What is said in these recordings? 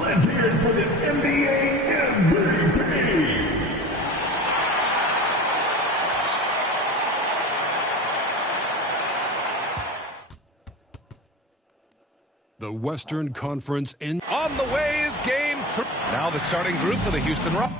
Let's hear it for the NBA MVP. The Western Conference on the way is game 3. Now the starting group for the Houston Rockets.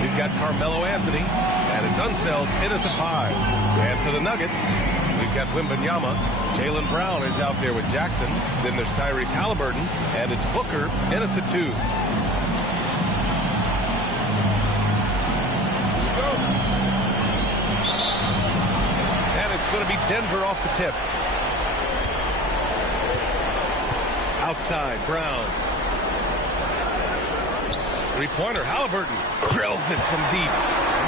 We've got Carmelo Anthony, and it's Unseld in at the 5. And for the Nuggets, we've got Wembanyama. Jaylen Brown is out there with Jackson. Then there's Tyrese Halliburton, and it's Booker in at the 2. And it's going to be Denver off the tip. Outside, Brown. Three-pointer, Halliburton drills it from deep.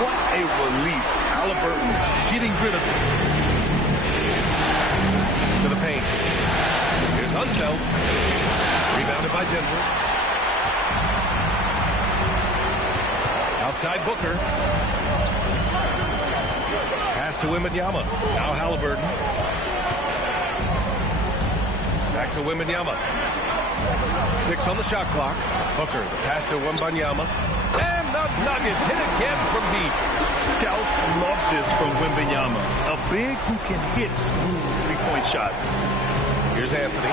What a release. Halliburton getting rid of it. To the paint. Here's Unseld. Rebounded by Denver. Outside Booker. Pass to Wembanyama. Now Halliburton. Back to Wembanyama. 6 on the shot clock. Booker, the pass to Wembanyama. And the Nuggets hit again from deep. Scouts love this from Wembanyama. A big who can hit smooth three-point shots. Here's Anthony.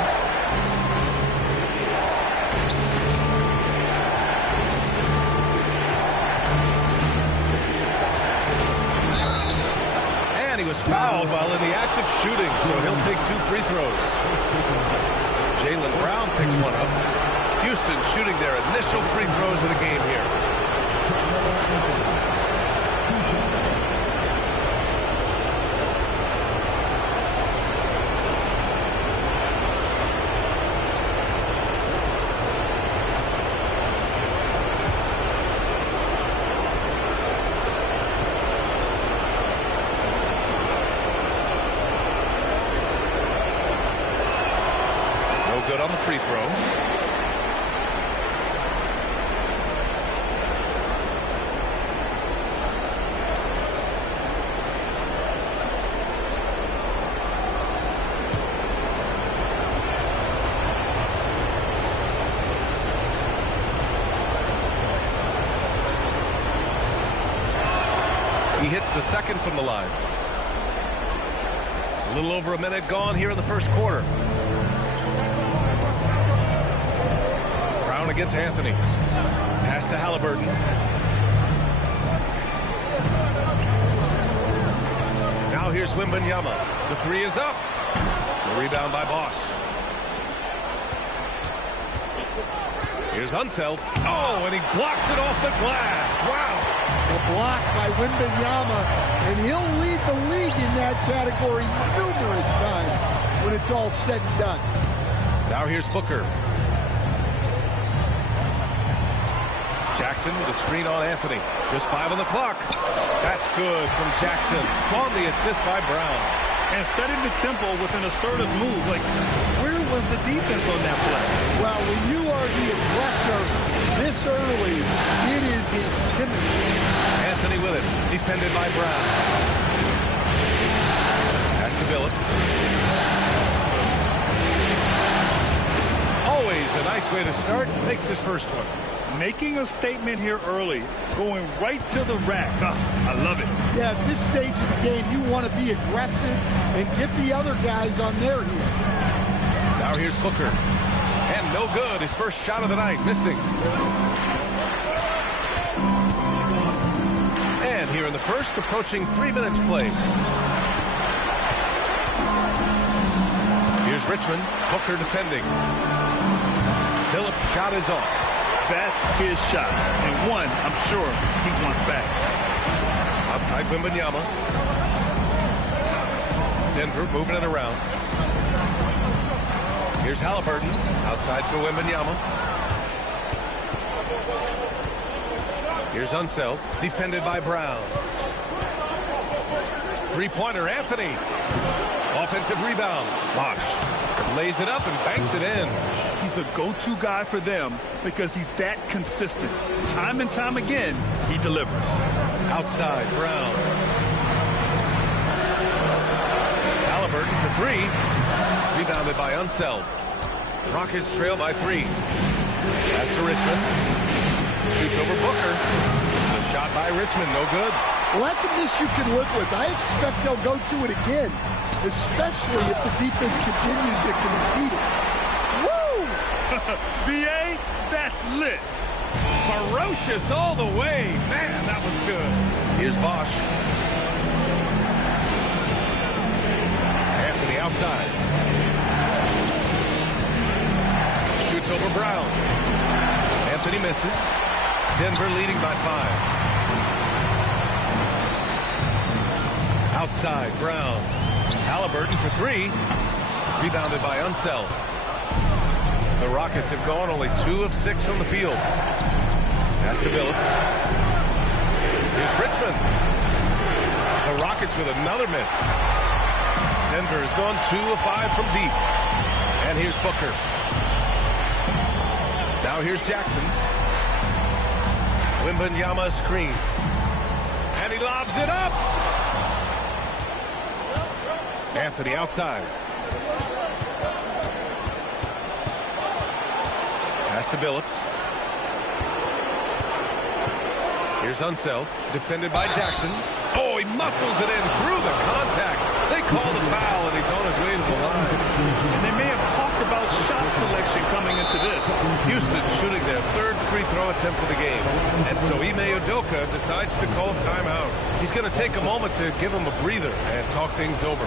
And he was fouled while in the act of shooting, so he'll take 2 free throws. Jaylen Brown picks one up. Houston shooting their initial free throws of the game here. No good on the free throw. He hits the second from the line. A little over a minute gone here in the first quarter. Brown against Anthony. Pass to Halliburton. Now here's Wembanyama. The 3 is up. The rebound by Boss. Here's Unseld. Oh, and he blocks it off the glass. Wow. A block by Wembanyama, and he'll lead the league in that category numerous times when it's all said and done. Now here's Booker. Jackson with a screen on Anthony. Just 5 on the clock. That's good from Jackson. On the assist by Brown. And setting the tempo with an assertive move. Like, where was the defense on that play. Well, when you are the aggressor this early, it is intimidating. Anthony with it, defended by Brown. Pass to Billups. Always a nice way to start. Makes his first one. Making a statement here early, going right to the rack. I love it. Yeah, at this stage of the game, you want to be aggressive and get the other guys on their heels. Now here's Booker. And no good. His first shot of the night, missing. And here in the first, approaching 3 minutes played. Here's Richmond. Booker defending. Phillips' shot is off. That's his shot, and one I'm sure he wants back. Outside Wembanyama. Denver moving it around. Here's Halliburton. Outside for Wembanyama. Here's Unseld. Defended by Brown. Three-pointer, Anthony. Offensive rebound. Bosh lays it up and banks it in. He's a go-to guy for them because he's that consistent. Time and time again, he delivers. Outside, Brown. Halliburton for three. Rebounded by Unseld. Rockets trail by 3. Pass to Richmond. Shoots over Booker. The shot by Richmond, no good. Well, that's a miss you can live with. I expect they'll go to it again, especially if the defense continues to concede it. B.A., that's lit. Ferocious all the way. Man, that was good. Here's Bosh. Anthony outside. Shoots over Brown. Anthony misses. Denver leading by 5. Outside, Brown. Halliburton for 3. Rebounded by Unseld. The Rockets have gone only 2 of 6 from the field. Pass to Billups. Here's Richmond. The Rockets with another miss. Denver has gone 2 of 5 from deep. And here's Booker. Now here's Jackson. Wembanyama screen. And he lobs it up. Anthony outside. Pass to Billups. Here's Unseld, defended by Jackson. Oh, he muscles it in through the contact. They call the foul, and he's on his way to the line. And they may have talked about shot selection coming into this. Houston shooting their 3rd free throw attempt of the game. And so Ime Udoka decides to call timeout. He's going to take a moment to give him a breather and talk things over.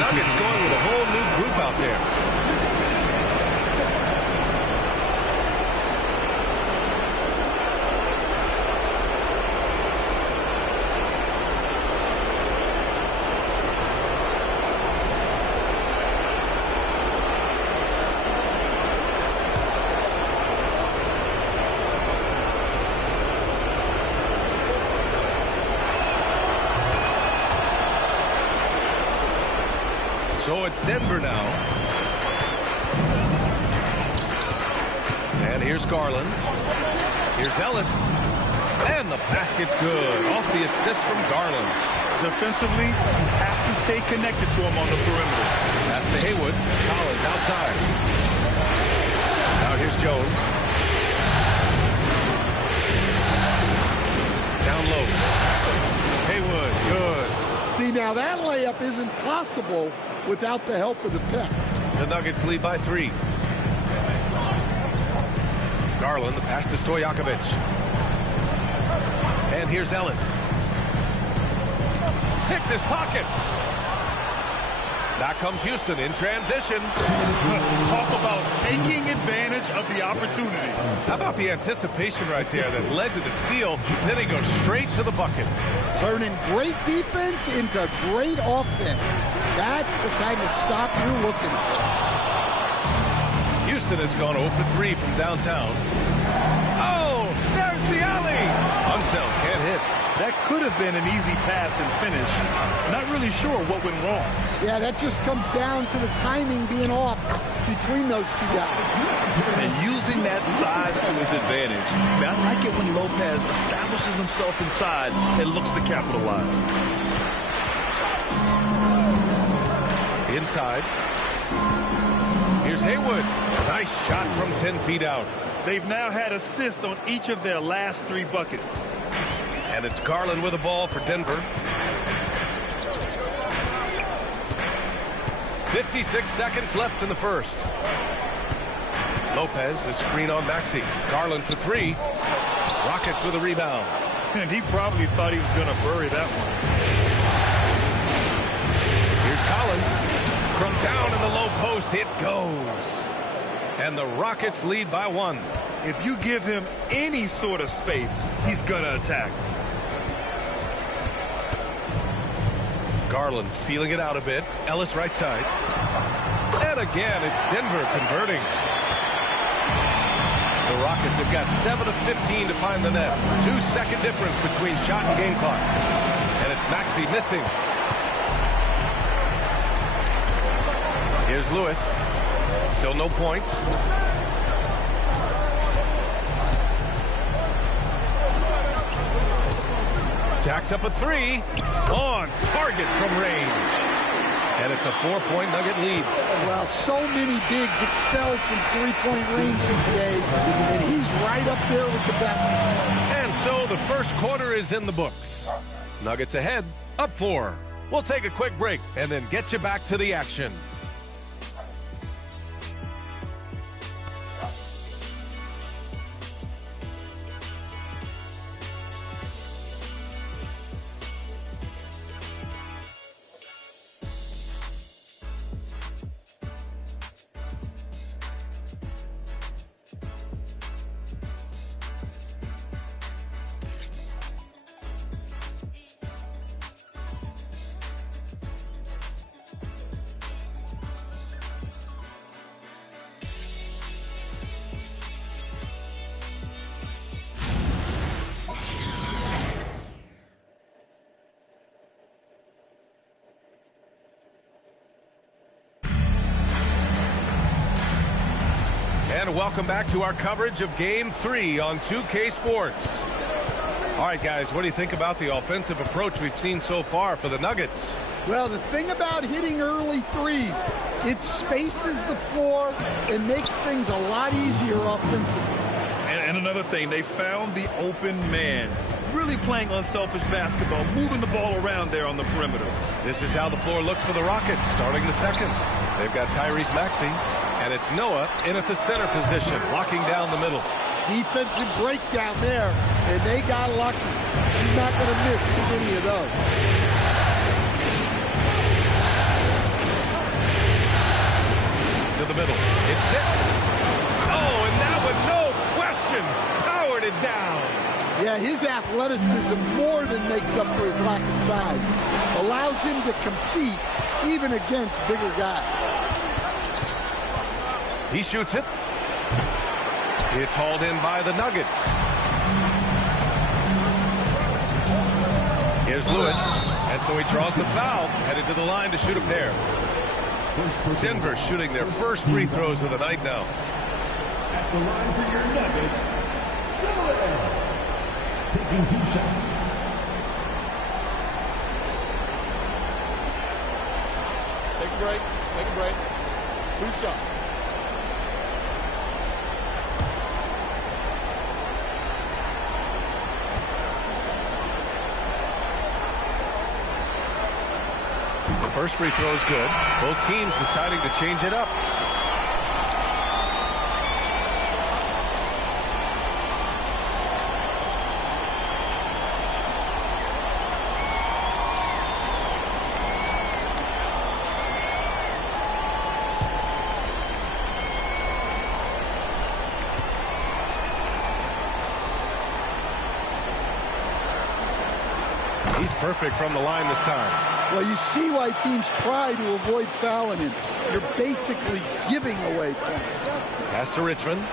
Nuggets going with a whole new group out there. So So it's Denver now. And here's Garland. Here's Ellis. And the basket's good. Off the assist from Garland. Defensively, you have to stay connected to him on the perimeter. Pass to Haywood. Collins outside. Now here's Jones. Down low. Haywood, good. See, now that layup isn't possible without the help of the pick. The Nuggets lead by 3. Garland, the pass to Stojakovic. And here's Ellis. Picked his pocket. Back comes Houston in transition. Talk about taking advantage of the opportunity. How about the anticipation right there that led to the steal? Then he goes straight to the bucket. Turning great defense into great offense. That's the kind of stop you're looking for. Houston has gone 0 for 3 from downtown. Oh, there's the alley. Unseld can't hit. That could have been an easy pass and finish. Not really sure what went wrong. Yeah, that just comes down to the timing being off between those two guys. And using that size to his advantage. I like it when Lopez establishes himself inside and looks to capitalize. Inside. Here's Haywood. Nice shot from 10 feet out. They've now had assists on each of their last 3 buckets. And it's Garland with the ball for Denver. 56 seconds left in the first. Lopez, the screen on Maxey. Garland for 3. Rockets with a rebound. And he probably thought he was going to bury that one. Here's Collins. From down in the low post, it goes. And the Rockets lead by 1. If you give him any sort of space, he's going to attack. Garland feeling it out a bit. Ellis right side. And again, it's Denver converting. The Rockets have got 7 of 15 to find the net. 2-second difference between shot and game clock. And it's Maxey missing. Here's Lewis. Still no points. Jacks up a 3. On target from range. And it's a 4-point Nugget lead. Well, so many bigs excel from three-point range these days, and he's right up there with the best. And so the first quarter is in the books. Nuggets ahead, up 4. We'll take a quick break and then get you back to the action. And welcome back to our coverage of Game 3 on 2K Sports. All right, guys, what do you think about the offensive approach we've seen so far for the Nuggets? Well, the thing about hitting early threes, it spaces the floor and makes things a lot easier offensively. And another thing, they found the open man. Really playing unselfish basketball, moving the ball around there on the perimeter. This is how the floor looks for the Rockets starting the second. They've got Tyrese Maxey, and it's Noah in at the center position, locking down the middle. Defensive breakdown there, and they got lucky. He's not going to miss too many of those. To the middle. It's tipped. Oh, and that one, no question, powered it down. Yeah, his athleticism more than makes up for his lack of size. Allows him to compete even against bigger guys. He shoots it. It's hauled in by the Nuggets. Here's Lewis. And so he draws the foul, headed to the line to shoot a pair. Denver shooting their first free throws of the night now. At the line for your Nuggets, taking 2 shots. Take a break. Take a break. 2 shots. The first free throw is good. Both teams deciding to change it up. He's perfect from the line this time. Well, you see why teams try to avoid fouling him. You're basically giving away points. Pass to Richmond.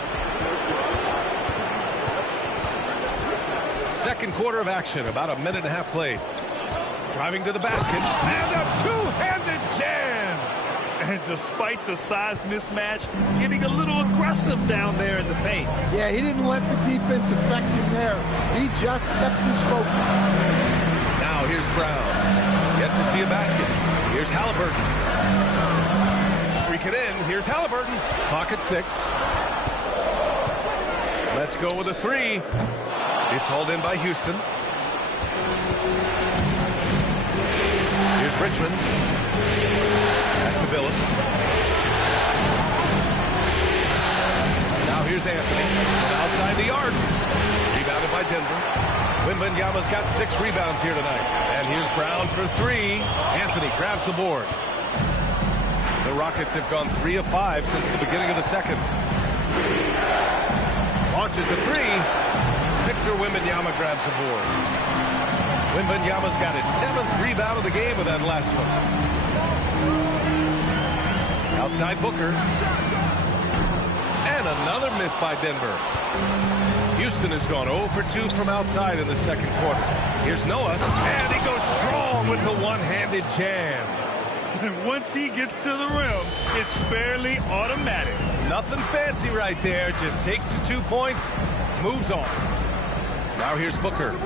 Second quarter of action, about a minute and a half played. Driving to the basket, and a two-handed jam! And despite the size mismatch, getting a little aggressive down there in the paint. Yeah, he didn't let the defense affect him there. He just kept his focus. Now here's Brown. Yet to see a basket. Here's Halliburton. Freak it in. Here's Halliburton. Clock at 6. Let's go with a 3. It's hauled in by Houston. Here's Richmond. Pass to Billups. Now here's Anthony. Outside the arc. Rebounded by Denver. Wembanyama's got 6 rebounds here tonight. And here's Brown for 3. Anthony grabs the board. The Rockets have gone 3 of 5 since the beginning of the second. Launches a 3. Victor Wembanyama grabs the board. Wembanyama's got his 7th rebound of the game with that last one. Outside Booker. And another miss by Denver. Houston has gone 0 for 2 from outside in the second quarter. Here's Noah, and he goes strong with the one-handed jam. And once he gets to the rim, it's fairly automatic. Nothing fancy right there. Just takes his 2 points, moves on. Now here's Booker.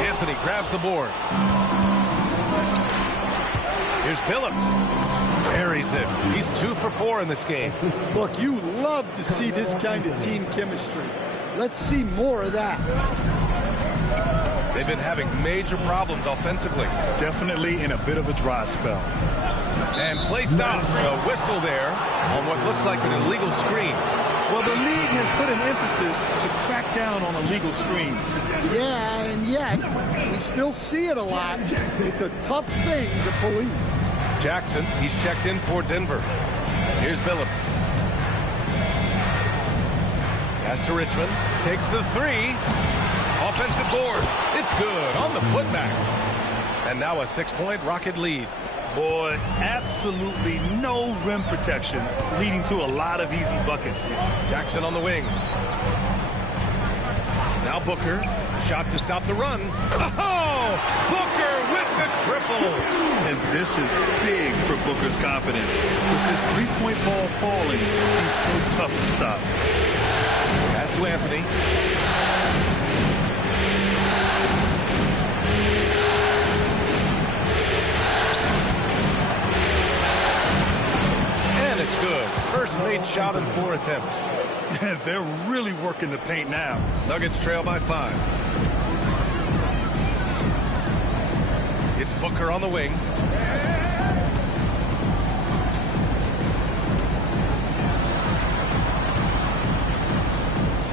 Anthony grabs the board. Here's Billups. Buries it. He's 2 for 4 in this game. Look, you love to see this kind of team chemistry. Let's see more of that. They've been having major problems offensively. Definitely in a bit of a dry spell. And play stops. A whistle there on what looks like an illegal screen. Well, the league has put an emphasis to crack down on illegal screens. Yeah, and yet, we still see it a lot. It's a tough thing to police. Jackson, he's checked in for Denver. Here's Billups. Pass to Richmond. Takes the 3. Offensive board. It's good on the putback. And now a 6-point Rocket lead. Boy, absolutely no rim protection, leading to a lot of easy buckets here. Jackson on the wing. Now Booker. Shot to stop the run. Oh! Booker with the triple. And this is big for Booker's confidence. With this three-point ball falling, he's so tough to stop. Pass to Anthony. And it's good. First made shot in 4 attempts. They're really working the paint now. Nuggets trail by 5. It's Booker on the wing.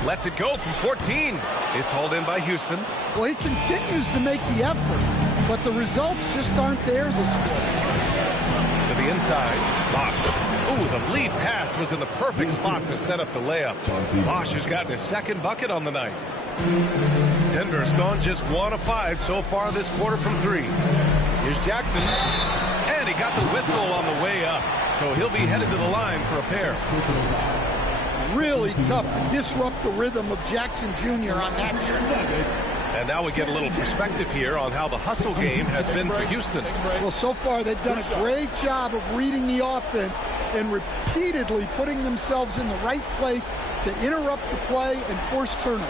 Lets it go from 14. It's hauled in by Houston. Well, he continues to make the effort, but the results just aren't there this quarter. To the inside. Bosch. Ooh, the lead pass was in the perfect spot to set up the layup. Bosch has gotten his 2nd bucket on the night. Denver's gone just 1 of 5 so far this quarter from 3. Here's Jackson. And he got the whistle on the way up. So he'll be headed to the line for a pair. Really tough to disrupt the rhythm of Jackson Jr. on that shot. And now we get a little perspective here on how the hustle game has been for Houston. Well, so far they've done a great job of reading the offense and repeatedly putting themselves in the right place to interrupt the play and force turnovers.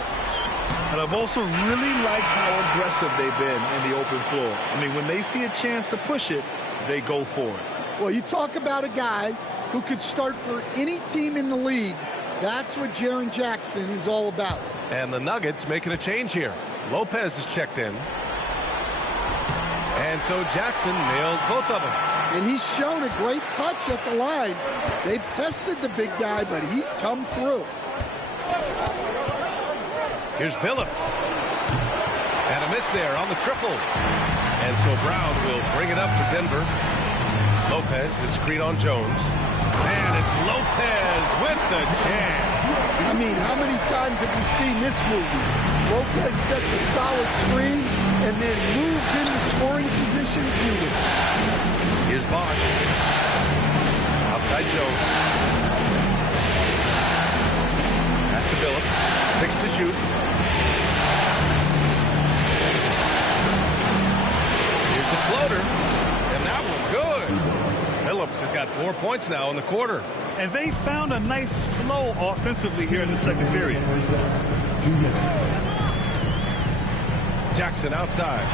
And I've also really liked how aggressive they've been in the open floor. I mean, when they see a chance to push it, they go for it. Well, you talk about a guy who could start for any team in the league. That's what Jaren Jackson is all about. And the Nuggets making a change here. Lopez is checked in. And so Jackson nails both of them. And he's shown a great touch at the line. They've tested the big guy, but he's come through. Here's Billups. And a miss there on the triple. And so Brown will bring it up for Denver. Lopez, the screen on Jones. And it's Lopez with the jam. I mean, how many times have we seen this movie? Lopez sets a solid screen and then moves into scoring position beautifully. Here's Bosch. Outside Jones. Pass to Billups. 6 to shoot. Here's a floater. And that one good. Billups has got 4 points now in the quarter. And they found a nice flow offensively here in the second period. Jackson outside.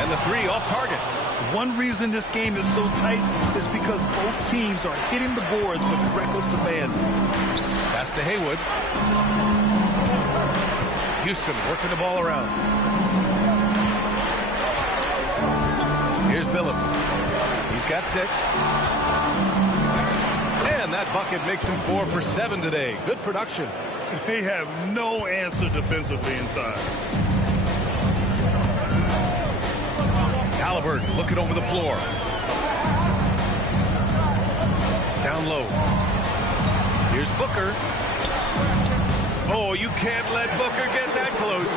And the three off target. One reason this game is so tight is because both teams are hitting the boards with reckless abandon. Pass to Haywood. Houston working the ball around. Here's Billups. He's got 6. And that bucket makes him 4 for 7 today. Good production. They have no answer defensively inside. Halliburton looking over the floor. Down low. Here's Booker. Oh, you can't let Booker get that close.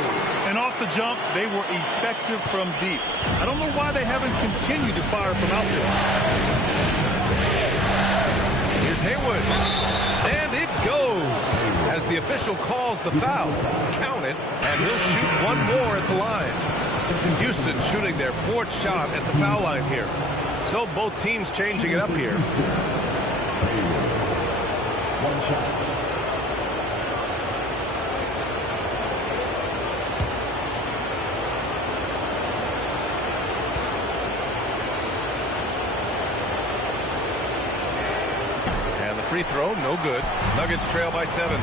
And off the jump, they were effective from deep. I don't know why they haven't continued to fire from out there. Here's Haywood. And it goes. As the official calls the foul. Count it, and he'll shoot one more at the line. Houston shooting their 4th shot at the foul line here. So both teams changing it up here. One shot. And the free throw, no good. Nuggets trail by 7.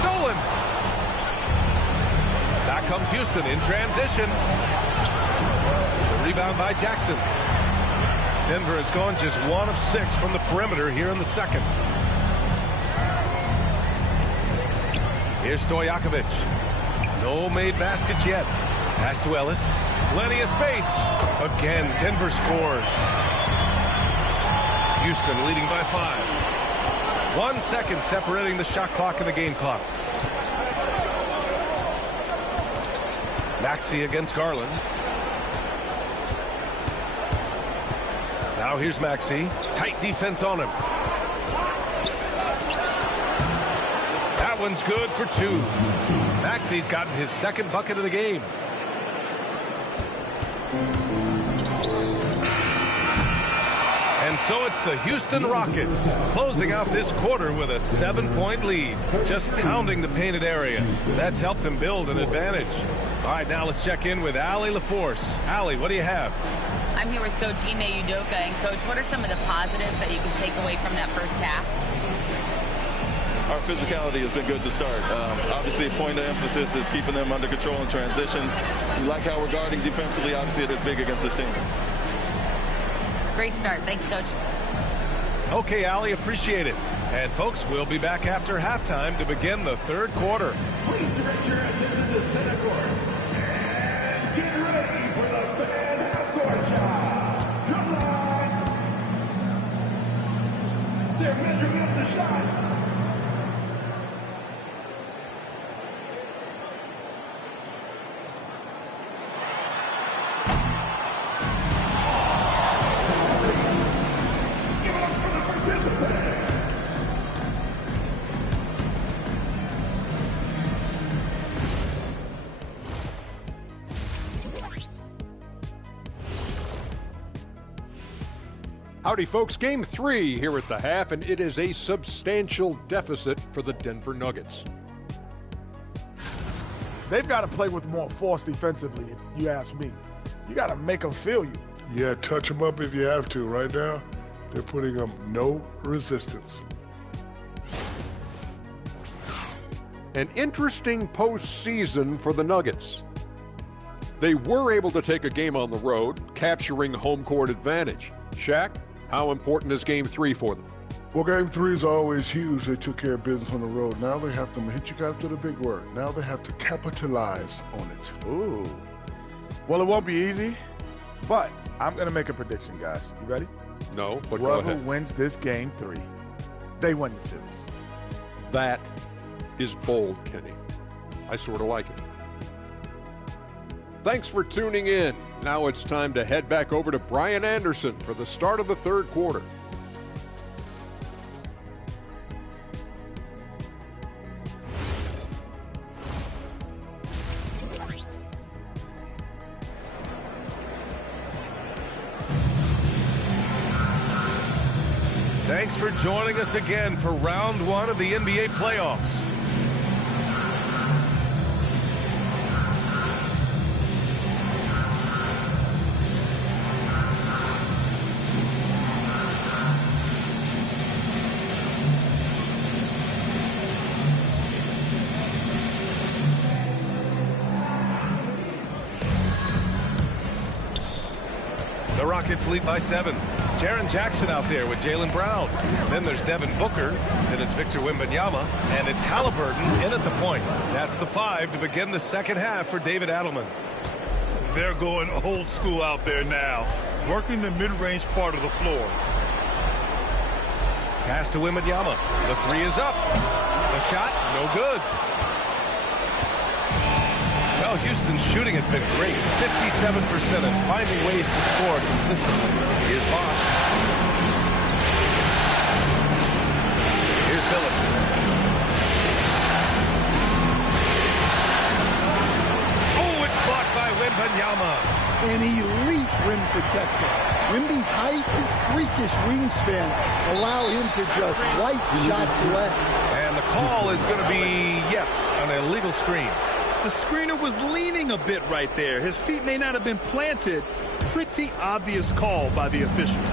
Stolen. Back comes Houston in transition. The rebound by Jackson. Denver has gone just 1 of 6 from the perimeter here in the second. Here's Stojakovic. No made baskets yet. Pass to Ellis. Plenty of space. Again, Denver scores. Houston leading by 5. 1 second separating the shot clock and the game clock. Maxey against Garland. Now here's Maxey. Tight defense on him. That one's good for 2. Maxey's gotten his 2nd bucket of the game. And so it's the Houston Rockets closing out this quarter with a 7-point lead. Just pounding the painted area. That's helped them build an advantage. All right, now let's check in with Allie LaForce. Allie, what do you have? I'm here with Coach Ime Udoka. And, Coach, what are some of the positives that you can take away from that first half? Our physicality has been good to start. Obviously, a point of emphasis is keeping them under control in transition. We like how we're guarding defensively. Obviously, it is big against this team. Great start. Thanks, Coach. Okay, Allie, appreciate it. And, folks, we'll be back after halftime to begin the 3rd quarter. Please direct your attention to center court. And get ready for the fan half-court shot. Drum line. They're measuring up the shot. Howdy, folks. Game 3 here at the half, and it is a substantial deficit for the Denver Nuggets. They've got to play with more force defensively, if you ask me. You got to make them feel you. Yeah, touch them up if you have to. Right now, they're putting up no resistance. An interesting postseason for the Nuggets. They were able to take a game on the road, capturing home court advantage. Shaq, how important is Game 3 for them? Well, Game 3 is always huge. They took care of business on the road. Now they have to hit you guys with a big word. Now they have to capitalize on it. Ooh. Well, it won't be easy, but I'm going to make a prediction, guys. You ready? No, but Whoever go ahead. wins this Game 3, they win the series. That is bold, Kenny. I sort of like it. Thanks for tuning in. Now it's time to head back over to Brian Anderson for the start of the third quarter. Thanks for joining us again for round 1 of the NBA playoffs. The Rockets lead by 7. Jaren Jackson out there with Jaylen Brown. Then there's Devin Booker. Then it's Victor Wembanyama. And it's Halliburton in at the point. That's the 5 to begin the second half for David Adelman. They're going old school out there now, working the mid-range part of the floor. Pass to Wembanyama. The 3 is up. The shot, no good. Well, Houston's shooting has been great. 57% and finding ways to score consistently. Here's Bosch. Here's Billups. Oh, it's blocked by Wembanyama. An elite rim protector. Wemby's height and freakish wingspan allow him to just wipe shots away. And the call is going to be, yes, an illegal screen. The screener was leaning a bit right there. His feet may not have been planted. Pretty obvious call by the officials.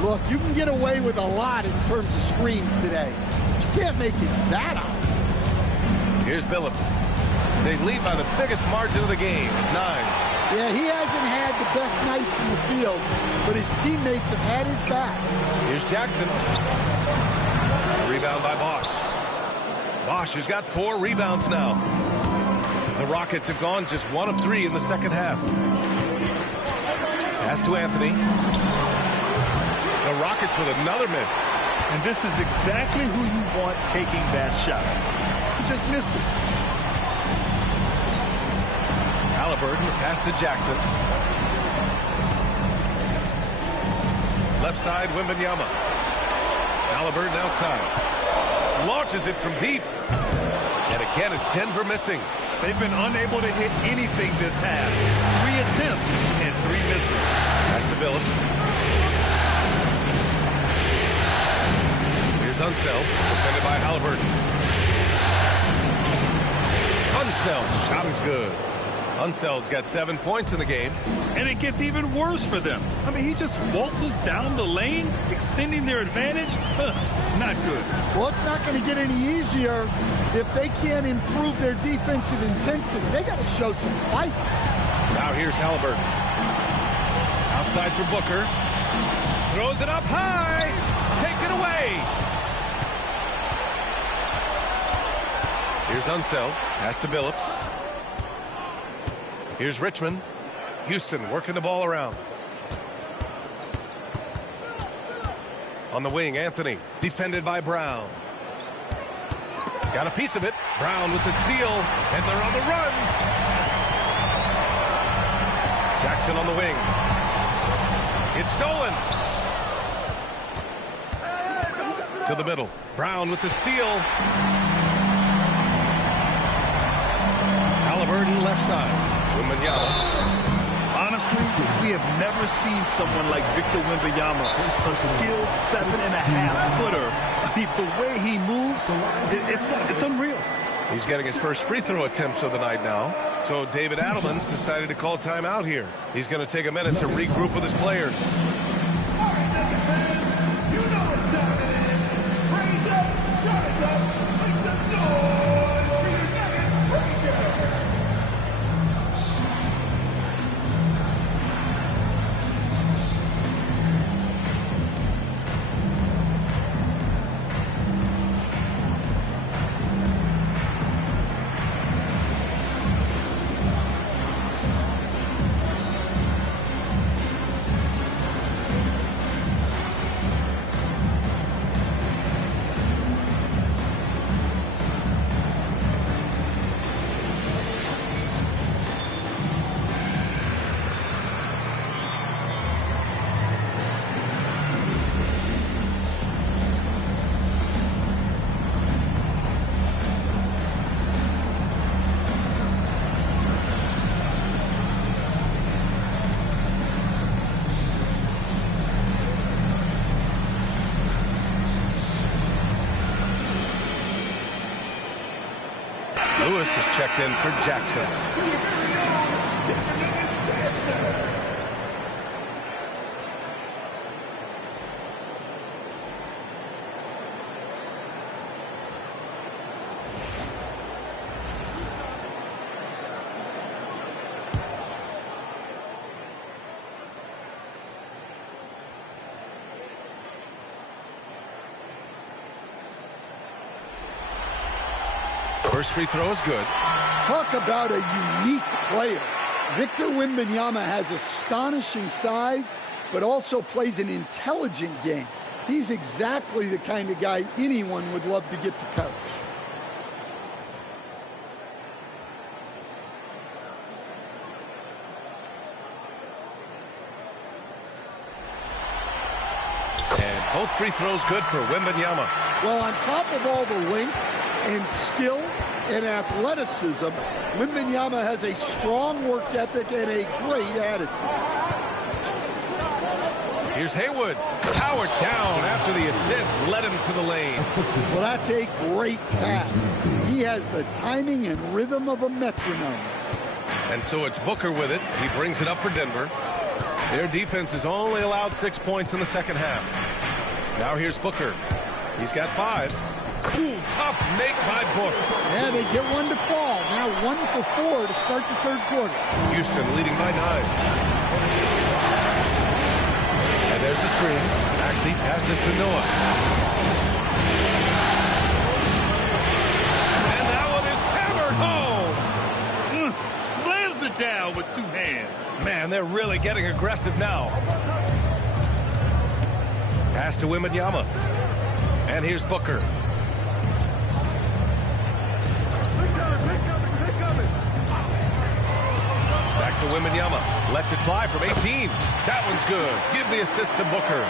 Look, you can get away with a lot in terms of screens today. But you can't make it that obvious. Here's Billups. They lead by the biggest margin of the game at 9. Yeah, he hasn't had the best night from the field, but his teammates have had his back. Here's Jackson. Rebound by Bosch. Bosch has got 4 rebounds now. The Rockets have gone just 1 of 3 in the second half. Pass to Anthony. The Rockets with another miss. And this is exactly who you want taking that shot. He just missed it. Halliburton, pass to Jackson. Left side, Wembanyama. Halliburton outside. Launches it from deep. And again, it's Denver missing. They've been unable to hit anything this half. 3 attempts and 3 misses. Pass to Billups. Here's Unseld, defended by Halliburton. Unseld, shot is good. Unseld's got 7 points in the game. And it gets even worse for them. I mean, he just waltzes down the lane, extending their advantage. Not good. Well, it's not going to get any easier if they can't improve their defensive intensity. They got to show some fight. Now here's Halliburton. Outside for Booker. Throws it up high. Taken away. Here's Unseld. Pass to Billups. Here's Richmond. Houston working the ball around. On the wing, Anthony. Defended by Brown. Got a piece of it. Brown with the steal. And they're on the run. Jackson on the wing. It's stolen. To the middle. Brown with the steal. Halliburton left side. Wembanyama. honestly, we have never seen someone like Victor Wembanyama, a skilled 7.5-footer. I mean, the way he moves, it's unreal. He's getting his first free throw attempts of the night now. So David Adelman's decided to call timeout here. He's going to take a minute to regroup with his players. Lewis is checked in for Jackson. First free throw is good. Talk about a unique player. Victor Wembanyama has astonishing size, but also plays an intelligent game. He's exactly the kind of guy anyone would love to get to coach. And both free throws good for Wembanyama. Well, on top of all the length and skill and athleticism, Wembanyama has a strong work ethic and a great attitude. Here's Haywood. Powered down after the assist led him to the lane. Well, that's a great pass. He has the timing and rhythm of a metronome. And so it's Booker with it. He brings it up for Denver. Their defense has only allowed 6 points in the second half. Now here's Booker. He's got 5. Ooh, tough make by Book. Yeah, they get one to fall. Now 1 for 4 to start the third quarter. Houston leading by 9. And there's the screen. Maxey passes to Noah. And that one is hammered home. Slams it down with 2 hands. Man, they're really getting aggressive now. Pass to Wembanyama. And here's Booker. Back to Wembanyama. Lets it fly from 18. That one's good. Give the assist to Booker.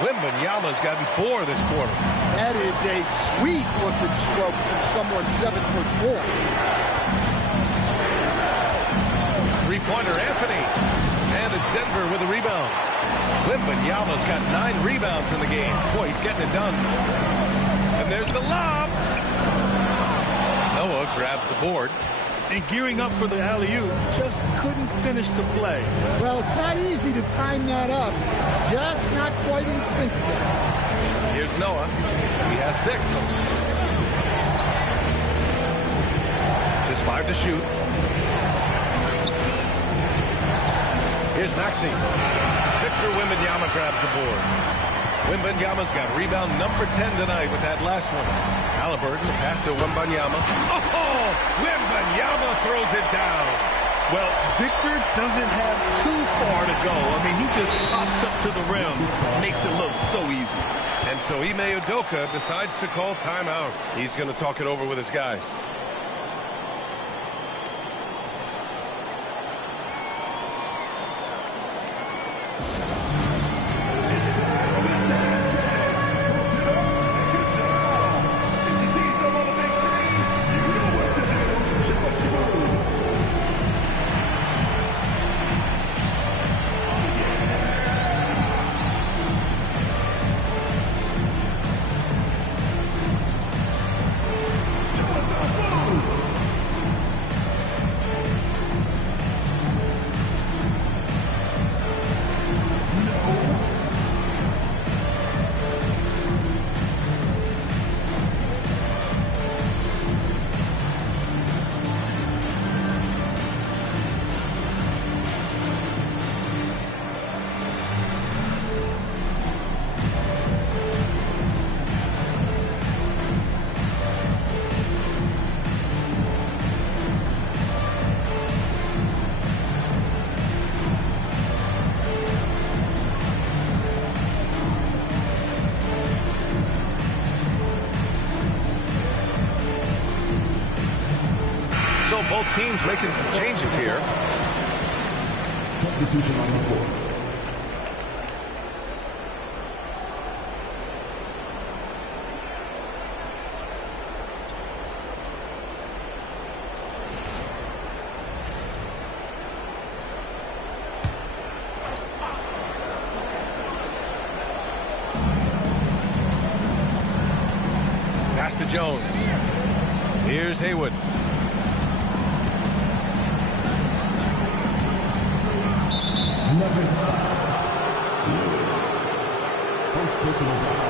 Wembanyama's gotten 4 this quarter. That is a sweet-looking stroke from someone 7'4". Three-pointer, Anthony. And it's Denver with a rebound. Wembanyama's got 9 rebounds in the game. Boy, he's getting it done. And there's the lob. Noah grabs the board. And gearing up for the alley-oop, just couldn't finish the play. Well, it's not easy to time that up. Just not quite in sync yet. Here's Noah. He has 6. Just 5 to shoot. Here's Maxey. Victor Wembanyama grabs the board. Wembanyama's got rebound number 10 tonight with that last one. Halliburton, pass to Wembanyama. Oh, Wembanyama throws it down. Well, Victor doesn't have too far to go. I mean, he just pops up to the rim, makes it look so easy. And so Ime Udoka decides to call timeout. He's going to talk it over with his guys. So both teams making some changes here. Substitution on the board. Pass to Jones. Here's Haywood. Nuggets foul. First personal foul.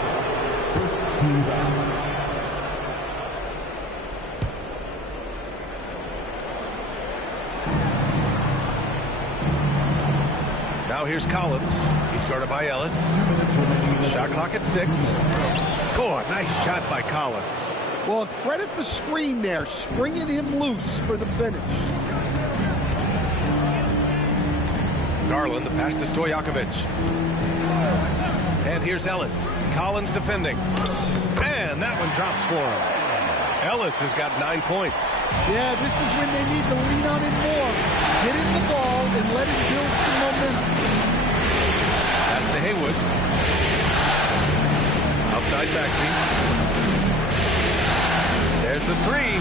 First team foul. Now here's Collins. He's guarded by Ellis. 2 minutes remaining. Shot clock at 6. Oh, a nice shot by Collins. Well, credit the screen there, springing him loose for the finish. Garland, the pass to Stojakovic. And here's Ellis. Collins defending. And that one drops for him. Ellis has got 9 points. Yeah, this is when they need to lean on him more. Get him the ball and let him build some momentum. Pass to Haywood. Outside Maxey. There's the 3.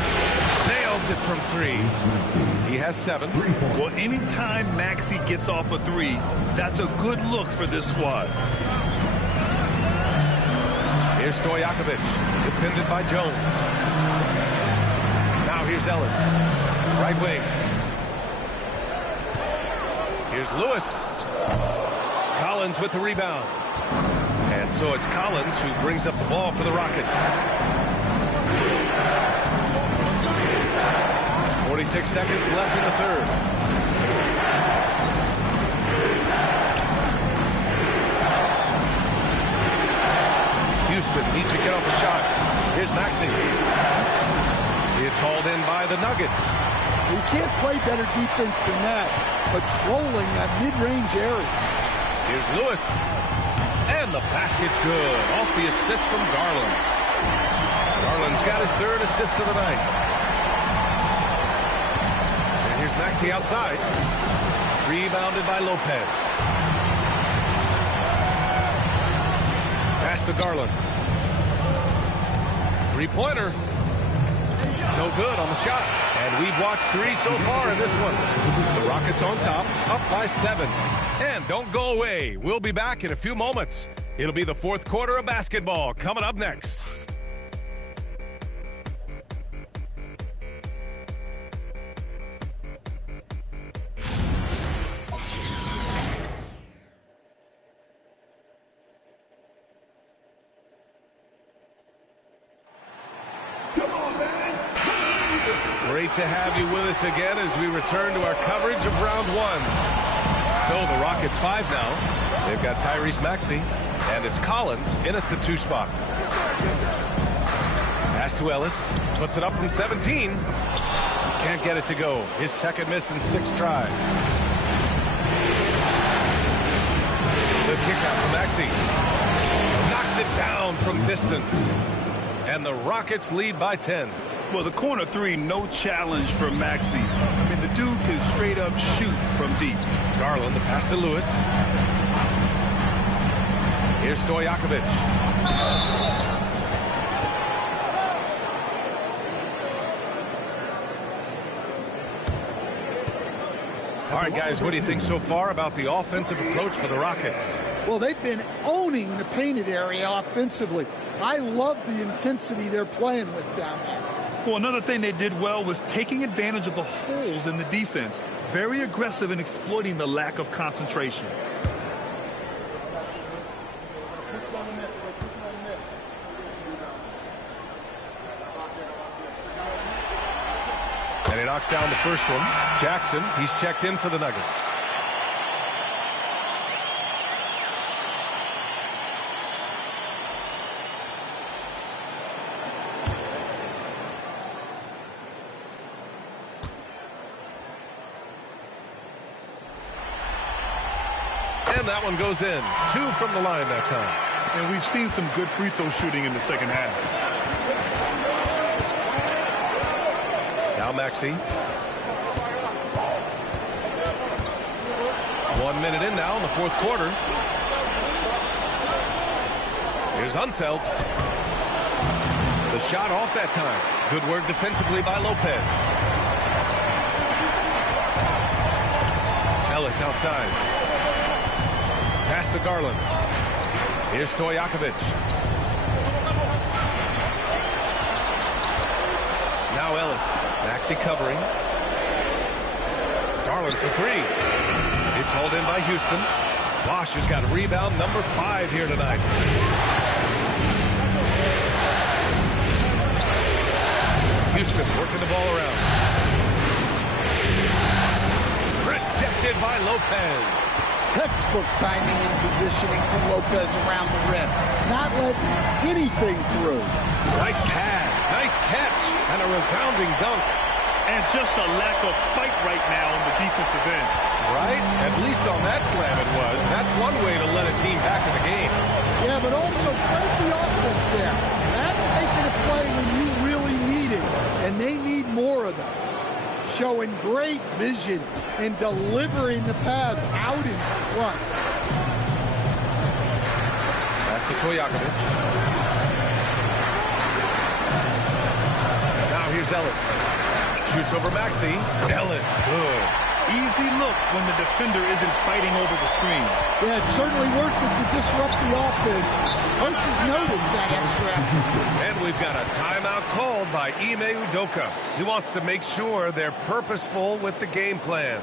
Nails it from 3. He has 7. Well, anytime Maxey gets off a 3, that's a good look for this squad. Here's Stojakovic, defended by Jones. Now here's Ellis, right wing. Here's Lewis. Collins with the rebound. And so it's Collins who brings up the ball for the Rockets. 46 seconds left in the third. Houston needs to get off a shot. Here's Maxey. It's hauled in by the Nuggets. You can't play better defense than that, patrolling that mid-range area. Here's Lewis. And the basket's good. Off the assist from Garland. Garland's got his 3rd assist of the night. And here's Maxey outside. Rebounded by Lopez. Pass to Garland. 3-pointer. No good on the shot. And we've watched 3 so far in this one. The Rockets on top, up by 7. And don't go away. We'll be back in a few moments. It'll be the 4th quarter of basketball coming up next. Great to have you with us again as we return to our coverage of round 1. So the Rockets 5 now. They've got Tyrese Maxey, and it's Collins in at the 2 spot. Pass to Ellis, puts it up from 17. Can't get it to go. His 2nd miss in 6 tries. The kick out to Maxey. Knocks it down from distance. And the Rockets lead by 10. Well, the corner 3, no challenge for Maxey. I mean, the dude can straight up shoot from deep. Garland, the pass to Lewis. Here's Stojakovic. All right, guys, what do you think so far about the offensive approach for the Rockets? Well, they've been owning the painted area offensively. I love the intensity they're playing with down there. Well, another thing they did well was taking advantage of the holes in the defense. Very aggressive in exploiting the lack of concentration. And he knocks down the first one. Jackson, he's checked in for the Nuggets. And that one goes in. 2 from the line that time. And we've seen some good free throw shooting in the second half. Now Now Maxey. 1 minute in now in the fourth quarter. Here's Unseld. The shot off that time. Good work defensively by Lopez. Ellis outside. Pass to Garland. Here's Stojakovic. Now Ellis. Maxey covering. Garland for three. It's hauled in by Houston. Bosch has got rebound number 5 here tonight. Houston working the ball around. Rejected by Lopez. Textbook timing and positioning from Lopez around the rim. Not letting anything through. Nice pass, nice catch, and a resounding dunk. And just a lack of fight right now on the defensive end. Right? At least on that slam it was. That's one way to let a team back in the game. Yeah, but also credit the offense there. That's making a play when you really need it, and they need more of those. Showing great vision and delivering the pass out in front. Pass to Stojakovic. Now here's Ellis. Shoots over Maxey. Ellis, good. Easy look when the defender isn't fighting over the screen. Yeah, it's certainly worth it to disrupt the offense. Coaches notice that extra effort. And we've got a timeout called by Ime Udoka. He wants to make sure they're purposeful with the game plan.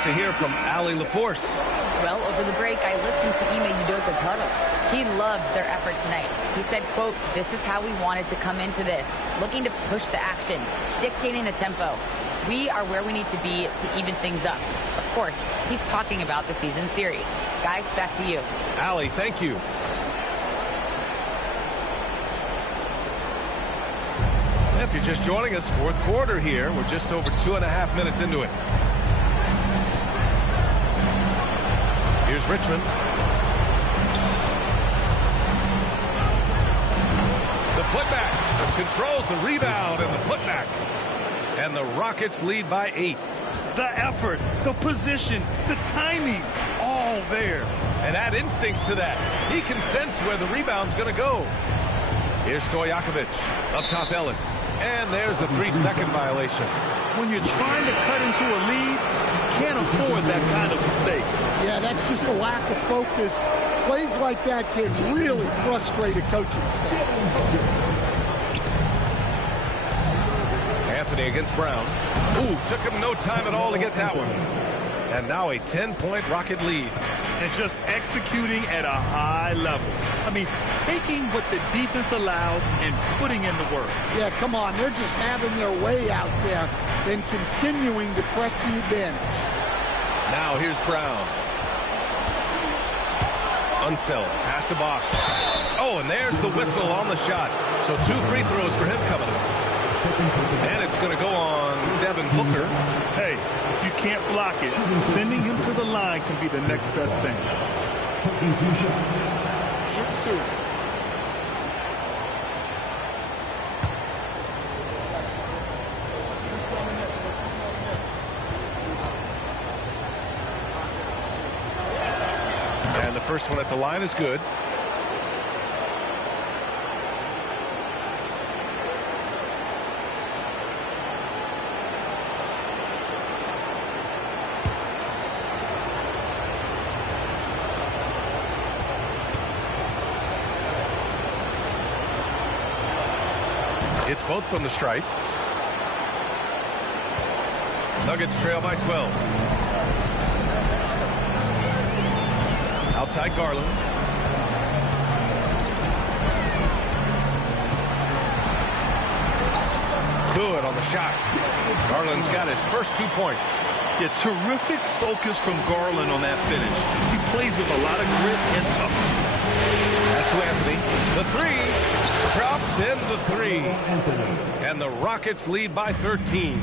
To hear from Allie LaForce. Well, over the break, I listened to Ime Udoka's huddle. He loves their effort tonight. He said, quote, "This is how we wanted to come into this, looking to push the action, dictating the tempo. We are where we need to be to even things up." Of course, he's talking about the season series. Guys, back to you. Allie, thank you. If you're just joining us, fourth quarter here. We're just over 2.5 minutes into it. Here's Richmond. The putback controls the rebound and the putback. And the Rockets lead by 8. The effort, the position, the timing, all there. And add instincts to that. He can sense where the rebound's going to go. Here's Stojakovic. Up top Ellis. And there's a 3-second violation. When you're trying to cut into a lead, you can't afford that kind of mistake. Yeah, that's just a lack of focus. Plays like that can really frustrate a coaching staff. Anthony against Brown. Ooh, took him no time at all to get that one. And now a 10-point Rocket lead. And just executing at a high level. I mean, taking what the defense allows and putting in the work. Yeah, come on. They're just having their way out there and continuing to press the advantage. Now here's Brown. Unseld. Pass to Bosch. Oh, and there's the whistle on the shot. So 2 free throws for him coming up. And it's going to go on Devin Booker. Hey, if you can't block it, sending him to the line can be the next best thing. Shoot 2. first one at the line is good. It's both from the stripe. Nuggets trail by 12. Outside Garland. Good on the shot. Garland's got his first 2 points. Yeah, terrific focus from Garland on that finish. He plays with a lot of grit and toughness. Pass to Anthony. The three. Drops in the three. And the Rockets lead by 13.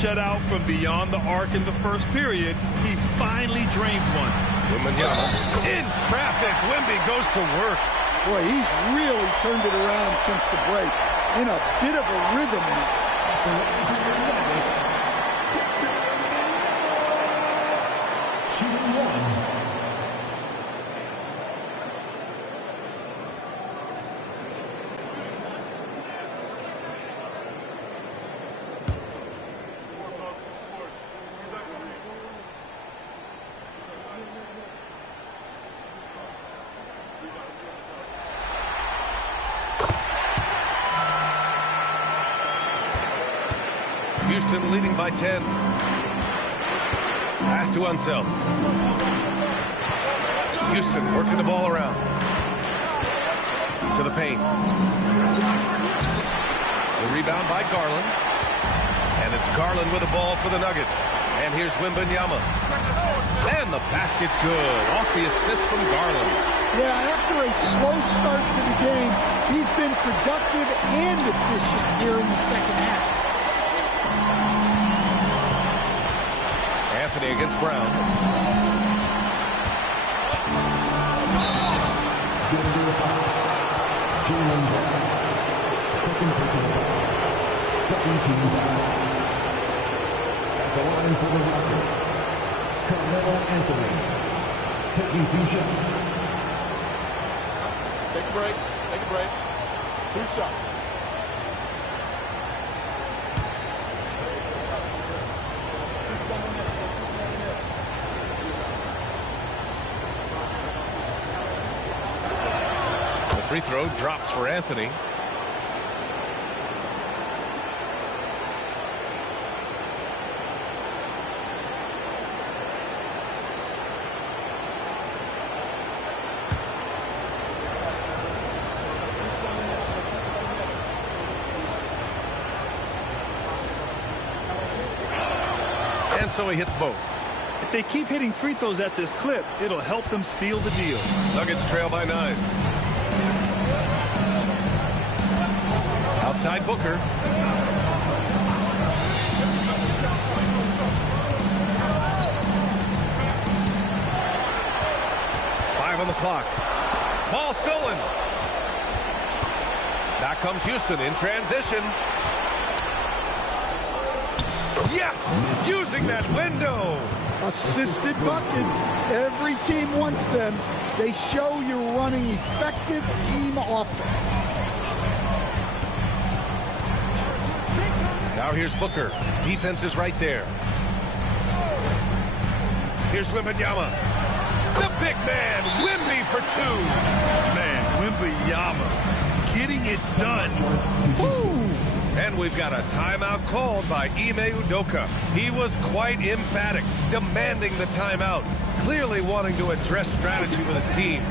Shutout from beyond the arc in the first period. He finally drains one. Wembanyama in traffic. Wemby goes to work. Boy, he's really turned it around since the break. In a bit of a rhythm now. Houston leading by 10. Pass to Unseld. Houston working the ball around. To the paint. The rebound by Garland. And it's Garland with the ball for the Nuggets. And here's Wembanyama. And the basket's good. Off the assist from Garland. Yeah, after a slow start to the game, he's been productive and efficient here in the second half. Anthony against Brown. Second personal foul. Second team foul. At the line for the Rockets, Carmelo Anthony taking 2 shots. Take a break. Take a break. 2 shots. Free throw drops for Anthony. And so he hits both. If they keep hitting free throws at this clip, it'll help them seal the deal. Nuggets trail by 9. Outside Booker. Five on the clock. Ball stolen. Back comes Houston in transition. Yes! Using that window. Assisted buckets. Every team wants them. They show you're running effective team offense. Now here's Booker. Defense is right there. Here's Wembanyama. The big man, Wemby for 2. Man, Wembanyama getting it done. Woo! And we've got a timeout called by Ime Udoka. He was quite emphatic, demanding the timeout, clearly wanting to address strategy with his team.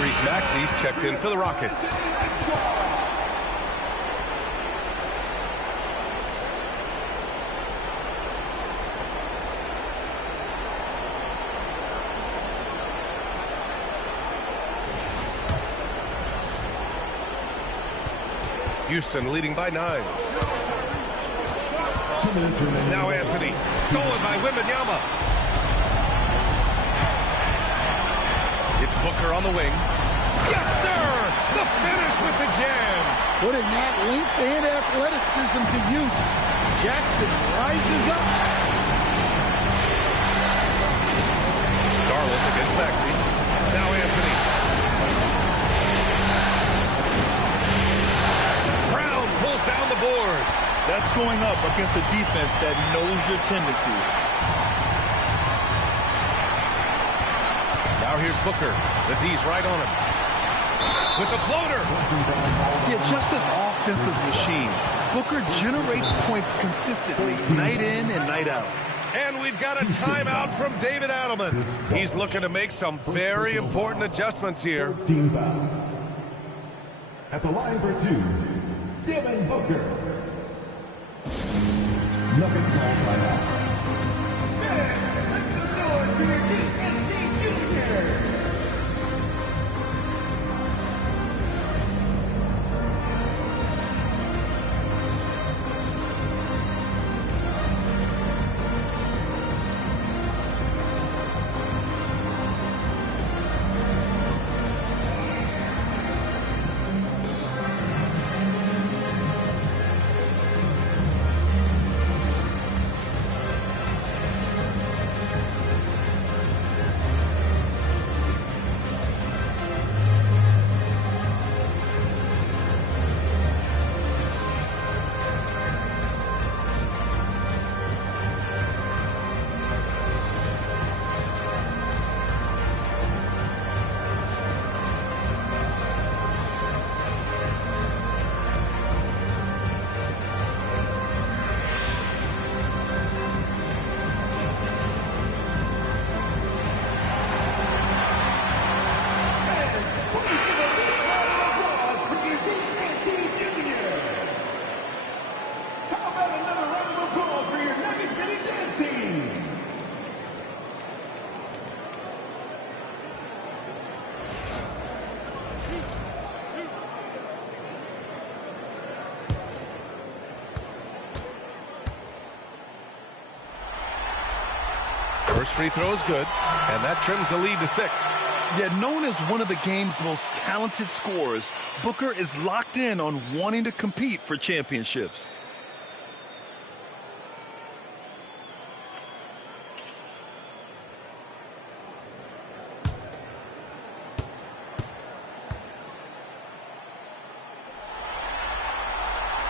Tyrese Maxey's checked in for the Rockets. Houston leading by 9. Now Anthony. Stolen by Wembanyama. It's Booker on the wing. Yes, sir! The finish with the jam. Putting that length and athleticism to use. Jackson rises up. Garland against Maxey. Now Anthony. Brown pulls down the board. That's going up against a defense that knows your tendencies. Now here's Booker. The D's right on him. With the floater. Yeah, just an offensive machine. Booker generates points consistently, night in and night out. And we've got a timeout from David Adelman. He's looking to make some very important adjustments here. Team foul. At the line for 2, Devin Booker. Nuggets call timeout. First free throw is good, and that trims the lead to 6. Yet known as one of the game's most talented scorers, Booker is locked in on wanting to compete for championships.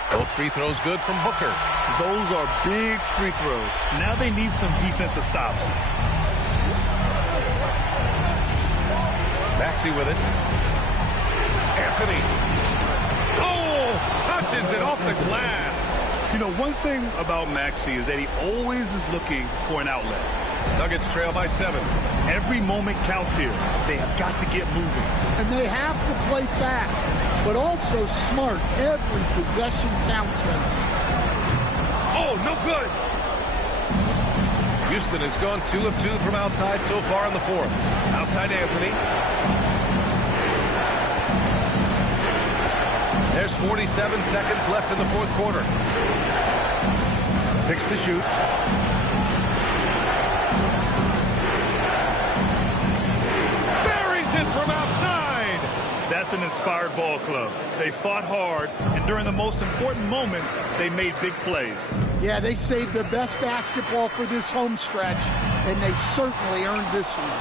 Both free throws good from Booker. Those are big free throws. Now they need some defensive stops. Maxey with it. Anthony. Oh! Touches it off the glass. You know, one thing about Maxey is that he always is looking for an outlet. Nuggets trail by 7. Every moment counts here. They have got to get moving. And they have to play fast, but also smart. Every possession counts. Oh, no good. Houston has gone 2 of 2 from outside so far in the 4th. Outside Anthony. There's 47 seconds left in the 4th quarter. 6 to shoot. Buries it from outside. That's an inspired ball club. They fought hard, and during the most important moments, they made big plays. Yeah, they saved their best basketball for this home stretch, and they certainly earned this one.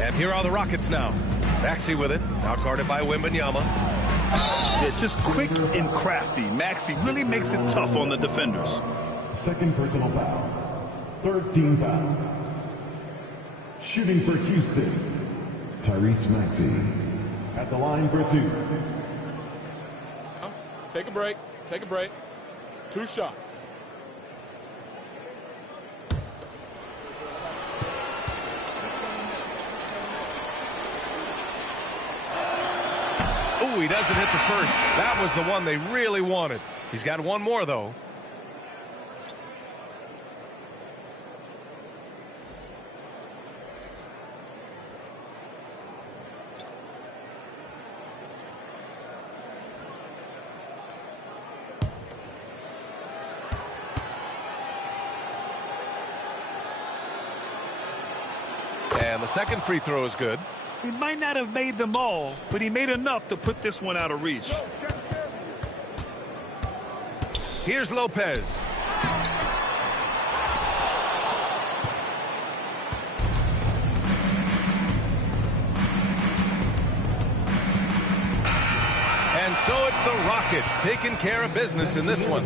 And here are the Rockets now. Maxey with it, now guarded by Wembanyama. Yeah, just quick and crafty. Maxey really makes it tough on the defenders. Second personal foul. Third team foul. Shooting for Houston, Tyrese Maxey. At the line for 2. Take a break. Take a break. 2 shots. Ooh, he doesn't hit the first. That was the one they really wanted. He's got one more, though. And the second free throw is good. He might not have made them all, but he made enough to put this one out of reach. Here's Lopez. And so it's the Rockets taking care of business in this one.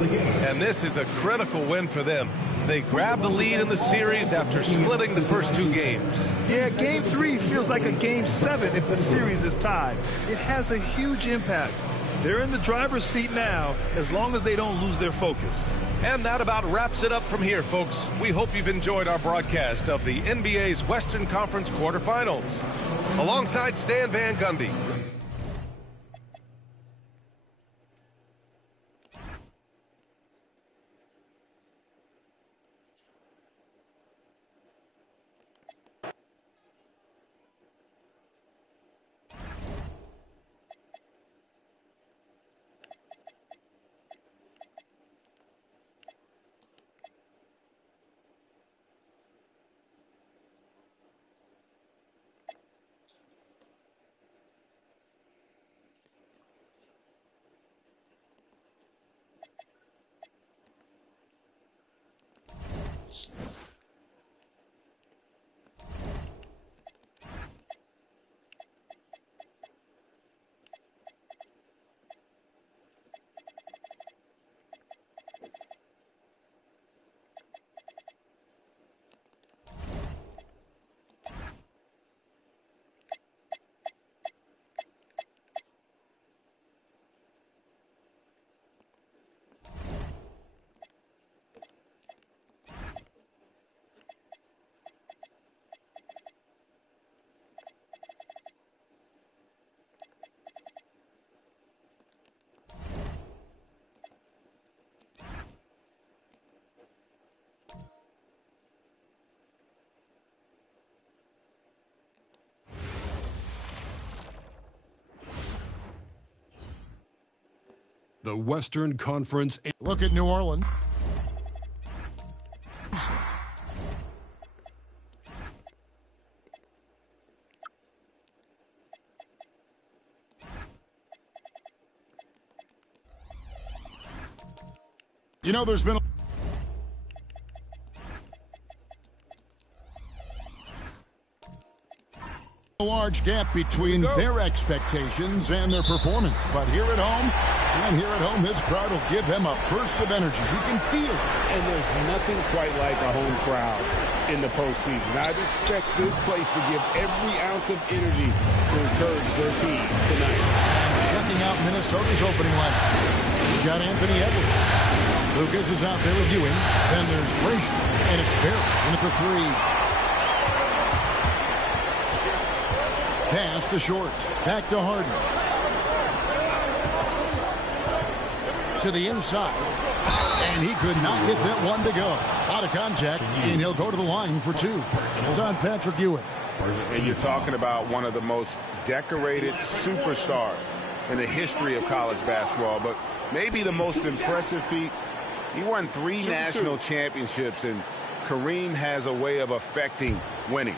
And this is a critical win for them. They grabbed the lead in the series after splitting the first two games. Yeah, Game 3 feels like a Game 7 if the series is tied. It has a huge impact. They're in the driver's seat now, as long as they don't lose their focus. And that about wraps it up from here, folks. We hope you've enjoyed our broadcast of the NBA's Western Conference quarterfinals. Alongside Stan Van Gundy. The Western Conference. Look at New Orleans. You know, there's been a large gap between their expectations and their performance. But here at home, this crowd will give them a burst of energy. You can feel it. And there's nothing quite like a home crowd in the postseason. I'd expect this place to give every ounce of energy to encourage their team tonight. Checking out Minnesota's opening lineup. We've got Anthony Edwards. Lucas is out there reviewing. Then there's Frazier, and it's Barrett in at the three. Pass to Short. Back to Harden. To the inside. And he could not get that one to go. Out of contact, and he'll go to the line for two. It's on Patrick Ewing. And you're talking about one of the most decorated superstars in the history of college basketball, but maybe the most impressive feat. He won 3 national championships, and Kareem has a way of affecting winning.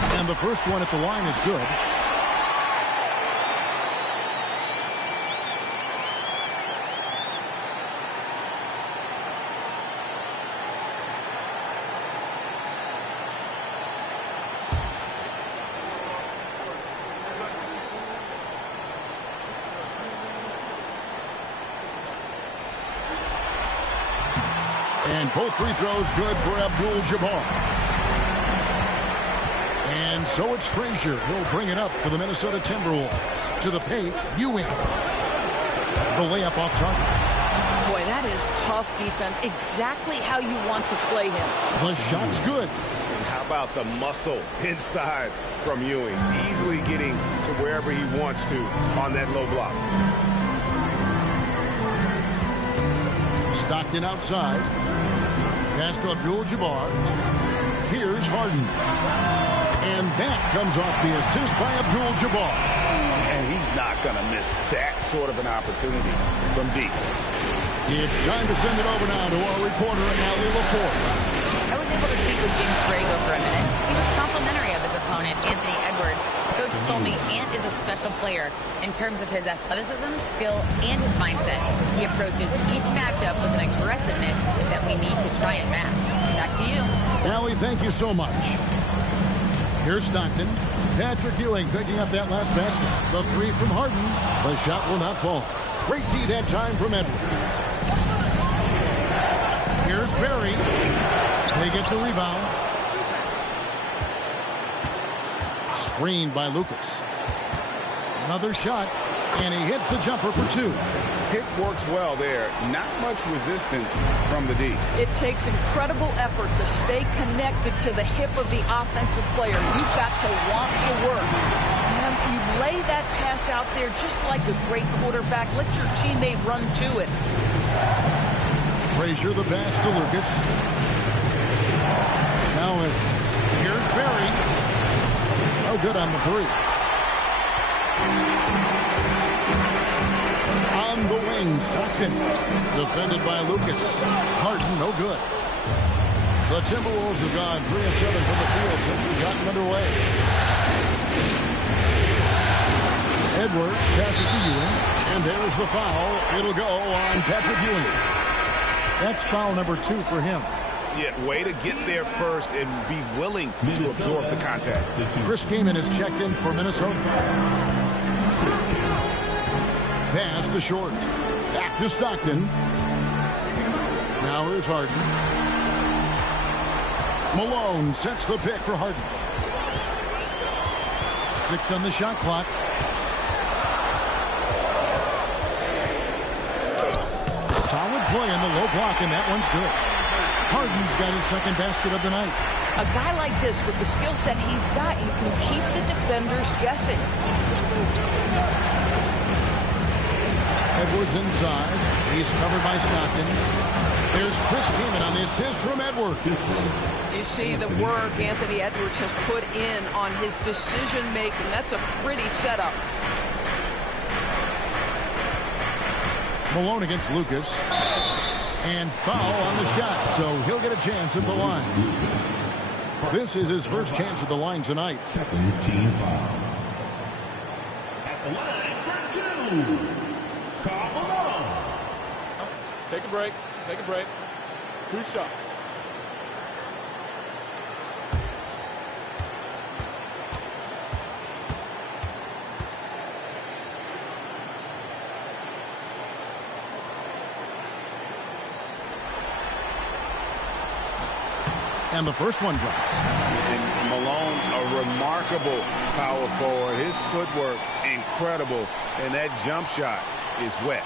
And the first one at the line is good. And both free throws good for Abdul-Jabbar. And so it's Frazier. He'll bring it up for the Minnesota Timberwolves. To the paint, Ewing. The layup off target. Boy, that That is tough defense. Exactly how you want to play him. The shot's good. And how about the muscle inside from Ewing? Easily getting to wherever he wants to on that low block. Stockton outside. Pass to Abdul-Jabbar. Here's Harden. And that comes off the assist by Abdul-Jabbar. And he's not going to miss that sort of an opportunity from deep. It's time to send it over now to our reporter, Allie LaForce. I was able to speak with James Borrego for a minute. He was complimentary of his opponent, Anthony Edwards. Coach told me Ant is a special player in terms of his athleticism, skill, and his mindset. He approaches each matchup with an aggressiveness that we need to try and match. Back to you. Allie, thank you so much. Here's Stockton. Patrick Ewing picking up that last basket. The three from Harden. The shot will not fall. Great D that time from Edwards. Here's Barry. They get the rebound. Screened by Lucas. Another shot, and he hits the jumper for two. Hit works well there. Not much resistance from the D. It takes incredible effort to stay connected to the hip of the offensive player. You've got to want to work. And you lay that pass out there just like a great quarterback. Let your teammate run to it. Frazier the pass to Lucas. Now here's Barry. No good on the three. On the wing, Stockton. Defended by Lucas. Harden, no good. The Timberwolves have gone 3 of 7 from the field since we've gotten underway. Edwards passes to Ewing. And there's the foul. It'll go on Patrick Ewing. That's foul number 2 for him. Yeah, way to get there first and be willing to absorb the contact. Chris Kaman has checked in for Minnesota. Pass to Short. Back to Stockton. Now here's Harden. Malone sets the pick for Harden. 6 on the shot clock. Solid play in the low block, and that one's good. Harden's got his second basket of the night. A guy like this, with the skill set he's got, you can keep the defenders guessing. Edwards inside. He's covered by Stockton. There's Chris Kaman on the assist from Edwards. You see the work Anthony Edwards has put in on his decision-making. That's a pretty setup. Malone against Lucas. And foul on the shot, so he'll get a chance at the line. This is his first chance at the line tonight. Second team foul. At the line for 2. Karl Malone. Take a break. Take a break. 2 shots. And the first one drops. And Malone, a remarkable power forward. His footwork, incredible. And that jump shot is wet.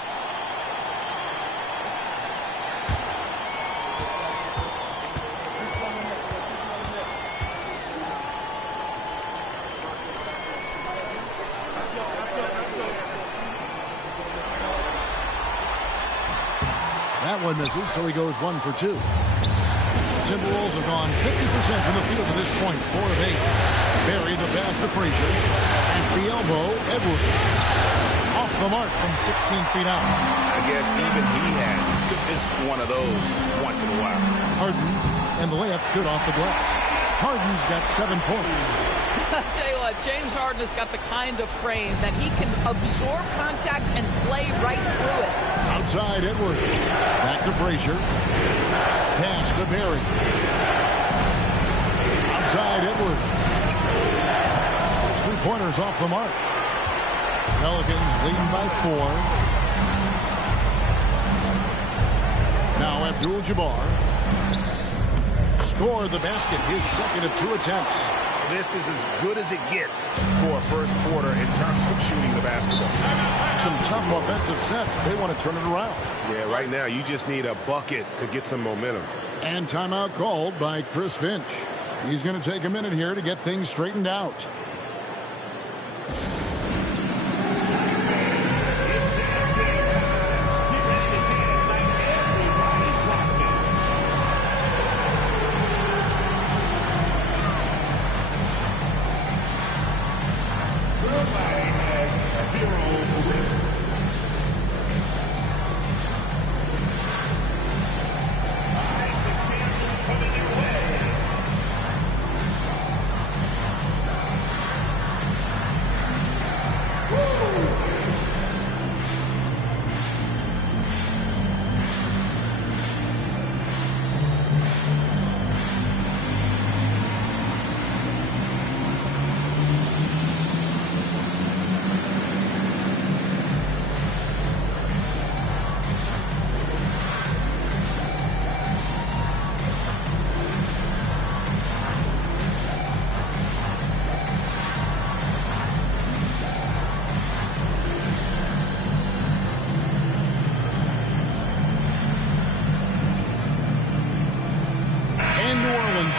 That one misses, so he goes 1 for 2. Timberwolves have gone 50% from the field to this point, 4 of 8. Barry the pass to Frazier. At the elbow, Edwards. Off the mark from 16 feet out. I guess even he has to miss one of those once in a while. Harden, and the layup's good off the glass. Harden's got 7 points. I'll tell you what, James Harden has got the kind of frame that he can absorb contact and play right through it. Outside Edwards. Back to Frazier. Pass to Barry. Outside Edwards. 3-pointers off the mark. Pelicans leading by 4. Now Abdul-Jabbar. Scored the basket, his second of 2 attempts. this is as good as it gets for a first quarter in terms of shooting the basketball. Some tough offensive sets. They want to turn it around. Yeah, right now you just need a bucket to get some momentum. And timeout called by Chris Finch. He's going to take a minute here to get things straightened out.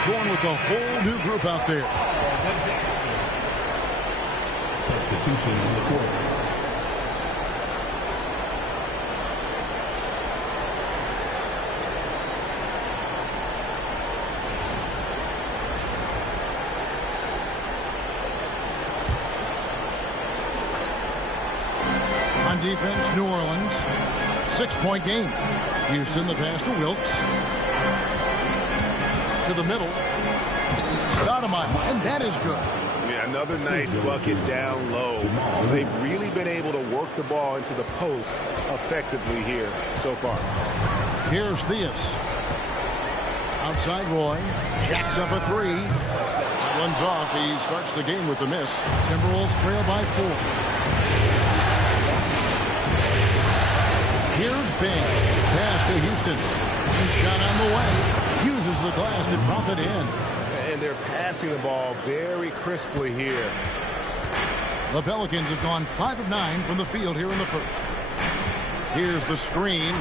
Going with a whole new group out there. Substitution in the court. On defense, New Orleans. 6-point game. Houston, the pass to Wilkes. To the middle. Stoudemire, and that is good. Yeah, another nice bucket down low. They've really been able to work the ball into the post effectively here so far. Here's Theus. Outside Roy. Jacks up a three. That one's off. He starts the game with a miss. Timberwolves trail by 4. Here's Bing. Pass to Houston. And shot on the way. Uses the glass to drop it in. And they're passing the ball very crisply here. The Pelicans have gone 5 of 9 from the field here in the first. Here's the screen.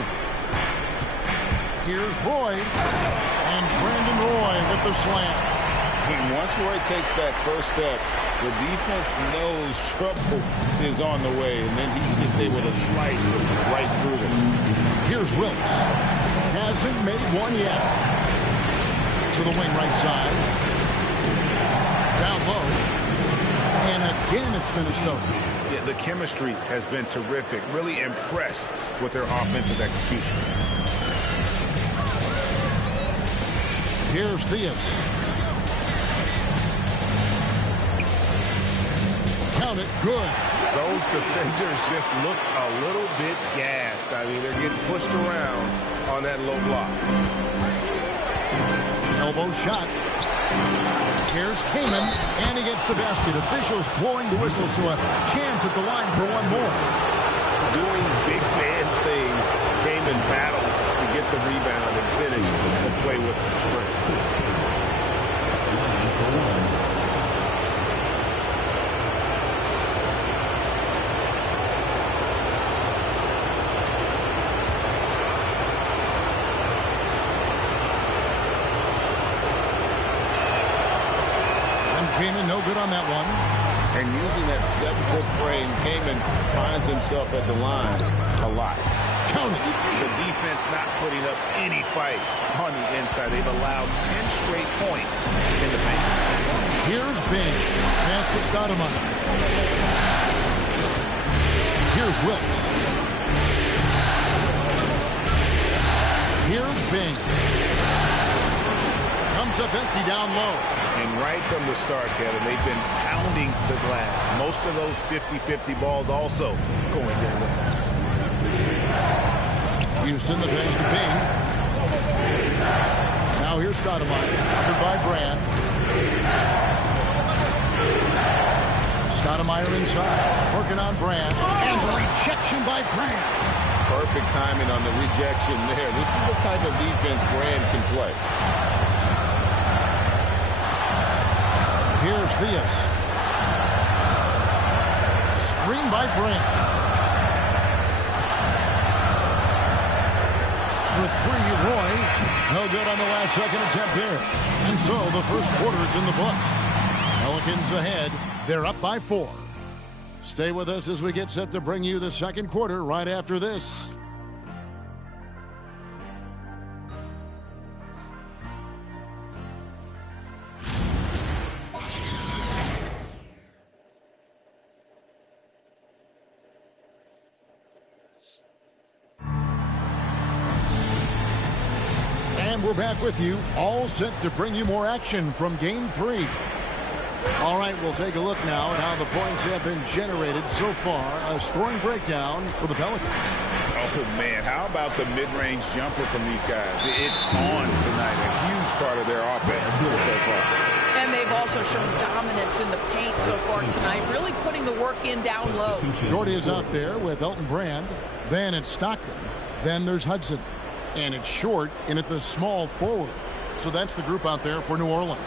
Here's Roy. And Brandon Roy with the slam. Once Roy takes that first step, the defense knows trouble is on the way, and then he's just able to slice it right through them. Here's Wilkes. Hasn't made one yet. To the wing right side. Down low. And again, it's Minnesota. Yeah, the chemistry has been terrific. Really impressed with their offensive execution. Here's Theus. Count it. Good. Those defenders just look a little bit gassed. I mean, they're getting pushed around on that low block. Elbow shot. Here's Kaman, and he gets the basket. Officials blowing the whistle, so a chance at the line for one more. Doing big man things. Kaman battles to get the rebound and finish and play with some strength. Kaman no good on that one. And using that 7-foot frame, Kaman finds himself at the line a lot. Count it. The defense not putting up any fight on the inside. They've allowed 10 straight points in the paint. Here's Bing. Pass to Stoudemire. Here's Wilkes. Here's Bing. Comes up empty down low. And right from the start, Kevin, they've been pounding the glass. Most of those 50-50 balls also going their way. Houston, the pass to Bing. Now here's Stoudemire. Covered by Brand. Stoudemire inside. Working on Brand. And the rejection by Brand. Perfect timing on the rejection there. This is the type of defense Brand can play. Here's Theus. Screen by Brand. For three, Roy. No good on the last second attempt there. And so the first quarter is in the books. Pelicans ahead. They're up by 4. Stay with us as we get set to bring you the second quarter right after this. And we're back with you, all set to bring you more action from Game 3. All right, we'll take a look now at how the points have been generated so far. A scoring breakdown for the Pelicans. Oh, man, how about the mid-range jumper from these guys? It's on tonight, a huge part of their offense so far. And they've also shown dominance in the paint so far tonight, really putting the work in down low. Gordy is out there with Elton Brand. Then it's Stockton. Then there's Hudson. And it's Short in at the small forward. So that's the group out there for New Orleans.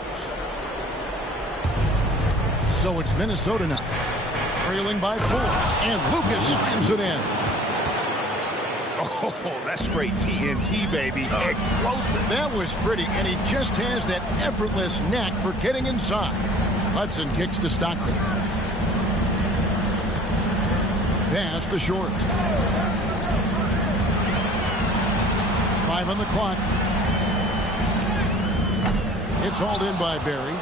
So it's Minnesota now, trailing by 4, and Lucas slams it in. Oh, that's straight TNT, baby. Explosive. That was pretty, and he just has that effortless knack for getting inside. Hudson kicks to Stockton. Pass to Short. 5 on the clock. It's hauled in by Barry.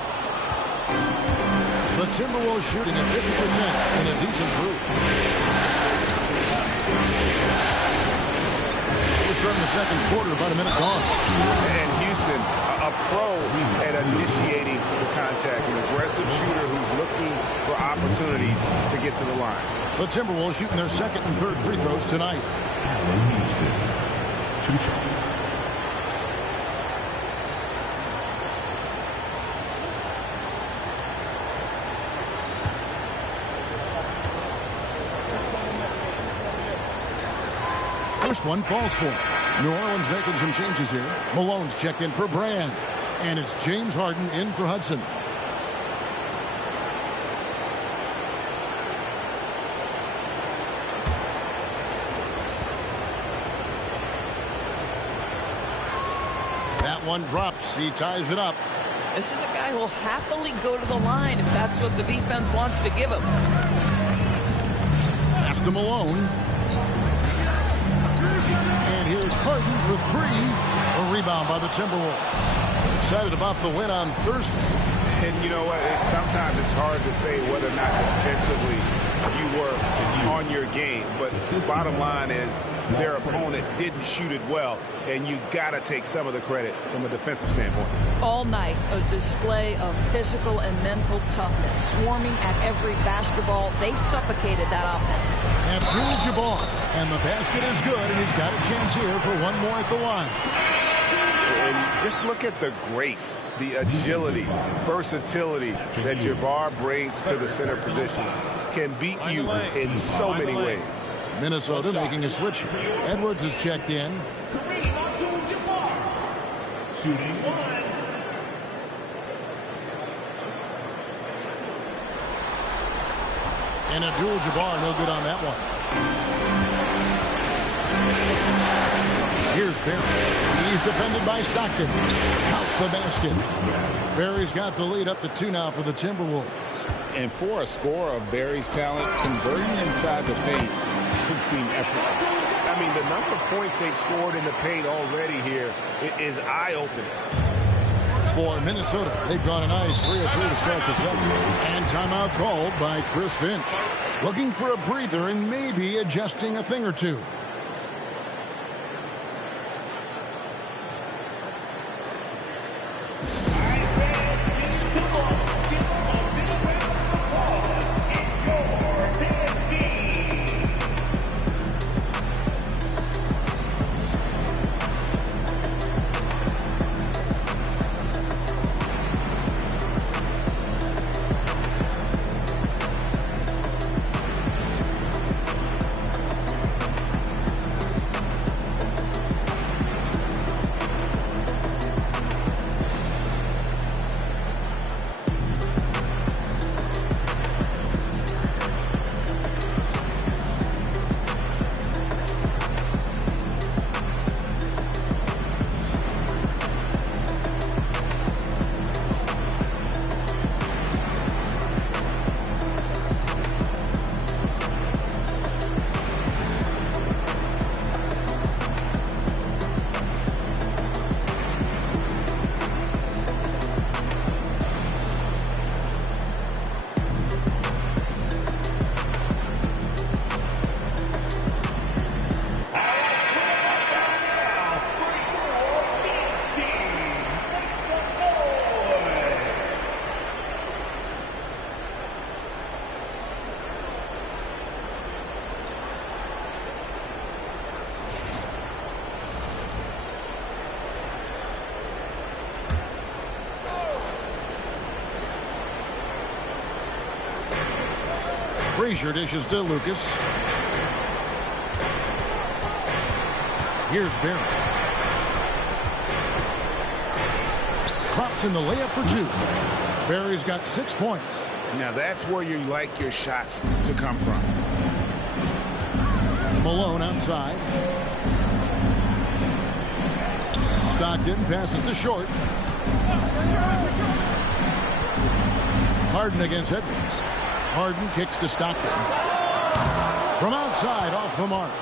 The Timberwolves shooting at 50% in a decent group. We're starting the second quarter, about a minute gone. And Houston, a pro at initiating the contact, an aggressive shooter who's looking for opportunities to get to the line. The Timberwolves shooting their second and third free throws tonight. Two shots. First one falls for him. New Orleans making some changes here. Malone's checked in for Brand. And it's James Harden in for Hudson. That one drops. He ties it up. This is a guy who will happily go to the line if that's what the defense wants to give him. Pass to Malone. And here's Harden for 3. A rebound by the Timberwolves. Excited about the win on Thursday. And you know what? Sometimes it's hard to say whether or not defensively you were on your game. But the bottom line is their opponent didn't shoot it well. And you got to take some of the credit from a defensive standpoint. All night, a display of physical and mental toughness. Swarming at every basketball. They suffocated that offense. Abdul-Jabbar. And the basket is good. And he's got a chance here for one more at the line. And just look at the grace, the agility, versatility that Jabbar brings to the center position. Can beat you in so many ways. Minnesota making a switch here. Edwards is checked in. Shooting 1. And Abdul-Jabbar no good on that one. Here's Barry. He's defended by Stockton. Count the basket. Barry's got the lead up to 2 now for the Timberwolves. And for a scorer of Barry's talent, converting inside the paint can seem effortless. I mean, the number of points they've scored in the paint already here is eye-opening. For Minnesota, they've gone a nice 3 of 3 to start the second. And timeout called by Chris Finch. Looking for a breather and maybe adjusting a thing or two. Frazier dishes to Lucas. Here's Barry. Drops in the layup for 2. Barry's got 6 points. Now that's where you like your shots to come from. Malone outside. Stockton passes to Short. Harden against Edwards. Harden kicks to Stockton. From outside, off the mark.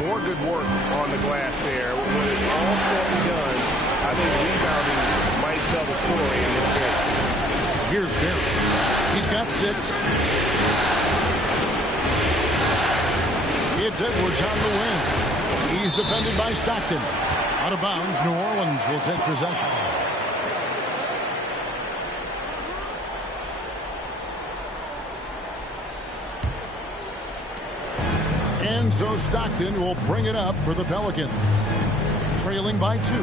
More good work on the glass there. When it's all said and done, I think rebounding might tell the story in this game. Here's Barry. He's got 6. It's Edwards on the wing. He's defended by Stockton. Out of bounds, New Orleans will take possession. And so Stockton will bring it up for the Pelicans. Trailing by 2.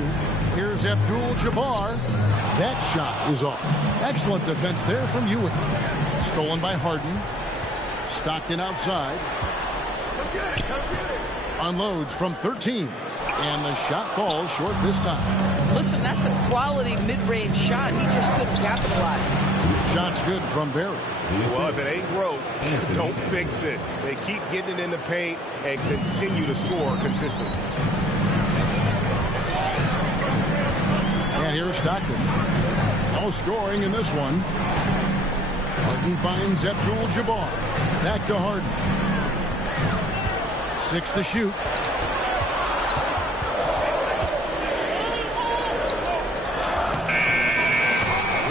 Here's Abdul-Jabbar. That shot is off. Excellent defense there from Ewing. Stolen by Harden. Stockton outside. Unloads from 13. And the shot falls short this time. Listen, that's a quality mid-range shot. He just couldn't capitalize. Shot's good from Barry. Well, if it ain't broke, don't fix it. They keep getting it in the paint and continue to score consistently. And here's Stockton. No scoring in this one. Harden finds Abdul-Jabbar. Back to Harden. 6 to shoot.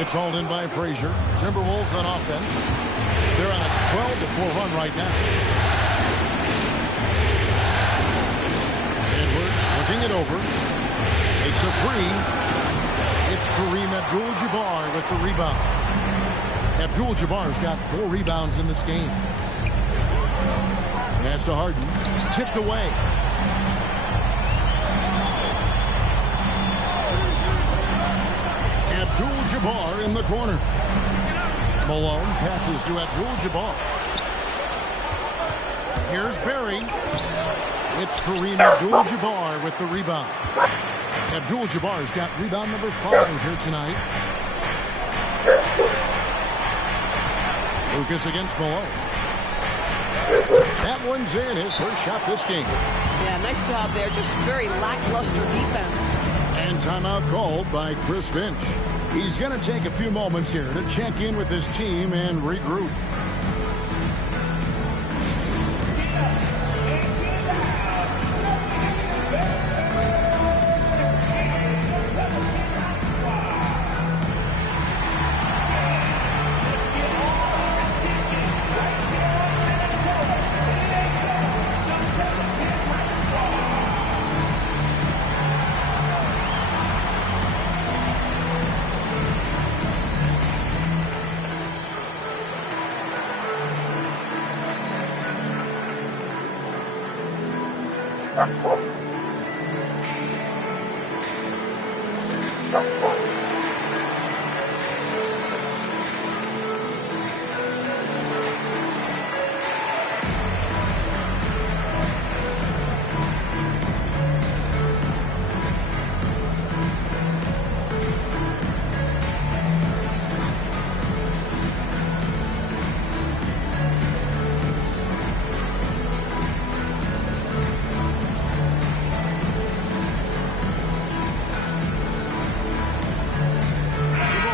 It's hauled in by Frazier. Timberwolves on offense. They're on a 12-4 run right now. Edwards looking it over. Takes a 3. It's Kareem Abdul-Jabbar with the rebound. Abdul-Jabbar's got 4 rebounds in this game. Pass to Harden. Tipped away. Abdul-Jabbar in the corner. Malone passes to Abdul-Jabbar. Here's Barry. It's Kareem Abdul-Jabbar with the rebound. Abdul-Jabbar's got rebound number 5 here tonight. Lucas against Malone. That one's in. His first shot this game. Yeah, nice job there. Just very lackluster defense. And timeout called by Chris Finch. He's going to take a few moments here to check in with his team and regroup.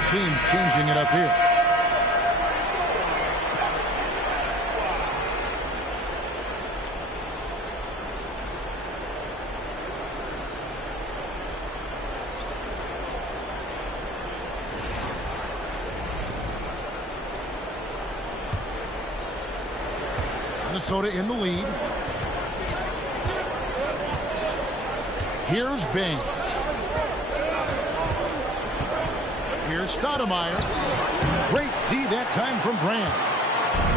Teams changing it up here. Minnesota in the lead. Here's Bing. Here's Stoudemire. Great D that time from Brand.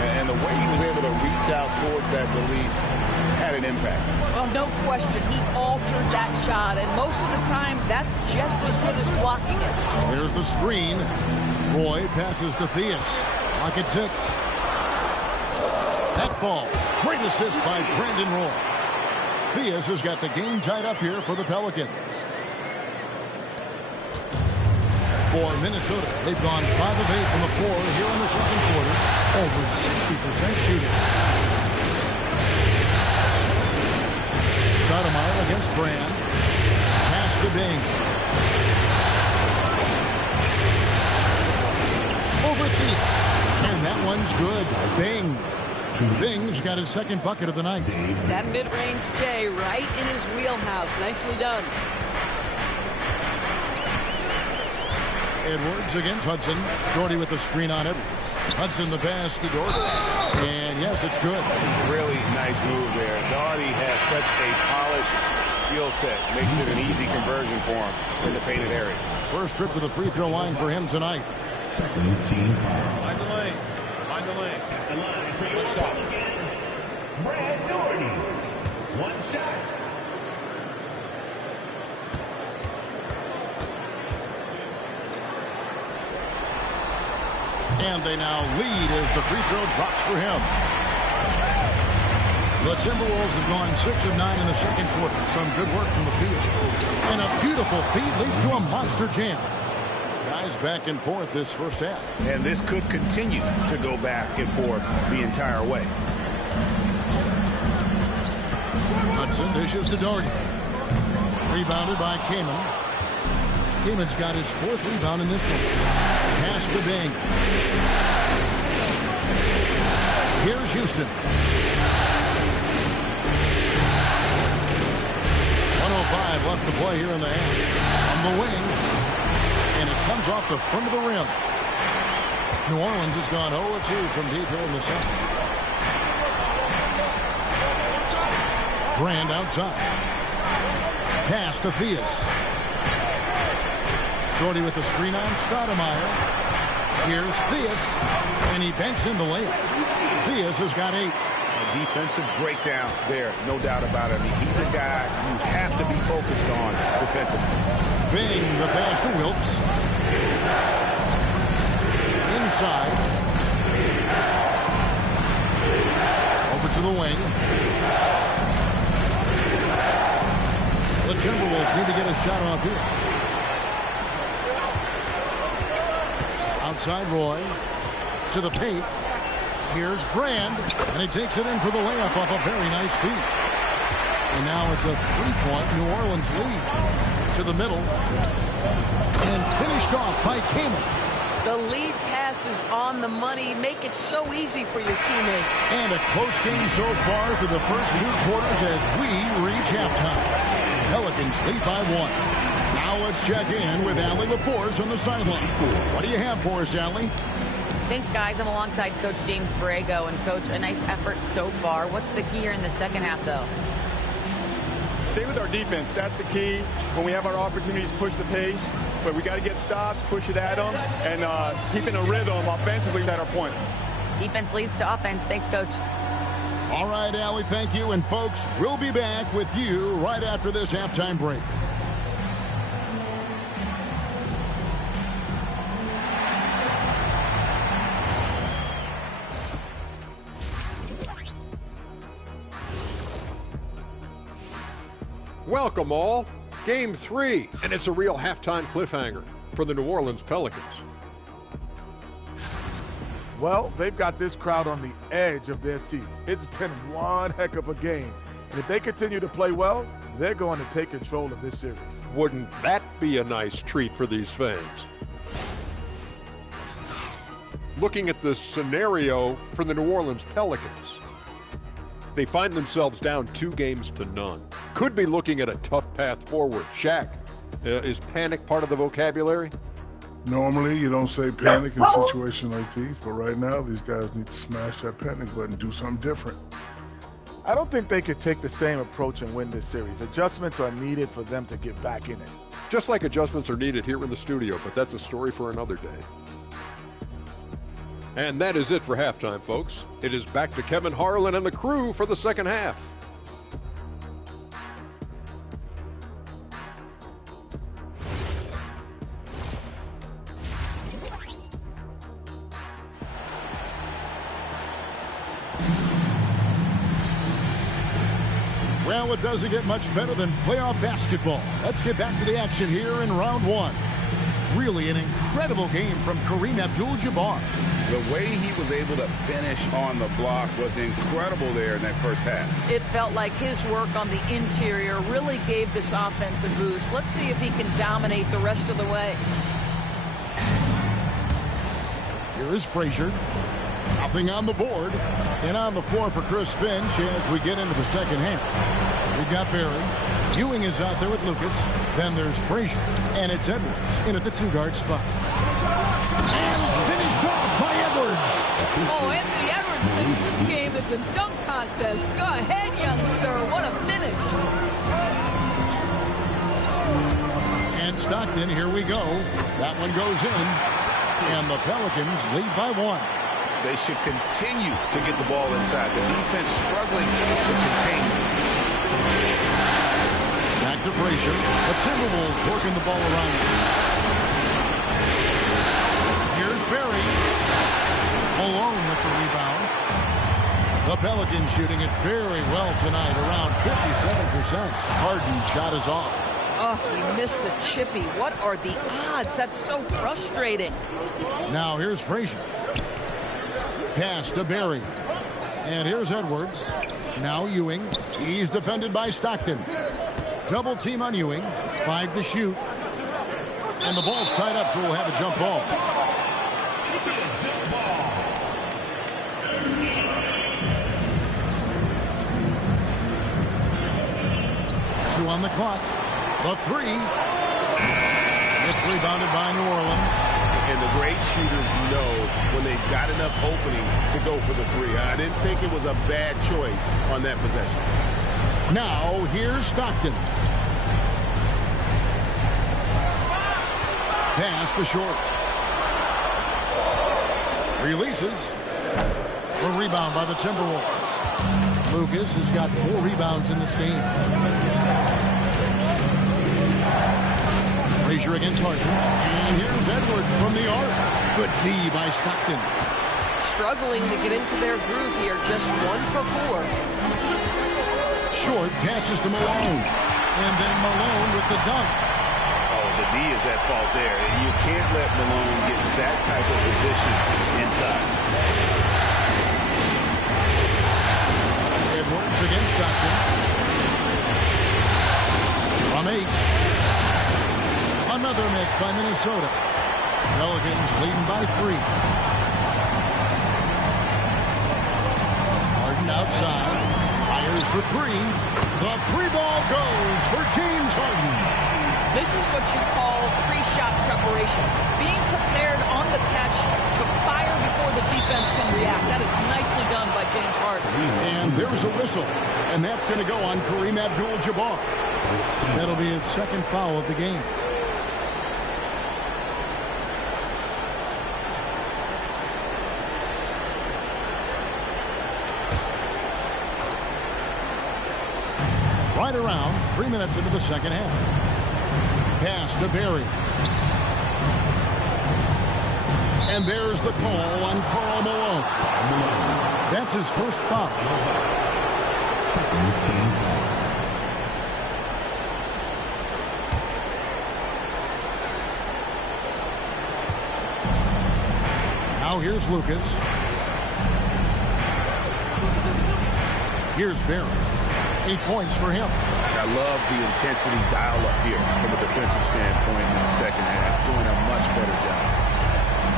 And the way he was able to reach out towards that release had an impact. Well, no question. He altered that shot, and most of the time, that's just as good as blocking it. There's the screen. Roy passes to Theus. Lock at 6. That falls. Great assist by Brandon Roy. Theus has got the game tied up here for the Pelicans. For Minnesota, they've gone 5 of 8 from the floor here in the second quarter. Over 60% shooting. Stoudemire against Brand. Pass to Bing. Over Theus. And that one's good. Bing. Bing's got his second bucket of the night. That mid-range J right in his wheelhouse. Nicely done. Edwards against Hudson. Doherty with the screen on Edwards. Hudson the pass to Doherty. And yes, it's good. Really nice move there. Doherty has such a polished skill set. Makes it an easy conversion for him in the painted area. First trip to the free throw line for him tonight. Second team foul. Mind the lane. Mind the lane. The line for your shot. Brad Doherty. One shot. And they now lead as the free throw drops for him. The Timberwolves have gone 6 of 9 in the second quarter. Some good work from the field. And a beautiful feed leads to a monster jam. Guys back and forth this first half. And this could continue to go back and forth the entire way. Hudson dishes to Doherty. Rebounded by Kaman. Kaman's got his 4th rebound in this one. Pass to Bing. Here's Houston. 1:05 left to play here in the half. On the wing. And it comes off the front of the rim. New Orleans has gone 0-2 from deep here in the second. Brand outside. Pass to Theus. Doherty with the screen on Stoudemire. Here's Theus. And he banks in the layup. Theus has got 8. A defensive breakdown there, no doubt about it. I mean, he's a guy you have to be focused on defensively. Bing, the pass to Wilkes. Inside. Over to the wing. The Timberwolves need to get a shot off here. Outside Roy. To the paint. Here's Brand. And he takes it in for the layup off a very nice feed. And now it's a 3-point New Orleans lead. To the middle. And finished off by Kaman. The lead pass is on the money. Make it so easy for your teammate. And a close game so far through the first 2 quarters as we reach halftime. Pelicans lead by 1. Now let's check in with Allie LaForce on the sideline. What do you have for us, Allie? Thanks, guys. I'm alongside Coach James Borrego. And, Coach, a nice effort so far. What's the key here in the second half, though? Stay with our defense. That's the key. When we have our opportunities, push the pace. But we got to get stops, push it at them, and keeping a rhythm offensively at our point. Defense leads to offense. Thanks, Coach. All right, Allie, thank you. And, folks, we'll be back with you right after this halftime break. Welcome all. Game 3, and it's a real halftime cliffhanger for the New Orleans Pelicans. Well, they've got this crowd on the edge of their seats. It's been one heck of a game. And if they continue to play well, they're going to take control of this series. Wouldn't that be a nice treat for these fans? Looking at the scenario for the New Orleans Pelicans, they find themselves down 2-0. Could be looking at a tough path forward. Shaq, is panic part of the vocabulary? Normally, you don't say panic in situations like these, but right now, these guys need to smash that panic button, do something different. I don't think they could take the same approach and win this series. Adjustments are needed for them to get back in it. Just like adjustments are needed here in the studio, but that's a story for another day. And that is it for halftime, folks. It is back to Kevin Harlan and the crew for the second half. Well, it doesn't get much better than playoff basketball. Let's get back to the action here in round one. Really an incredible game from Kareem Abdul-Jabbar. The way he was able to finish on the block was incredible there in that first half. It felt like his work on the interior really gave this offense a boost. Let's see if he can dominate the rest of the way. Here is Frazier. Nothing on the board. And on the floor for Chris Finch as we get into the second half. We've got Barry. Ewing is out there with Lucas. Then there's Frazier. And it's Edwards in at the two-guard spot. And finished off by Edwards. Oh, Anthony Edwards thinks this game is a dunk contest. Go ahead, young sir. What a finish. And Stockton, here we go. That one goes in. And the Pelicans lead by one. They should continue to get the ball inside. The defense struggling to contain. Back to Frazier. The Timberwolves working the ball around. Here's Barry. Malone with the rebound. The Pelicans shooting it very well tonight, around 57%. Harden's shot is off. Oh, he missed the chippy. What are the odds? That's so frustrating. Now here's Frazier. Pass to Barry. And here's Edwards. Now Ewing. He's defended by Stockton. Double team on Ewing. 5 to shoot. And the ball's tied up, so we'll have a jump ball. Two on the clock. The three. It's rebounded by New Orleans. And the great shooters know when they've got enough opening to go for the three. I didn't think it was a bad choice on that possession. Now, here's Stockton. Pass to Short. Releases. A rebound by the Timberwolves. Lucas has got 4 rebounds in this game. Frazier against Harden. And here's Edwards from the arc. Good D by Stockton. Struggling to get into their groove here. Just 1 for 4. Short passes to Malone. And then Malone with the dunk. Oh, the D is at fault there. You can't let Malone get that type of position inside. Edwards against Stockton. From 8. Another miss by Minnesota. Pelicans leading by 3. Harden outside. Fires for 3. The 3-ball goes for James Harden. This is what you call pre-shot preparation. Being prepared on the catch to fire before the defense can react. That is nicely done by James Harden. And there's a whistle. And that's going to go on Kareem Abdul-Jabbar. That'll be his second foul of the game. Right around 3 minutes into the second half. Pass to Barry. And there's the call on Karl Malone. That's his first foul. Second team foul. Now here's Lucas. Here's Barry. 8 points for him. I love the intensity dial up here from a defensive standpoint in the second half. Doing a much better job.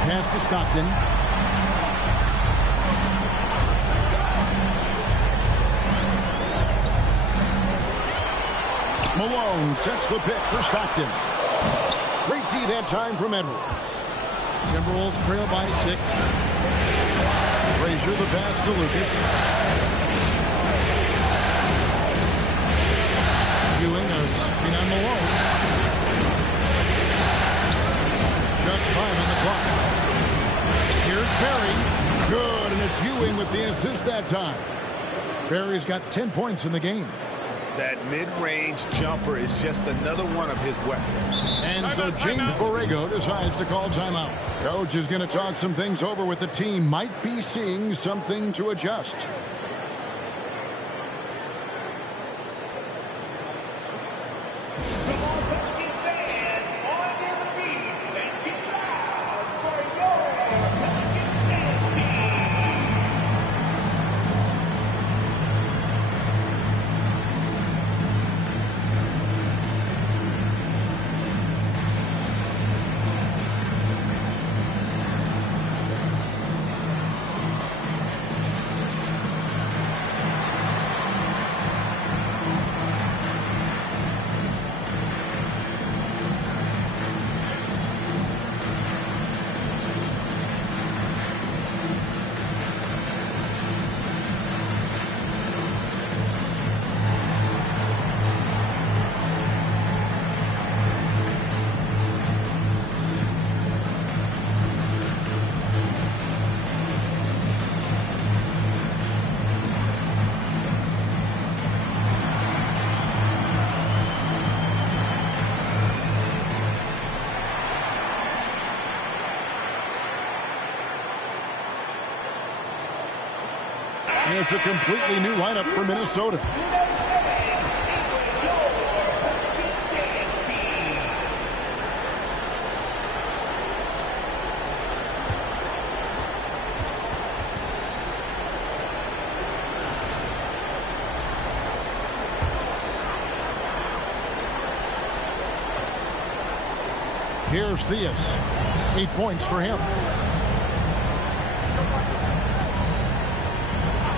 Pass to Stockton. Malone sets the pick for Stockton. Great D that time from Edwards. Timberwolves trail by 6. Frazier the pass to Lucas. Ewing a screen on Malone. Just 5 on the clock. Here's Barry. Good, and it's Ewing with the assist that time. Barry's got 10 points in the game. That mid-range jumper is just another one of his weapons. And so James Borrego decides to call timeout. Coach is going to talk some things over with the team. Might be seeing something to adjust. It's a completely new lineup for Minnesota. Here's Theus. 8 points for him.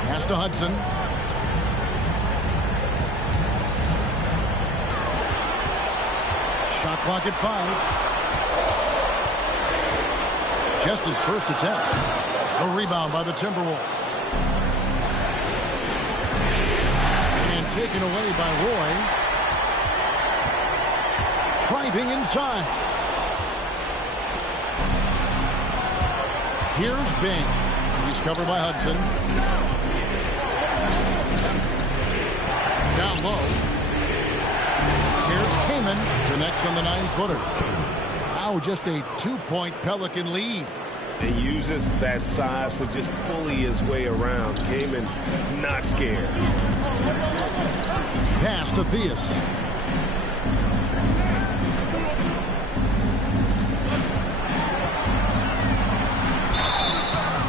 Pass to Hudson. Shot clock at 5. Just his first attempt. A rebound by the Timberwolves. And taken away by Roy. Driving inside. Here's Bing. He's covered by Hudson. Down low. Here's Kaman. Connects on the 9-footer. Now just a 2-point Pelican lead. And uses that size to just bully his way around. Kaman not scared. Pass to Theus.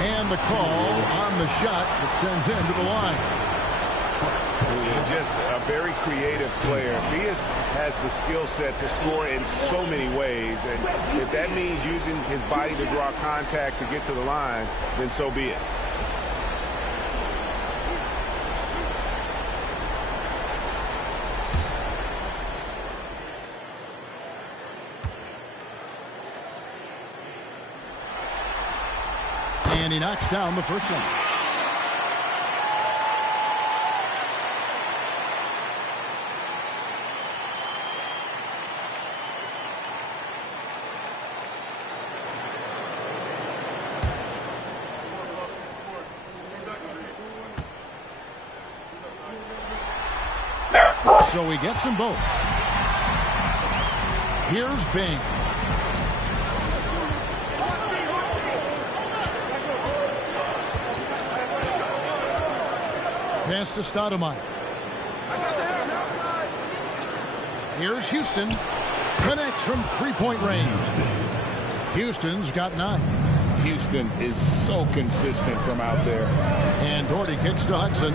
And the call on the shot that sends him to the line. Just a very creative player. Theus has the skill set to score in so many ways, and if that means using his body to draw contact to get to the line, then so be it. And he knocks down the first one. So he gets them both. Here's Bing. Pass to Stoudemire. Here's Houston. Connects from 3-point range. Houston's got 9. Houston is so consistent from out there. And Doherty kicks to Hudson.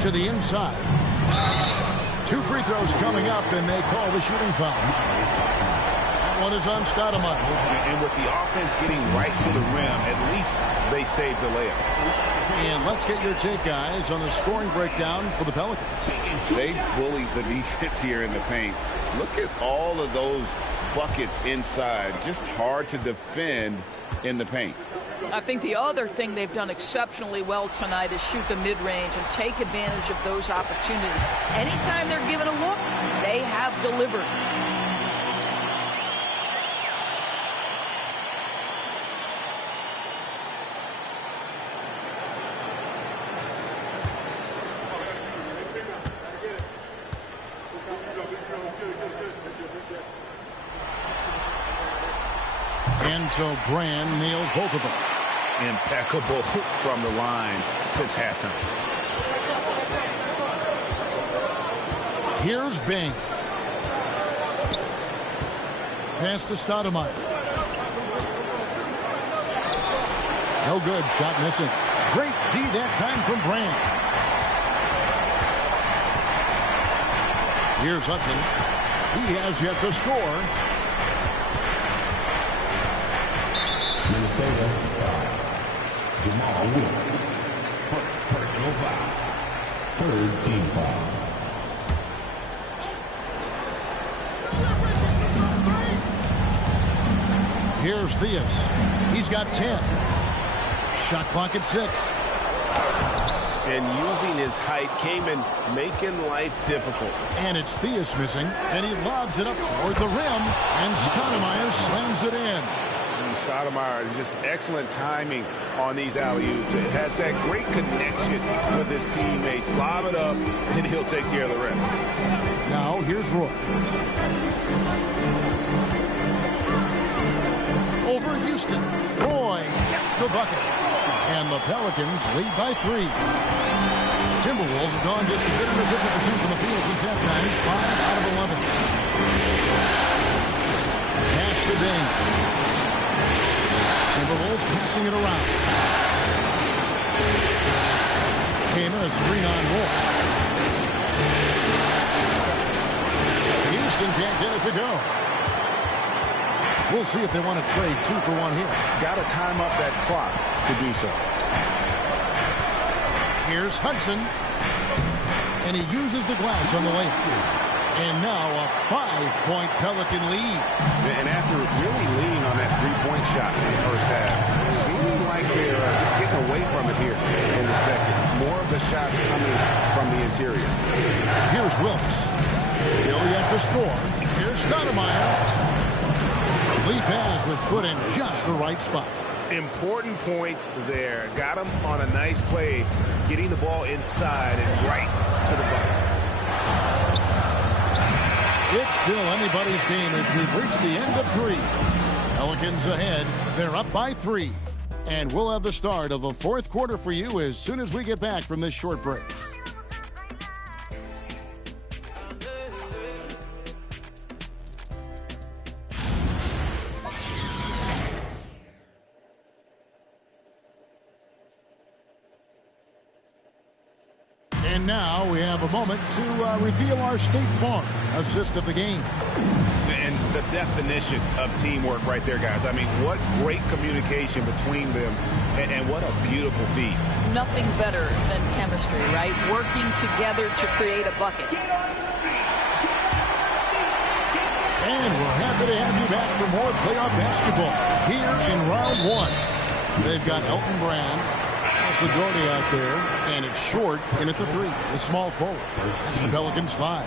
To the inside. 2 free throws coming up, and they call the shooting foul. That one is on Stoudemire. And with the offense getting right to the rim, at least they saved the layup. And let's get your take, guys, on the scoring breakdown for the Pelicans. They bullied the defense here in the paint. Look at all of those buckets inside. Just hard to defend in the paint. I think the other thing they've done exceptionally well tonight is shoot the mid-range and take advantage of those opportunities. Anytime they're given a look, they have delivered. And so Brand nails both of them. Impeccable from the line since halftime. Here's Bing. Pass to Stoudemire. No good. Shot missing. Great D that time from Brand. Here's Hudson. He has yet to score. Minnesota, Jamal Williams. Personal foul. Third team foul. Here's Theus. He's got 10. Shot clock at 6. And using his height came in making life difficult. And it's Theus missing, and he lobs it up toward the rim, and Stoudemire slams it in. And Stoudemire, just excellent timing on these alley-oops. It has that great connection with his teammates. Lob it up, and he'll take care of the rest. Now, here's Roy. Over Houston. Roy gets the bucket. And the Pelicans lead by 3. Timberwolves have gone just a bit under 50% from the field since halftime. 5 out of 11. Pass to Bing. Timberwolves passing it around. Came in a screen on Moore. Houston can't get it to go. We'll see if they want to trade 2 for 1 here. Got to time up that clock to do so. Here's Hudson. And he uses the glass on the layup. And now a 5-point Pelican lead. And after really leaning on that three-point shot in the first half, seeming like they're just getting away from it here in the second. More of the shots coming from the interior. Here's Wilkes. Still yet to score. Here's Stoudemire. Lee pass was put in just the right spot. Important points there. Got him on a nice play, getting the ball inside and right to the bucket. It's still anybody's game as we've reached the end of 3. Pelicans ahead. They're up by 3. And we'll have the start of the 4th quarter for you as soon as we get back from this short break. And now we have a moment to reveal our State Farm assist of the game. And the definition of teamwork right there, guys. I mean, what great communication between them, and what a beautiful feat. Nothing better than chemistry, right? Working together to create a bucket. And we're happy to have you back for more playoff basketball here in round 1. They've got Elton Brand. Doherty out there, and it's Short in at the 3. The small forward. That's the Pelicans 5.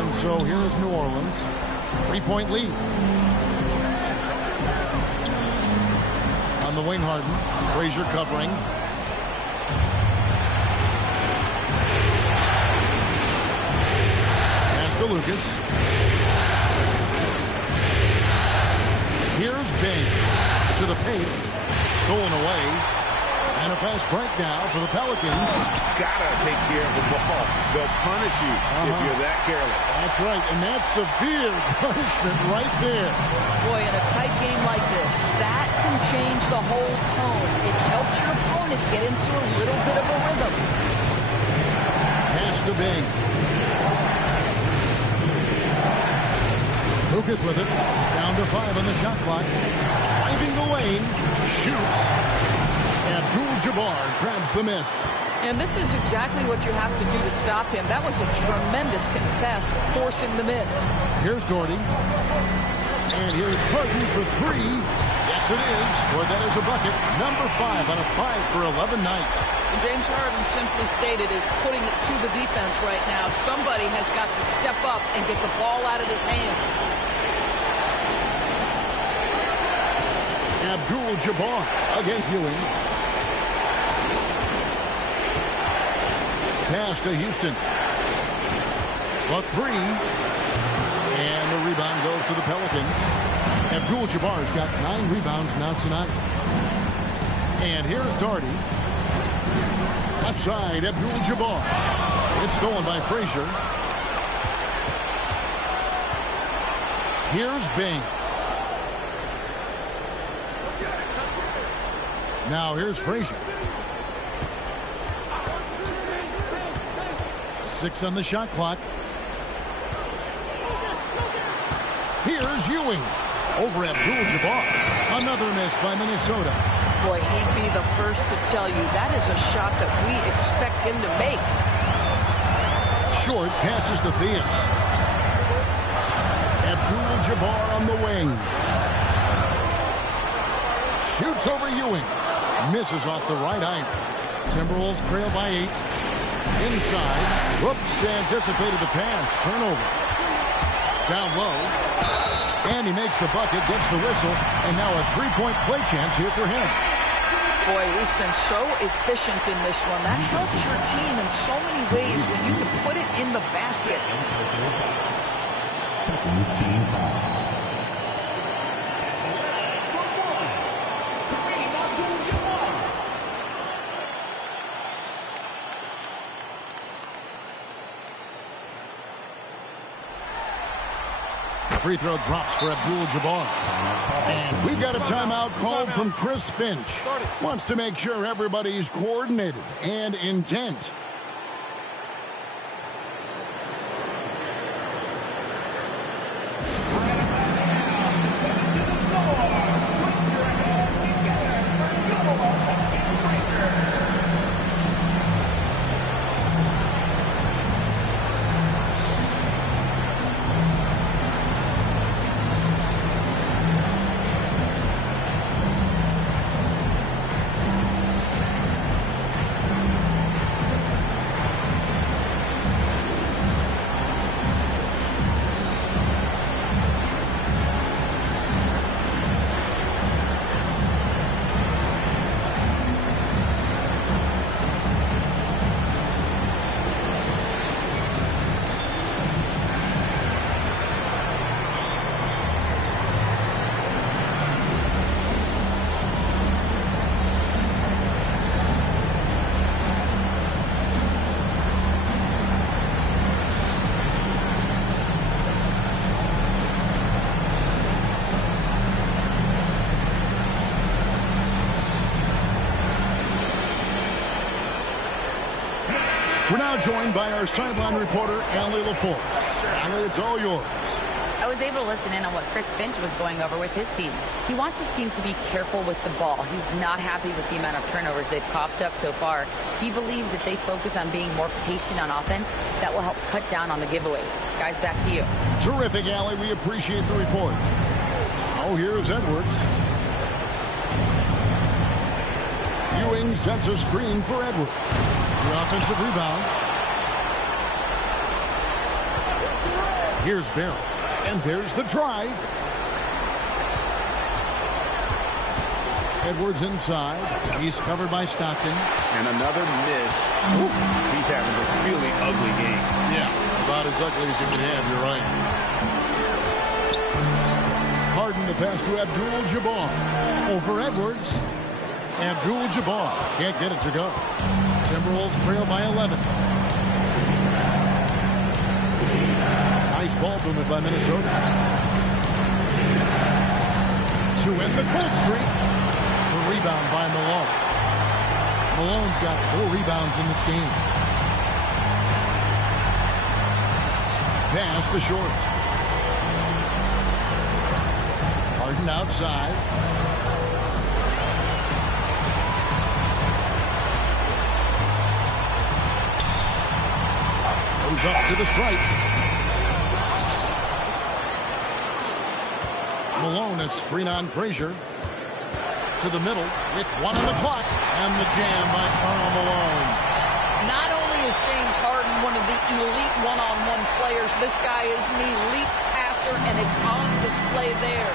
And so here's New Orleans. 3-point lead. On the wing, Harden. Frazier covering. To Lucas. Here's Bing to the paint. Stolen away. And a fast break now for the Pelicans. Gotta take care of the ball. They'll punish you if you're that careless. That's right, and that's severe punishment right there. Boy, in a tight game like this, that can change the whole tone. It helps your opponent get into a little bit of a rhythm. Pass to Bing. Lucas with it. Down to 5 on the shot clock. Driving the lane. Shoots. Abdul-Jabbar grabs the miss. And this is exactly what you have to do to stop him. That was a tremendous contest, forcing the miss. Here's Doherty. And here's Harden for 3. Yes, it is. Scored that as a bucket. Number 5 on a 5 for 11 night. And James Harden simply stated is putting it to the defense right now. Somebody has got to step up and get the ball out of his hands. Abdul-Jabbar against Ewing. Pass to Houston. The 3. And the rebound goes to the Pelicans. Abdul-Jabbar's got 9 rebounds now tonight. And here's Darty. Left side, Abdul-Jabbar. It's stolen by Frazier. Here's Bing. Now here's Frazier. 6 on the shot clock. Here's Ewing. Over Abdul-Jabbar. Another miss by Minnesota. Boy, he'd be the first to tell you that is a shot that we expect him to make. Short passes to Theus. Abdul-Jabbar on the wing. Shoots over Ewing. Misses off the right iron. Timberwolves trail by 8. Inside. Whoops, anticipated the pass. Turnover. Down low. And he makes the bucket, gets the whistle, and now a 3-point play chance here for him. Boy, he's been so efficient in this one. That helps your team in so many ways when you can put it in the basket. Second team foul. Free throw drops for Abdul-Jabbar. And we've got a timeout called from Chris Finch. Wants to make sure everybody's coordinated and intent. We're now joined by our sideline reporter, Allie LaForce. Allie, it's all yours. I was able to listen in on what Chris Finch was going over with his team. He wants his team to be careful with the ball. He's not happy with the amount of turnovers they've coughed up so far. He believes if they focus on being more patient on offense, that will help cut down on the giveaways. Guys, back to you. Terrific, Allie. We appreciate the report. Oh, here's Edwards. Ewing sets a screen for Edwards. The offensive rebound. Here's Barrett. And there's the drive. Edwards inside. He's covered by Stockton. And another miss. Ooh, he's having a really ugly game. Yeah, about as ugly as you can have, you're right. Harden the pass to Abdul-Jabbar. Over Edwards. Abdul-Jabbar can't get it to go. Timberwolves trail by 11. Nice ball movement by Minnesota. To end the cold streak. The rebound by Malone. Malone's got 4 rebounds in this game. Pass to Short. Harden outside. Goes up to the stripe. Malone is screen on Frazier. To the middle with 1 on the clock. And the jam by Karl Malone. Not only is James Harden one of the elite one-on-one players, this guy is an elite passer, and it's on display there.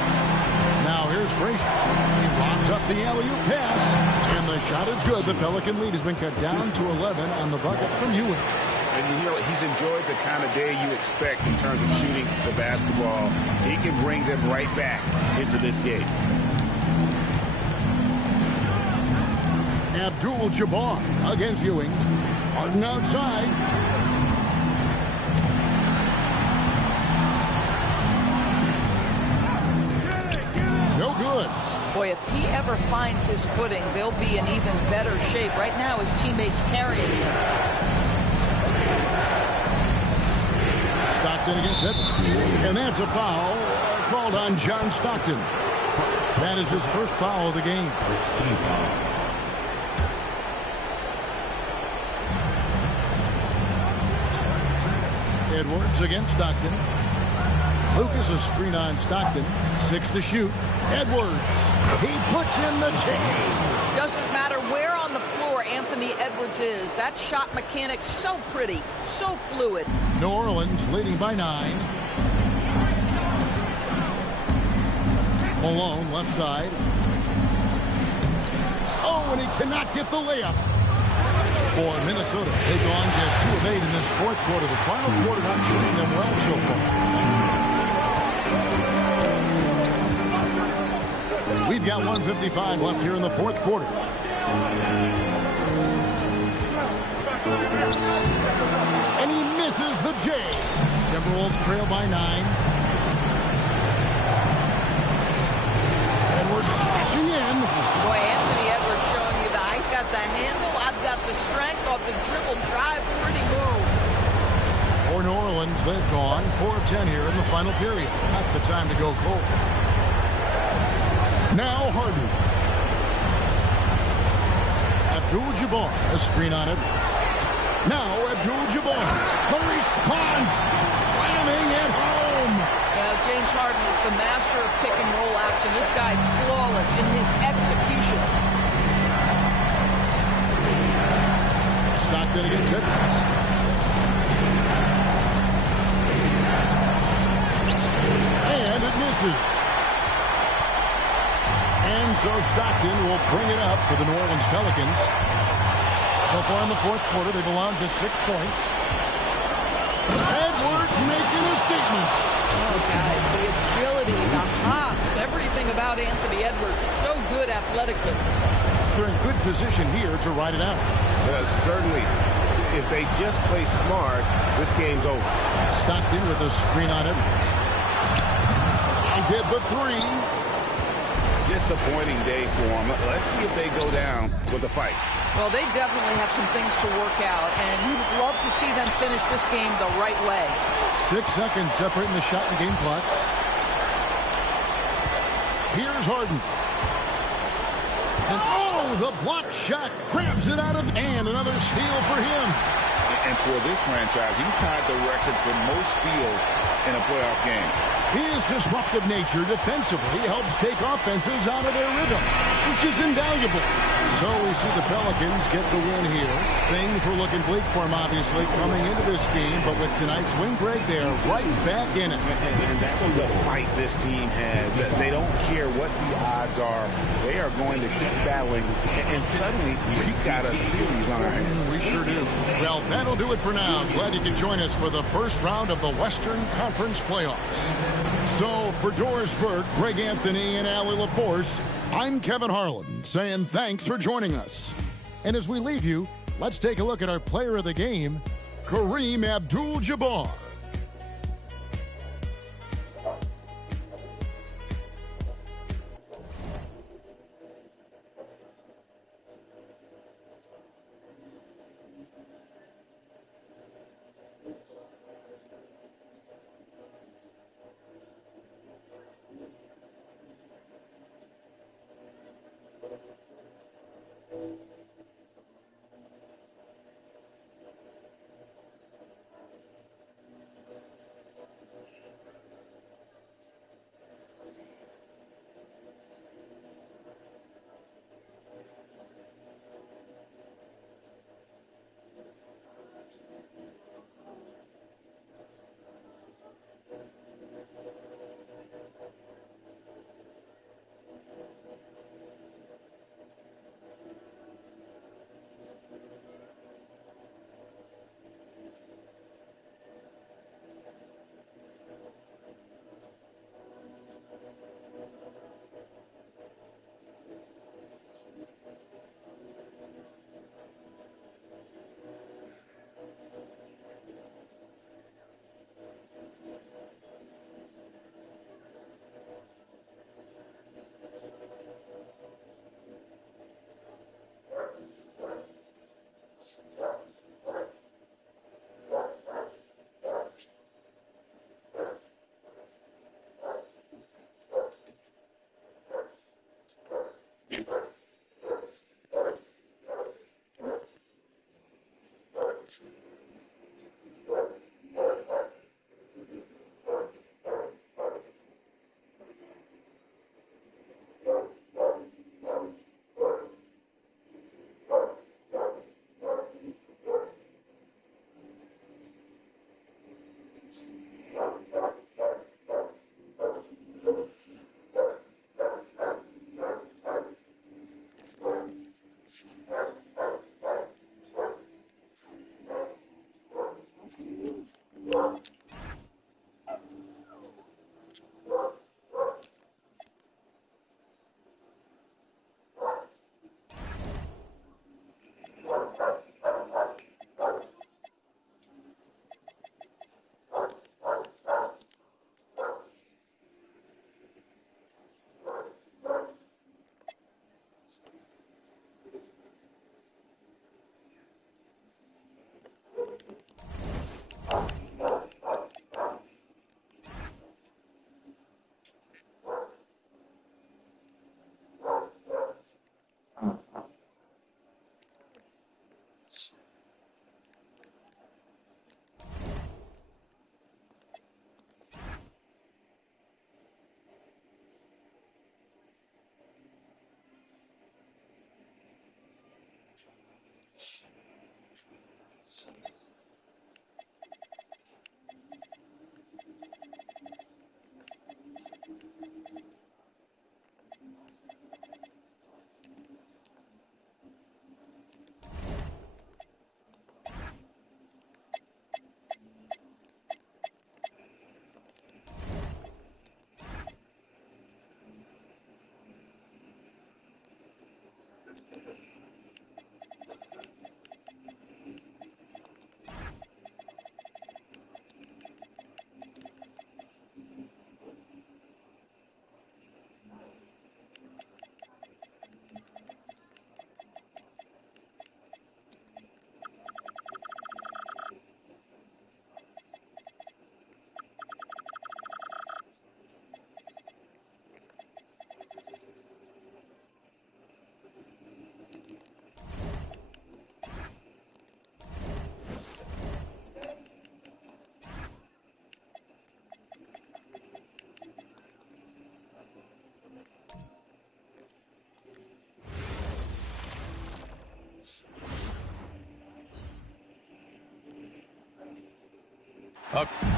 Now here's Frazier. He lobs up the alley-oop pass. And the shot is good. The Pelican lead has been cut down to 11 on the bucket from Ewing. And he's enjoyed the kind of day you expect in terms of shooting the basketball. He can bring them right back into this game. Abdul-Jabbar against Ewing. Harden outside. No good. Boy, if he ever finds his footing, they'll be in even better shape. Right now, his teammates carrying him. Stockton against Edwards. And that's a foul called on John Stockton. That is his first foul of the game. Team foul. Edwards against Stockton. Lucas a screen on Stockton. 6 to shoot. Edwards. He puts in the chain. Doesn't matter where on the floor Anthony Edwards is. That shot mechanic so pretty, so fluid. New Orleans leading by 9. Malone left side. Oh, and he cannot get the layup. For Minnesota, they've gone just 2 of 8 in this fourth quarter. The final quarter not treating them well so far. We've got 1:55 left here in the fourth quarter. And he misses the J. Timberwolves trail by 9. Edwards smashing in. Boy, Anthony Edwards showing you that I've got the handle, I've got the strength off the dribble drive. Pretty move. For New Orleans, they've gone 4 of 10 here in the final period. Not the time to go cold. Now Harden. Abdul-Jabbar, a screen on Edwards. Now Abdul-Jabbar. The response. Slamming at home. James Harden is the master of pick and roll action. This guy flawless in his execution. Stockton against Edwards. And it misses. And so Stockton will bring it up for the New Orleans Pelicans. So far in the fourth quarter, they've allowed just 6 points. Edwards making a statement. Oh, guys, the agility, the hops, everything about Anthony Edwards, so good athletically. They're in good position here to ride it out. Certainly, if they just play smart, this game's over. Stockton with a screen on Edwards. I did the 3. Disappointing day for them. Let's see if they go down with a fight. Well, they definitely have some things to work out, and you'd love to see them finish this game the right way. 6 seconds separating the shot and game clocks. Here's Harden. And oh, the block shot grabs it out of, and another steal for him. And for this franchise, he's tied the record for most steals in a playoff game. His disruptive nature defensively helps take offenses out of their rhythm, which is invaluable. So we see the Pelicans get the win here. Things were looking bleak for them, obviously, coming into this game, but with tonight's win, Greg, they're right back in it. And that's the fight this team has. They don't care what the odds are. They are going to keep battling, and suddenly we've got a series on our hands. We sure do. Well, that'll do it for now. Glad you could join us for the first round of the Western Conference playoffs. So for Doris Burke, Greg Anthony, and Allie LaForce, I'm Kevin Harlan saying thanks for joining us. And as we leave you, let's take a look at our player of the game, Kareem Abdul-Jabbar.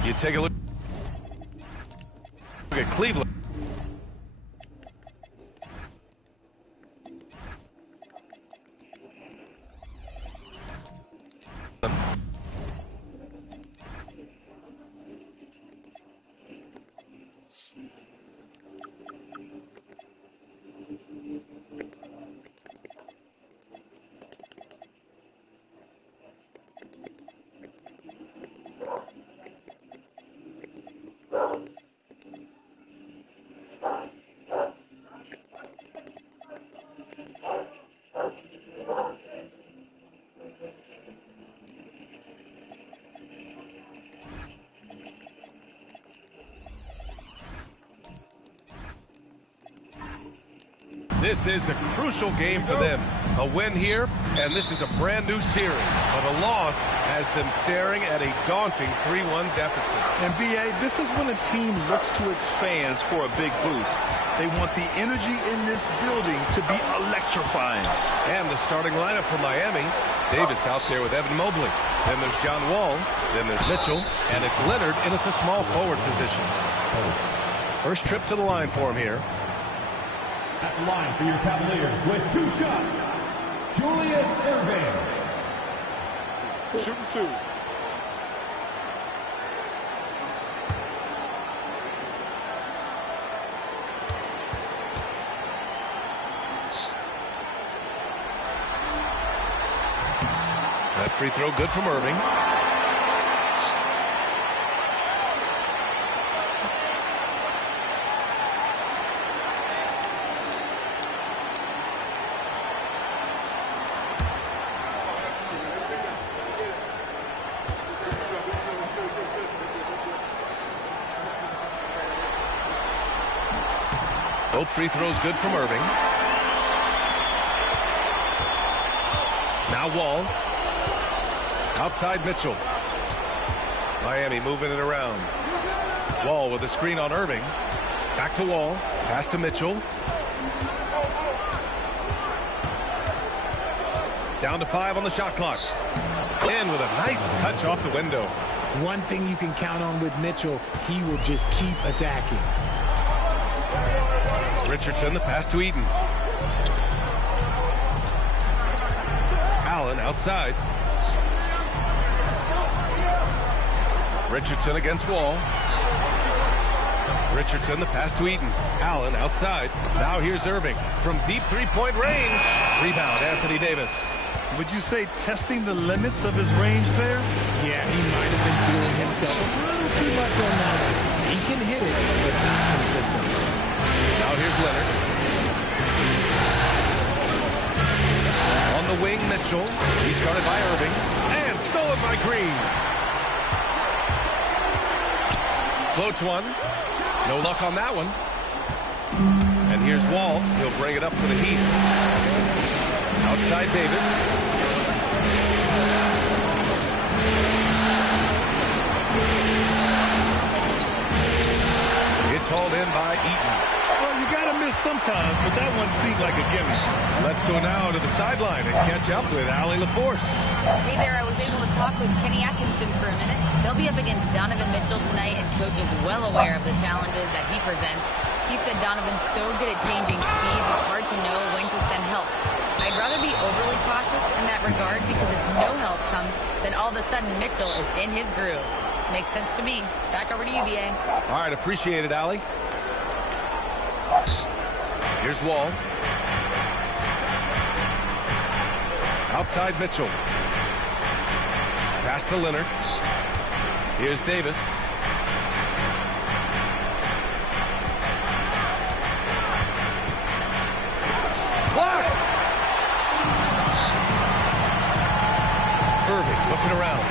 You take a look at Cleveland. This is a crucial game for them. A win here, and this is a brand new series. But a loss has them staring at a daunting 3-1 deficit. And B.A., this is when a team looks to its fans for a big boost. They want the energy in this building to be electrifying. And the starting lineup for Miami. Davis out there with Evan Mobley. Then there's John Wall. Then there's Mitchell. And it's Leonard in at the small forward position. First trip to the line for him here. At the line for your Cavaliers with 2 shots, Julius Irving. Shooting 2. That free throw good from Irving. Both free throws good from Irving. Now Wall. Outside Mitchell. Miami moving it around. Wall with a screen on Irving. Back to Wall. Pass to Mitchell. Down to 5 on the shot clock. In with a nice touch off the window. One thing you can count on with Mitchell, he will just keep attacking. Richardson, the pass to Eaton. Allen outside. Richardson against Wall. Richardson, the pass to Eaton. Allen outside. Now here's Irving from deep three-point range. Rebound, Anthony Davis. Would you say testing the limits of his range there? Yeah, he might have been feeling himself a little too much on that. He can hit it, but not consistent. Now here's Leonard. On the wing, Mitchell. He's guarded by Irving. And stolen by Green. Floats one. No luck on that one. And here's Wall. He'll bring it up for the Heat. Outside Davis. It's hauled in by Eaton. Well, you got to miss sometimes, but that one seemed like a gimme. Let's go now to the sideline and catch up with Allie LaForce. Hey there, I was able to talk with Kenny Atkinson for a minute. They'll be up against Donovan Mitchell tonight, and Coach is well aware of the challenges that he presents. He said Donovan's so good at changing speeds, it's hard to know when to send help. I'd rather be overly cautious in that regard because if no help comes, then all of a sudden Mitchell is in his groove. Makes sense to me. Back over to you, B.A. All right, appreciate it, Allie. Here's Wall. Outside Mitchell. Pass to Leonard. Here's Davis. Blocked! Irving looking around.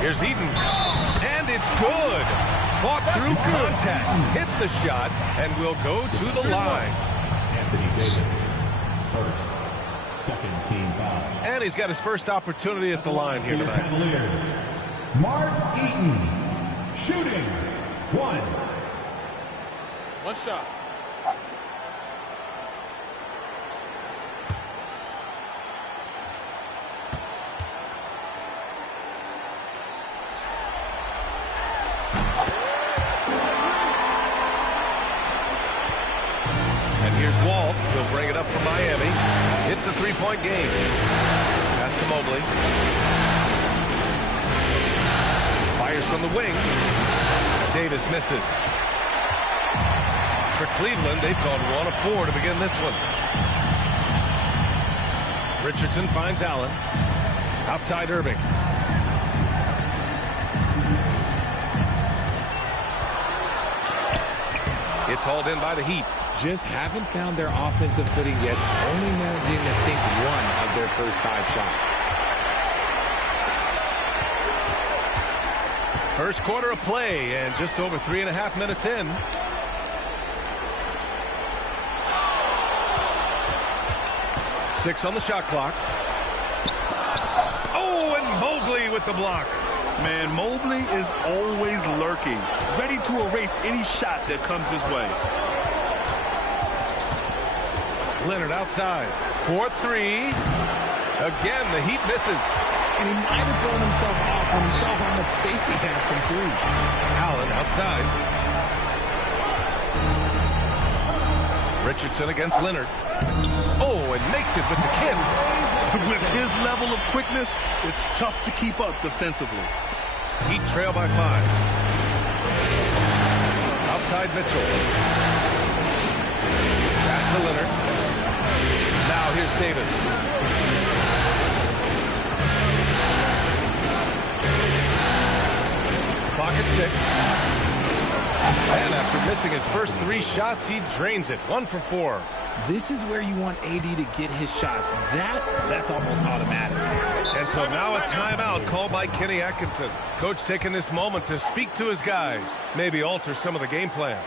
Here's Eaton. And it's good. Fought through contact. Hit the shot and will go to the line. Anthony Davis, first, second team foul. And he's got his first opportunity at the line here tonight. Cavaliers, Mark Eaton, shooting, 1. One shot. 3-point game. Pass to Mobley. Fires from the wing. Davis misses. For Cleveland, they've gone 1 of 4 to begin this one. Richardson finds Allen. Outside Irving. It's hauled in by the Heat. Just haven't found their offensive footing yet, only managing to sink 1 of their first 5 shots. First quarter of play, and just over 3.5 minutes in. Six on the shot clock. Oh, and Mobley with the block. Man, Mobley is always lurking, ready to erase any shot that comes his way. Leonard outside. 4-3. Again, the Heat misses. And he might have thrown himself off when he saw how much space he had from 3. Allen outside. Richardson against Leonard. Oh, and makes it with the kiss. With his level of quickness, it's tough to keep up defensively. Heat trail by 5. Outside Mitchell. Pass to Leonard. Now here's Davis. Clock at 6. And after missing his first 3 shots, he drains it. 1 for 4. This is where you want AD to get his shots. That's almost automatic. And so now a timeout called by Kenny Atkinson. Coach taking this moment to speak to his guys. Maybe alter some of the game plan.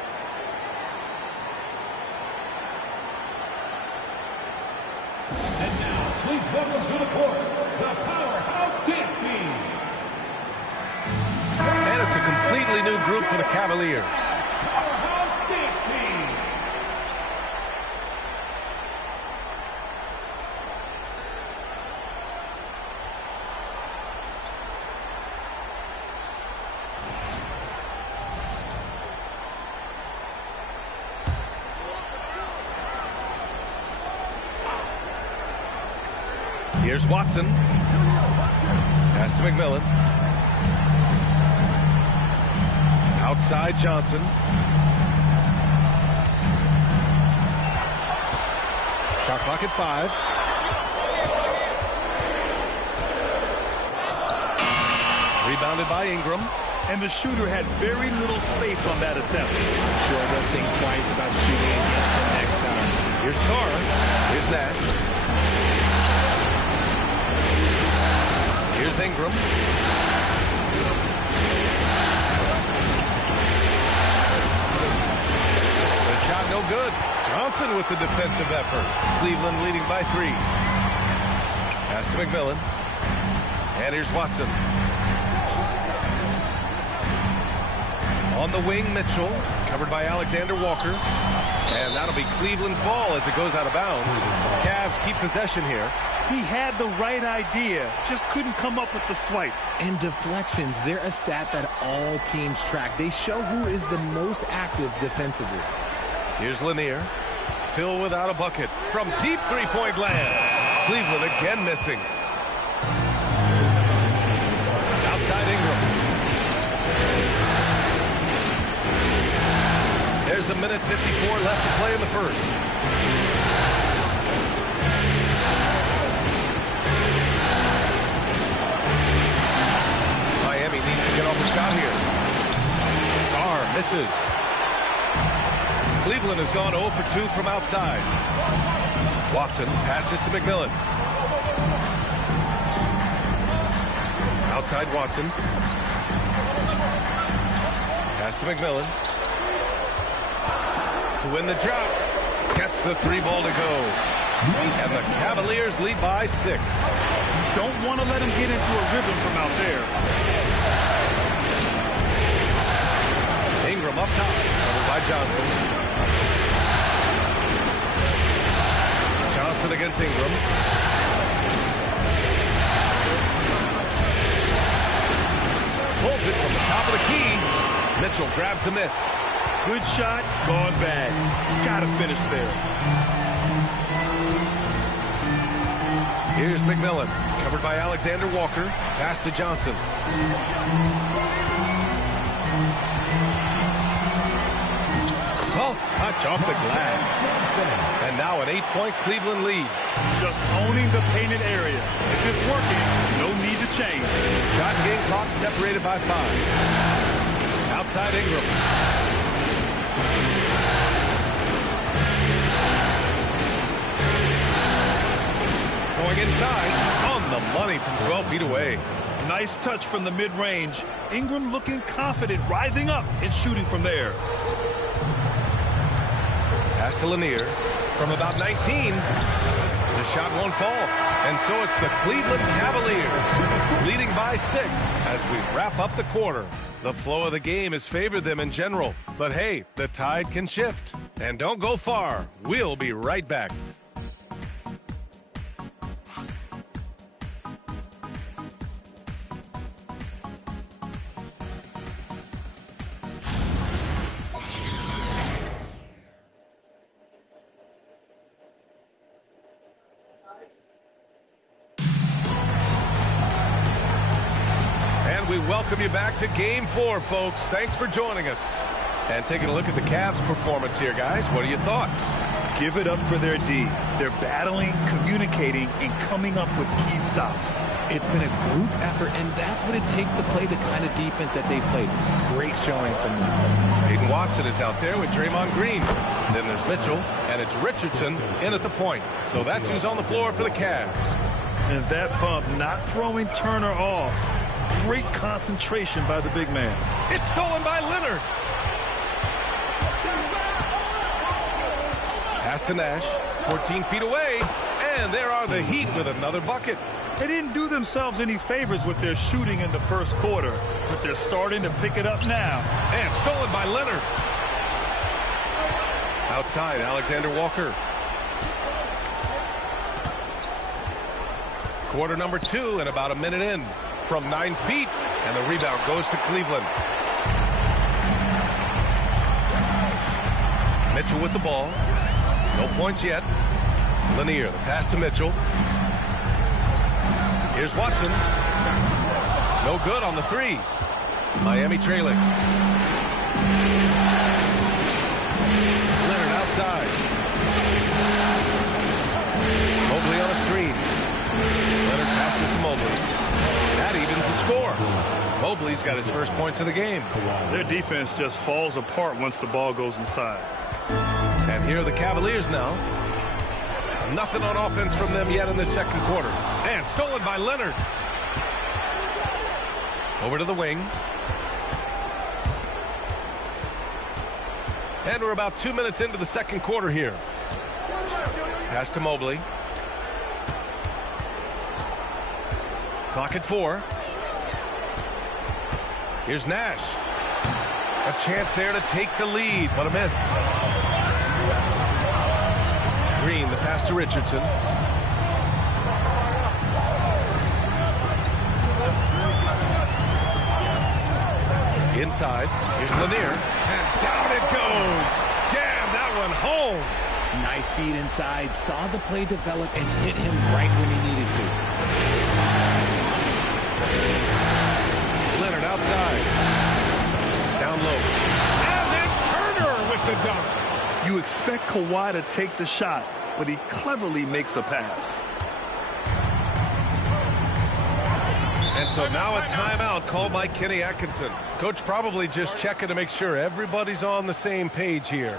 And now, please welcome to the court, the Powerhouse Dance Team. And it's a completely new group for the Cavaliers. Powerhouse Dance Team. Here's Watson. Pass to McMillan. Outside Johnson. Shot clock at 5. Rebounded by Ingram. And the shooter had very little space on that attempt. I'm sure they'll think twice about shooting against him next time. Here's Sarr. Here's Nash. Here's Ingram. The shot no good. Johnson with the defensive effort. Cleveland leading by 3. Pass to McMillan. And here's Watson. On the wing, Mitchell. Covered by Alexander Walker. And that'll be Cleveland's ball as it goes out of bounds. Cavs keep possession here. He had the right idea, just couldn't come up with the swipe. And deflections, they're a stat that all teams track. They show who is the most active defensively. Here's Lanier. Still without a bucket. From deep three-point land. Cleveland again missing. Outside Ingram. There's a minute 54 left to play in the first. Miami needs to get off a shot here. Sarr misses. Cleveland has gone 0 for 2 from outside. Watson passes to McMillan. Outside Watson. Pass to McMillan. To win the drop. Gets the 3 ball to go. And the Cavaliers lead by 6. Don't want to let him get into a rhythm from out there. Ingram up top. Covered by Johnson. Johnson against Ingram. Pulls it from the top of the key. Mitchell grabs a miss. Good shot, gone bad. Gotta finish there. Here's McMillan, covered by Alexander Walker. Pass to Johnson. Soft touch off the glass. And now an 8-point Cleveland lead. Just owning the painted area. If it's working, no need to change. Shot game clock separated by 5. Outside Ingram. Going inside, on the money from 12 feet away. Nice touch from the mid-range. Ingram looking confident, rising up and shooting from there. Pass to Lanier from about 19. The shot won't fall. And so it's the Cleveland Cavaliers leading by 6 as we wrap up the quarter. The flow of the game has favored them in general. But hey, the tide can shift. And don't go far. We'll be right back. We welcome you back to Game 4, folks. Thanks for joining us. And taking a look at the Cavs' performance here, guys. What are your thoughts? Give it up for their D. They're battling, communicating, and coming up with key stops. It's been a group effort, and that's what it takes to play the kind of defense that they've played. Great showing from them. Hayden Watson is out there with Draymond Green. Then there's Mitchell, and it's Richardson in at the point. So that's who's on the floor for the Cavs. And that bump not throwing Turner off. Great concentration by the big man. It's stolen by Leonard. Pass to Nash, 14 feet away, and there are the Heat with another bucket. They didn't do themselves any favors with their shooting in the first quarter, but they're starting to pick it up now. And stolen by Leonard. Outside, Alexander Walker. Quarter number 2 and about a minute in. From 9 feet, and the rebound goes to Cleveland. Mitchell with the ball. No points yet. Lanier, the pass to Mitchell. Here's Watson. No good on the 3. Miami trailing. Leonard outside. Mobley on a screen. Leonard passes to Mobley. That evens the score. Mobley's got his first points of the game. Their defense just falls apart once the ball goes inside. And here are the Cavaliers now. Nothing on offense from them yet in the second quarter. And stolen by Leonard. Over to the wing. And we're about 2 minutes into the second quarter here. Pass to Mobley. Clock at 4. Here's Nash. A chance there to take the lead, but a miss. Green, the pass to Richardson. Inside, here's Lanier. And down it goes. Jam that one home. Nice feed inside. Saw the play develop and hit him right when he needed to. Leonard outside. Down low. And then Turner with the dunk. You expect Kawhi to take the shot, but he cleverly makes a pass. And so now a timeout called by Kenny Atkinson. Coach probably just checking to make sure everybody's on the same page here.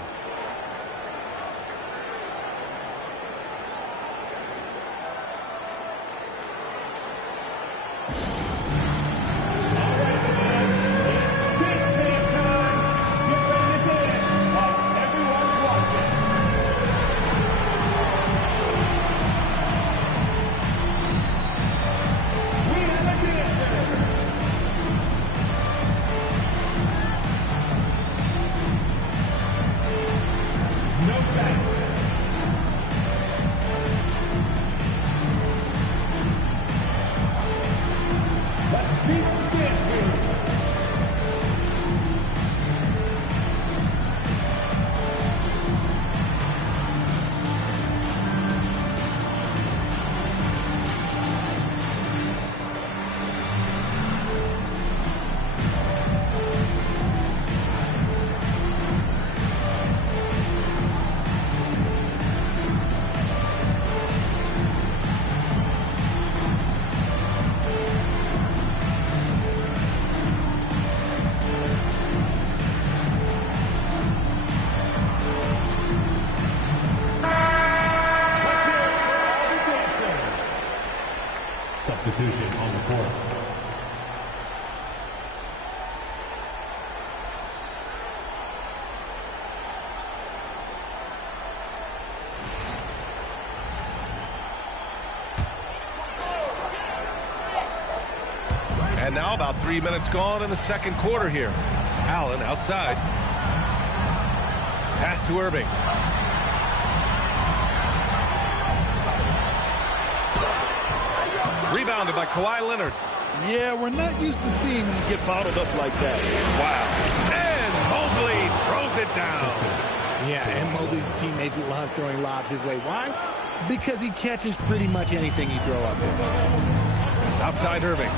substitution on the court. And now about 3 minutes gone in the second quarter here. Allen outside. Pass to Irving. Rebounded by Kawhi Leonard. Yeah, we're not used to seeing him get bottled up like that. Wow. And Mobley throws it down. Yeah, and Mobley's teammates love throwing lobs his way. Why? Because he catches pretty much anything you throw up there. Outside Irving.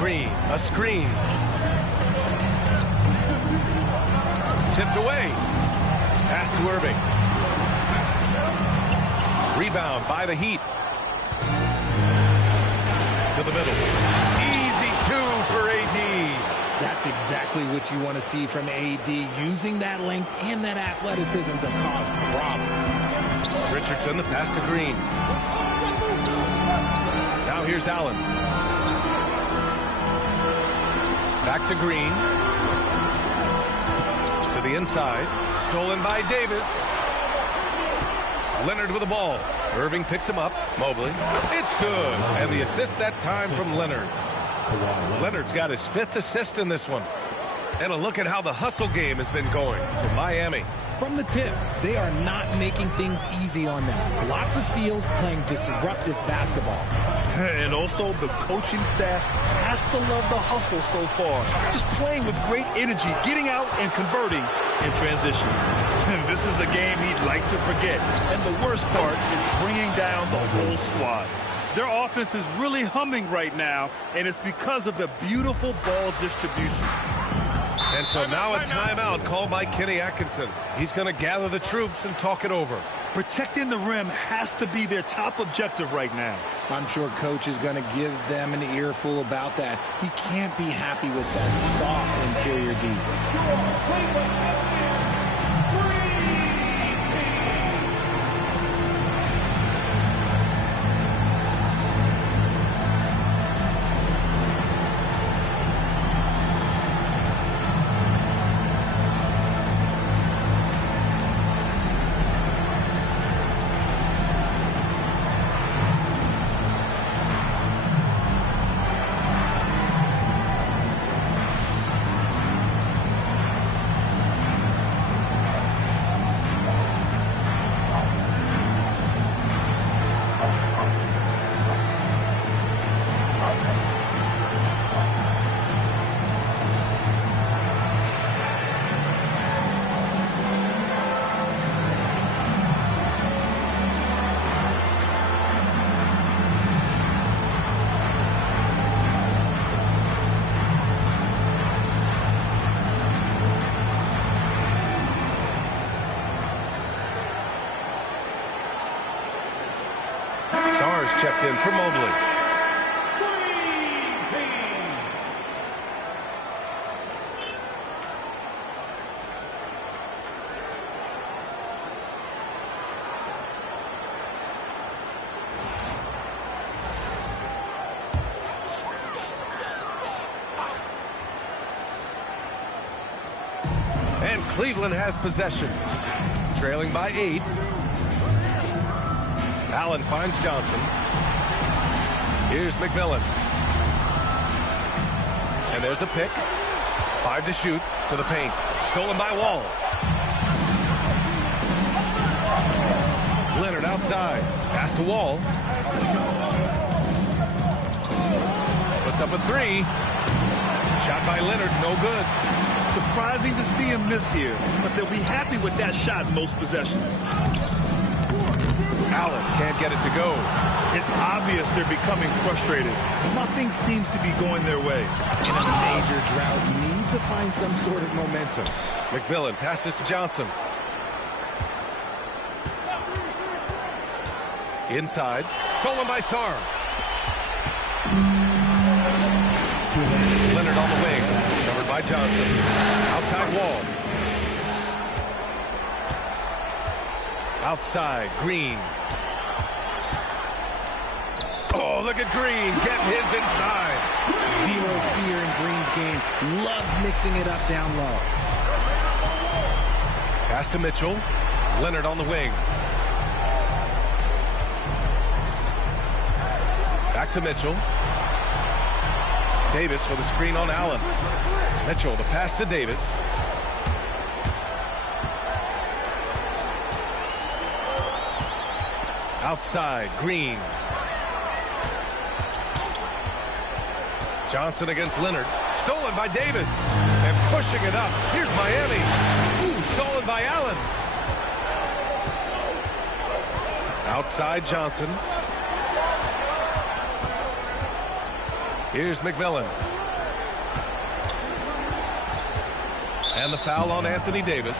Green, a screen. Tipped away. Pass to Irving. Rebound by the Heat. To the middle. Easy two for AD. That's exactly what you want to see from AD, using that length and that athleticism to cause problems. Richardson, the pass to Green. Now here's Allen. Back to Green. To the inside. Stolen by Davis. Leonard with the ball. Irving picks him up. Mobley. It's good. And the assist that time from Leonard. Leonard's got his 5th assist in this one. And a look at how the hustle game has been going for Miami. From the tip, they are not making things easy on them. Lots of steals, playing disruptive basketball. And also, the coaching staff has to love the hustle so far. Just playing with great energy, getting out and converting in transition. This is a game he'd like to forget. And the worst part is bringing down the whole squad. Their offense is really humming right now, and it's because of the beautiful ball distribution. And so now a timeout called by Kenny Atkinson. He's going to gather the troops and talk it over. Protecting the rim has to be their top objective right now. I'm sure coach is going to give them an earful about that. He can't be happy with that soft interior D. Checked in for Mobley. And Cleveland has possession. Trailing by 8. Allen finds Johnson. Here's McMillan. And there's a pick. 5 to shoot to the paint. Stolen by Wall. Leonard outside. Pass to Wall. Puts up a 3. Shot by Leonard, no good. Surprising to see him miss here, but they'll be happy with that shot most possessions. Allen can't get it to go. It's obvious they're becoming frustrated. Nothing seems to be going their way. In a major drought, you need to find some sort of momentum. McMillan passes to Johnson. Inside. Stolen by Sarr. Leonard on the wing. Covered by Johnson. Outside Wall. Outside Green. look at Green getting his inside. Zero fear in Green's game. Loves mixing it up down low. Pass to Mitchell. Leonard on the wing. Back to Mitchell. Davis with a screen on Allen. Mitchell, the pass to Davis. Outside, Green. Johnson against Leonard. Stolen by Davis. And pushing it up. Here's Miami. Ooh, stolen by Allen. Outside Johnson. Here's McMillan. And the foul on Anthony Davis.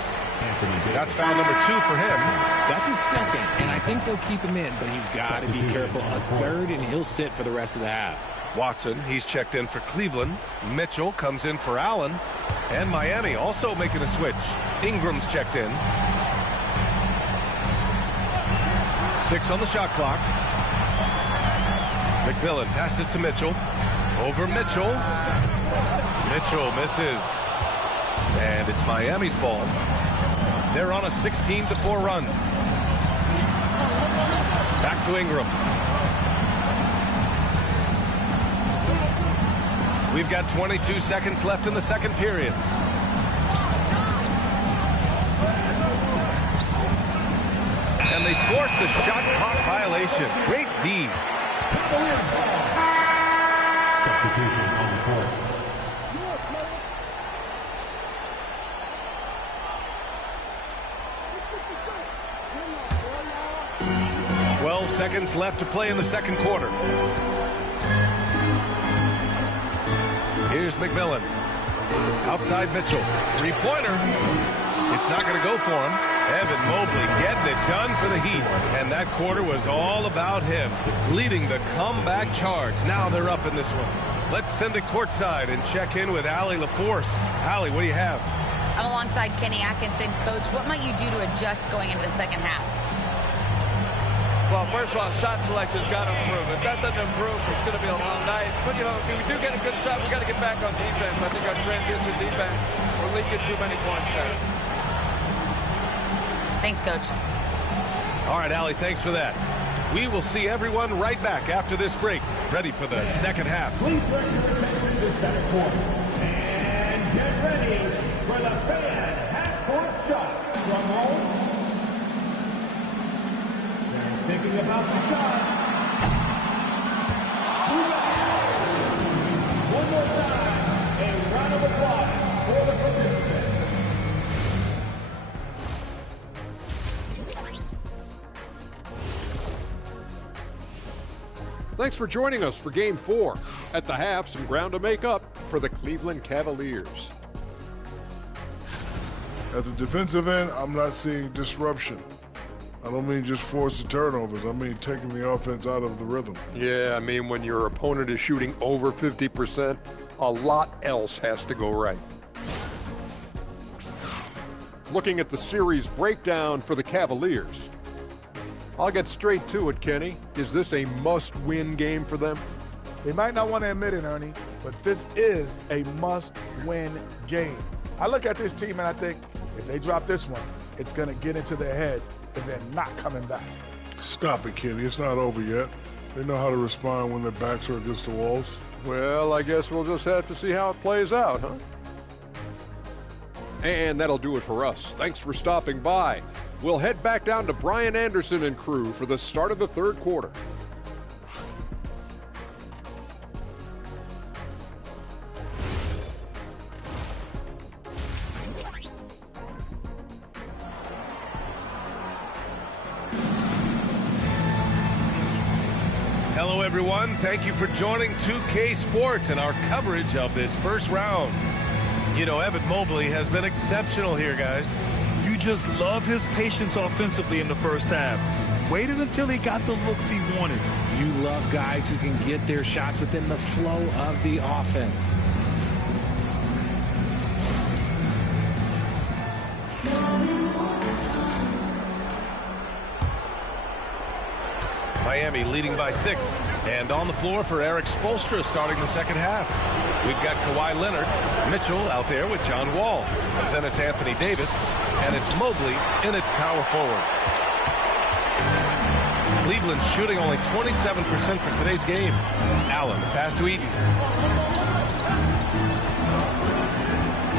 That's foul number 2 for him. That's his second, and I think they'll keep him in, but he's got to be careful. A third, and he'll sit for the rest of the half. Watson, he's checked in for Cleveland. Mitchell comes in for Allen. And Miami also making a switch. Ingram's checked in. 6 on the shot clock. McMillan passes to Mitchell. Over Mitchell. Mitchell misses. And it's Miami's ball. They're on a 16-4 run. Back to Ingram. We've got 22 seconds left in the second period. And they forced the shot clock violation. Great D. Substitution on the court. 12 seconds left to play in the second quarter. Here's McMillan. Outside Mitchell. Three-pointer. It's not going to go for him. Evan Mobley getting it done for the Heat. And that quarter was all about him, leading the comeback charge. Now they're up in this one. Let's send it courtside and check in with Allie LaForce. Allie, what do you have? I'm alongside Kenny Atkinson. Coach, what might you do to adjust going into the second half? Well, first of all, shot selection's got to improve. If that doesn't improve, it's going to be a long night. But, you know, if we do get a good shot, we got to get back on defense. I think our transition defense, we're leaking too many points there. Thanks, Coach. All right, Allie, thanks for that. We will see everyone right back after this break, ready for the second half. Please direct your attention to the second quarter. And get ready for the fan half-court shot. Drum roll. They're thinking about the shot. One more time, a round of applause for the participants. Thanks for joining us for Game 4. At the half, some ground to make up for the Cleveland Cavaliers. At the defensive end, I'm not seeing disruption. I don't mean just forced turnovers. I mean taking the offense out of the rhythm. Yeah, I mean when your opponent is shooting over 50%, a lot else has to go right. Looking at the series breakdown for the Cavaliers. I'll get straight to it, Kenny. Is this a must-win game for them? They might not want to admit it, Ernie, but this is a must-win game. I look at this team and I think if they drop this one, it's going to get into their heads and they're not coming back. Stop it, Kenny. It's not over yet. They know how to respond when their backs are against the walls. Well, I guess we'll just have to see how it plays out, huh? And that'll do it for us. Thanks for stopping by. We'll head back down to Brian Anderson and crew for the start of the third quarter. Hello, everyone. Thank you for joining 2K Sports and our coverage of this first round. You know, Evan Mobley has been exceptional here, guys. You just love his patience offensively in the first half. Waited until he got the looks he wanted. You love guys who can get their shots within the flow of the offense. Miami leading by 6. And on the floor for Eric Spoelstra starting the second half. We've got Kawhi Leonard, Mitchell out there with John Wall. Then it's Anthony Davis, and it's Mobley in at power forward. Cleveland shooting only 27% for today's game. Allen, the pass to Eaton.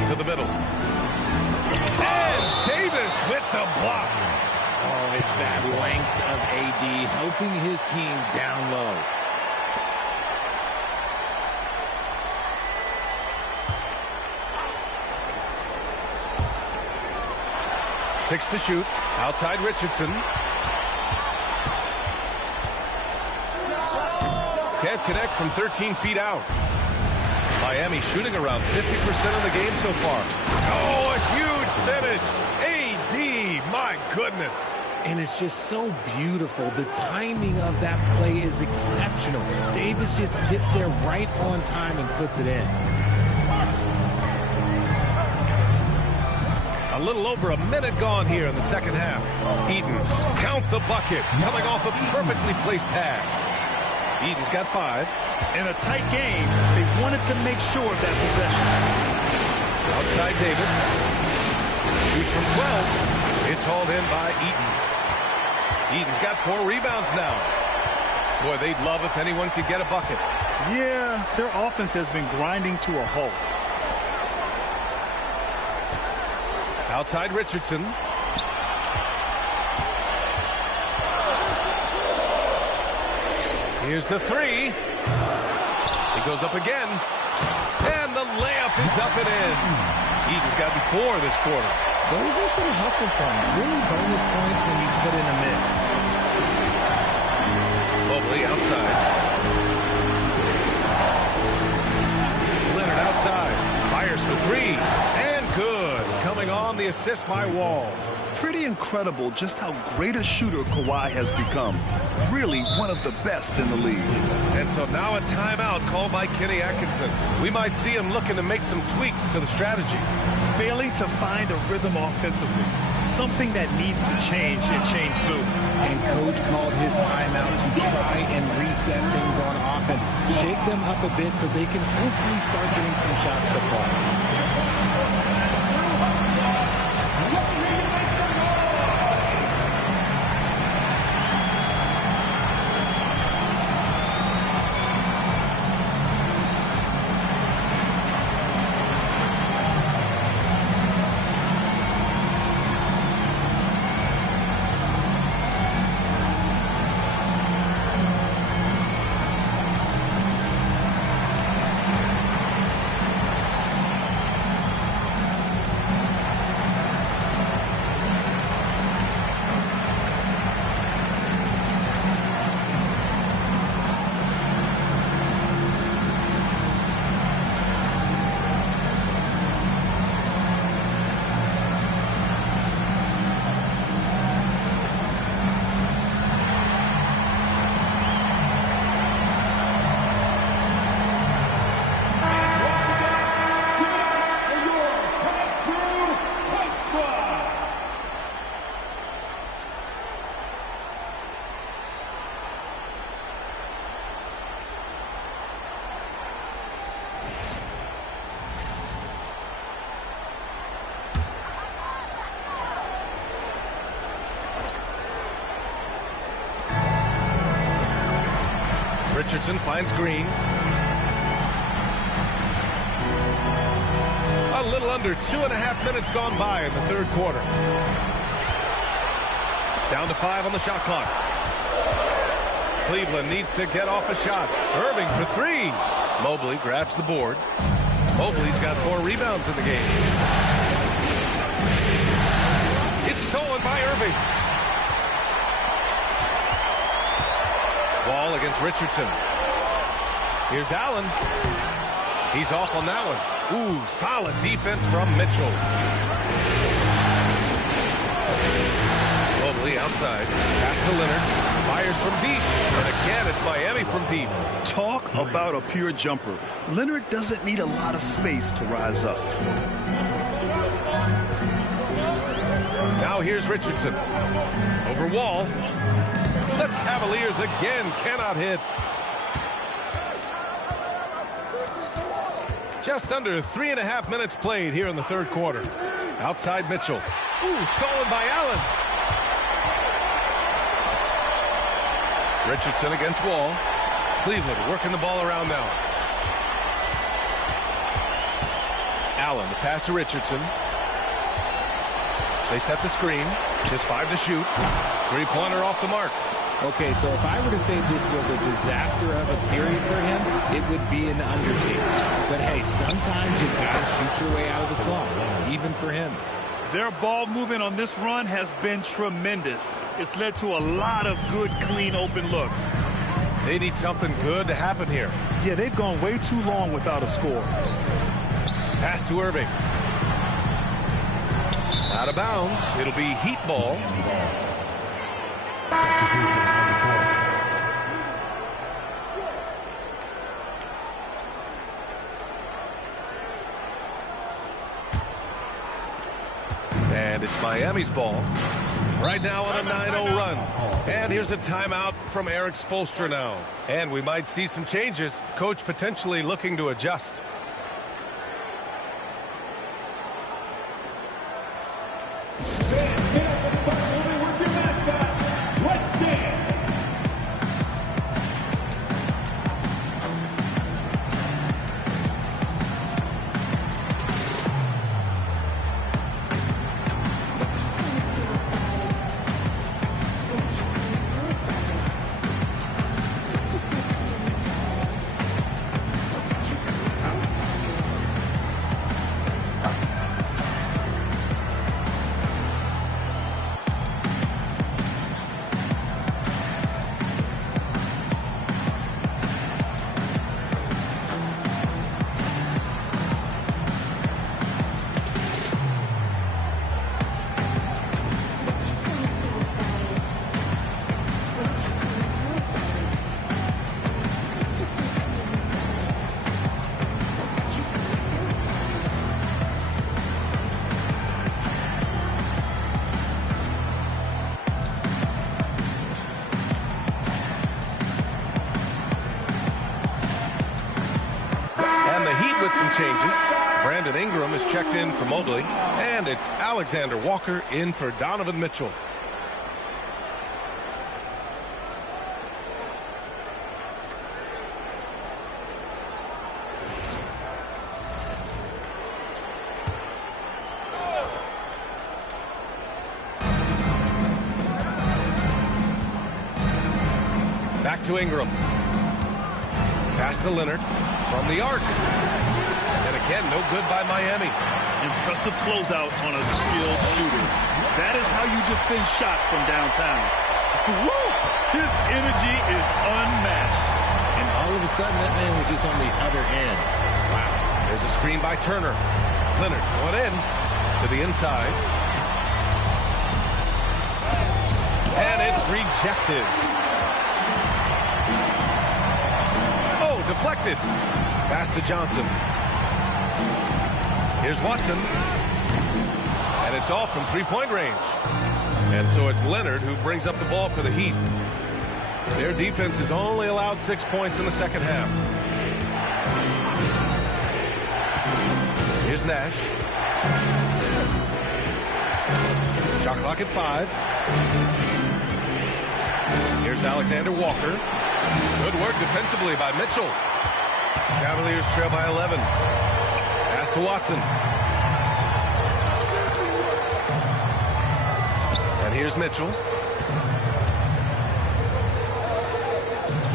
To the middle. And Davis with the block. Oh, it's that length of AD helping his team down low. Six to shoot. Outside Richardson. Can't connect from 13 feet out. Miami shooting around 50% of the game so far. Oh, a huge finish. AD, my goodness. And it's just so beautiful. The timing of that play is exceptional. Davis just gets there right on time and puts it in. A little over a minute gone here in the second half. Eaton, count the bucket, coming off a perfectly placed pass. Eaton's got 5. In a tight game, they wanted to make sure of that possession. Outside Davis. Shoots from 12. It's hauled in by Eaton. Eaton's got 4 rebounds now. Boy, they'd love if anyone could get a bucket. Yeah, their offense has been grinding to a halt. Outside Richardson. Here's the 3. He goes up again. And the layup is up and in. Eaton's gotten 4 this quarter. Those are some hustle points. Really bonus points when you put in a miss. Mobley outside. Leonard outside. Fires for 3. And good. Coming on the assist by Wall. Pretty incredible just how great a shooter Kawhi has become. Really one of the best in the league. And so now a timeout called by Kenny Atkinson. We might see him looking to make some tweaks to the strategy. Failing to find a rhythm offensively. Something that needs to change and change soon. And coach called his timeout to try and reset things on offense. Shake them up a bit so they can hopefully start getting some shots to fall. Richardson finds Green. A little under 2.5 minutes gone by in the third quarter. Down to 5 on the shot clock. Cleveland needs to get off a shot. Irving for 3. Mobley grabs the board. Mobley's got 4 rebounds in the game. It's stolen by Irving. Wall against Richardson. Here's Allen. He's off on that one. Ooh, solid defense from Mitchell. Mobley outside. Pass to Leonard. Fires from deep. And again, it's Miami from deep. Talk about a pure jumper. Leonard doesn't need a lot of space to rise up. Now here's Richardson. Over Wall. The Cavaliers again cannot hit. Just under 3.5 minutes played here in the third quarter. Outside Mitchell. Ooh, stolen by Allen. Richardson against Wall. Cleveland working the ball around now. Allen, the pass to Richardson. They set the screen. Just 5 to shoot. Three-pointer off the mark. Okay, so if I were to say this was a disaster of a period for him, it would be an understatement. But hey, sometimes you gotta shoot your way out of the slump, even for him. Their ball movement on this run has been tremendous. It's led to a lot of good, clean, open looks. They need something good to happen here. Yeah, they've gone way too long without a score. Pass to Irving. Out of bounds. It'll be Heat ball. And it's Miami's ball. Right now on a 9-0 run. And here's a timeout from Eric Spoelstra now. And we might see some changes. Coach potentially looking to adjust. Ingram is checked in for Mobley, and it's Alexander Walker in for Donovan Mitchell. Back to Ingram. Pass to Leonard from the arc. Again, no good by Miami. Impressive closeout on a skilled shooter. That is how you defend shots from downtown. Woo! His energy is unmatched. And all of a sudden, that man was just on the other end. Wow. There's a screen by Turner. Leonard going in to the inside. And it's rejected. Oh, deflected. Pass to Johnson. Here's Watson. And it's off from three-point range. And so it's Leonard who brings up the ball for the Heat. Their defense has only allowed 6 points in the second half. Here's Nash. Shot clock at 5. Here's Alexander Walker. Good work defensively by Mitchell. Cavaliers trail by 11. Pass to Watson. And here's Mitchell.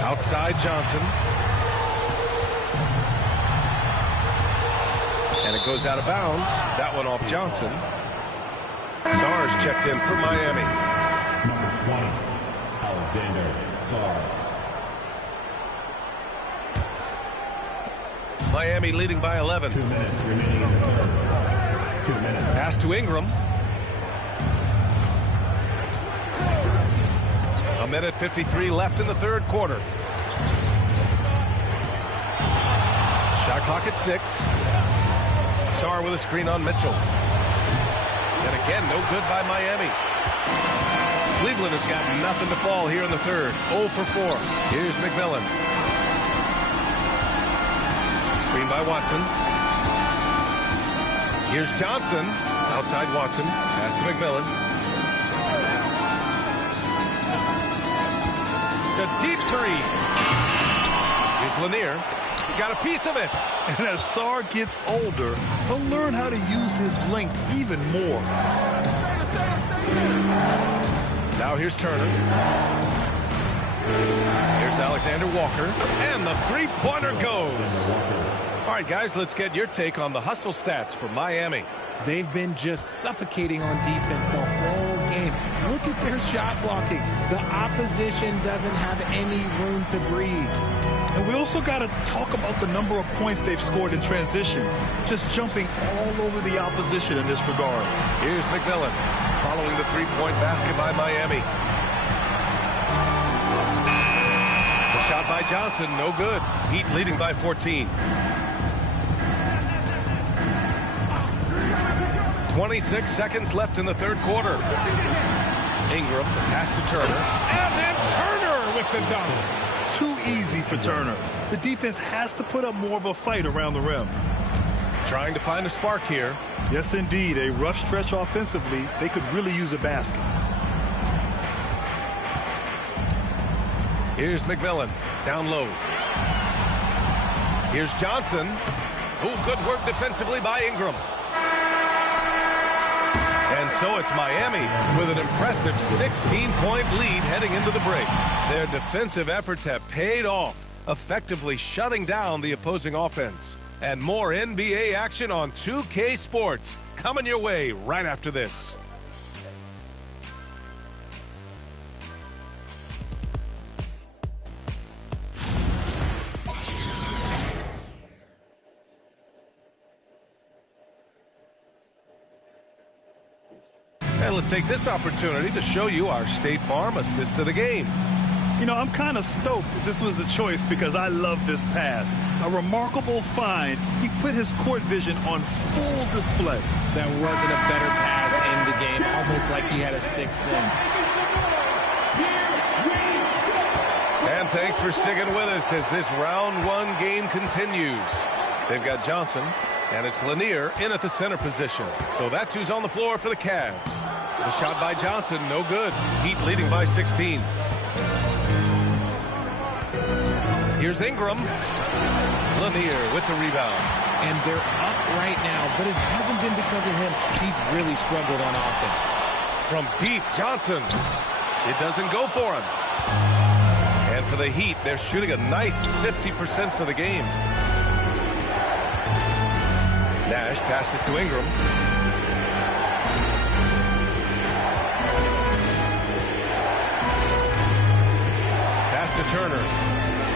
Outside Johnson. And it goes out of bounds. That one off Johnson. Sarge checked in for Miami. Number 20, Alexander Sarge. Miami leading by 11. 2 minutes remaining in the third. 2 minutes. Pass to Ingram. A minute 53 left in the third quarter. Shot clock at 6. Sarr with a screen on Mitchell. And again, no good by Miami. Cleveland has got nothing to fall here in the third. 0 for 4. Here's McMillan. Screen by Watson. Here's Johnson. Outside Watson. Pass to McMillan. The deep three. Here's Lanier. He got a piece of it. And as Sarr gets older, he'll learn how to use his length even more. Now here's Turner. Here's Alexander Walker. And the three-pointer goes. All right, guys, let's get your take on the hustle stats for Miami. They've been just suffocating on defense the whole game. Look at their shot blocking. The opposition doesn't have any room to breathe. And we also got to talk about the number of points they've scored in transition, just jumping all over the opposition in this regard. Here's McMillan following the three-point basket by Miami. The shot by Johnson, no good. Heat leading by 14. 26 seconds left in the third quarter. Ingram, the pass to Turner. And then Turner with the dunk. Too easy for Turner. The defense has to put up more of a fight around the rim. Trying to find a spark here. Yes, indeed. A rough stretch offensively. They could really use a basket. Here's McMillan. Down low. Here's Johnson. Oh, good work defensively by Ingram. And so it's Miami with an impressive 16-point lead heading into the break. Their defensive efforts have paid off, effectively shutting down the opposing offense. And more NBA action on 2K Sports coming your way right after this. And let's take this opportunity to show you our State Farm assist to the game. You know, I'm kind of stoked that this was a choice because I love this pass. A remarkable find. He put his court vision on full display. That wasn't a better pass in the game, almost like he had a sixth sense. And thanks for sticking with us as this round one game continues. They've got Johnson, and it's Lanier in at the center position. So that's who's on the floor for the Cavs. The shot by Johnson, no good. Heat leading by 16. Here's Ingram. Lanier with the rebound. And they're up right now, but it hasn't been because of him. He's really struggled on offense. From deep, Johnson. It doesn't go for him. And for the Heat, they're shooting a nice 50% for the game. Nash passes to Ingram. Pass to Turner.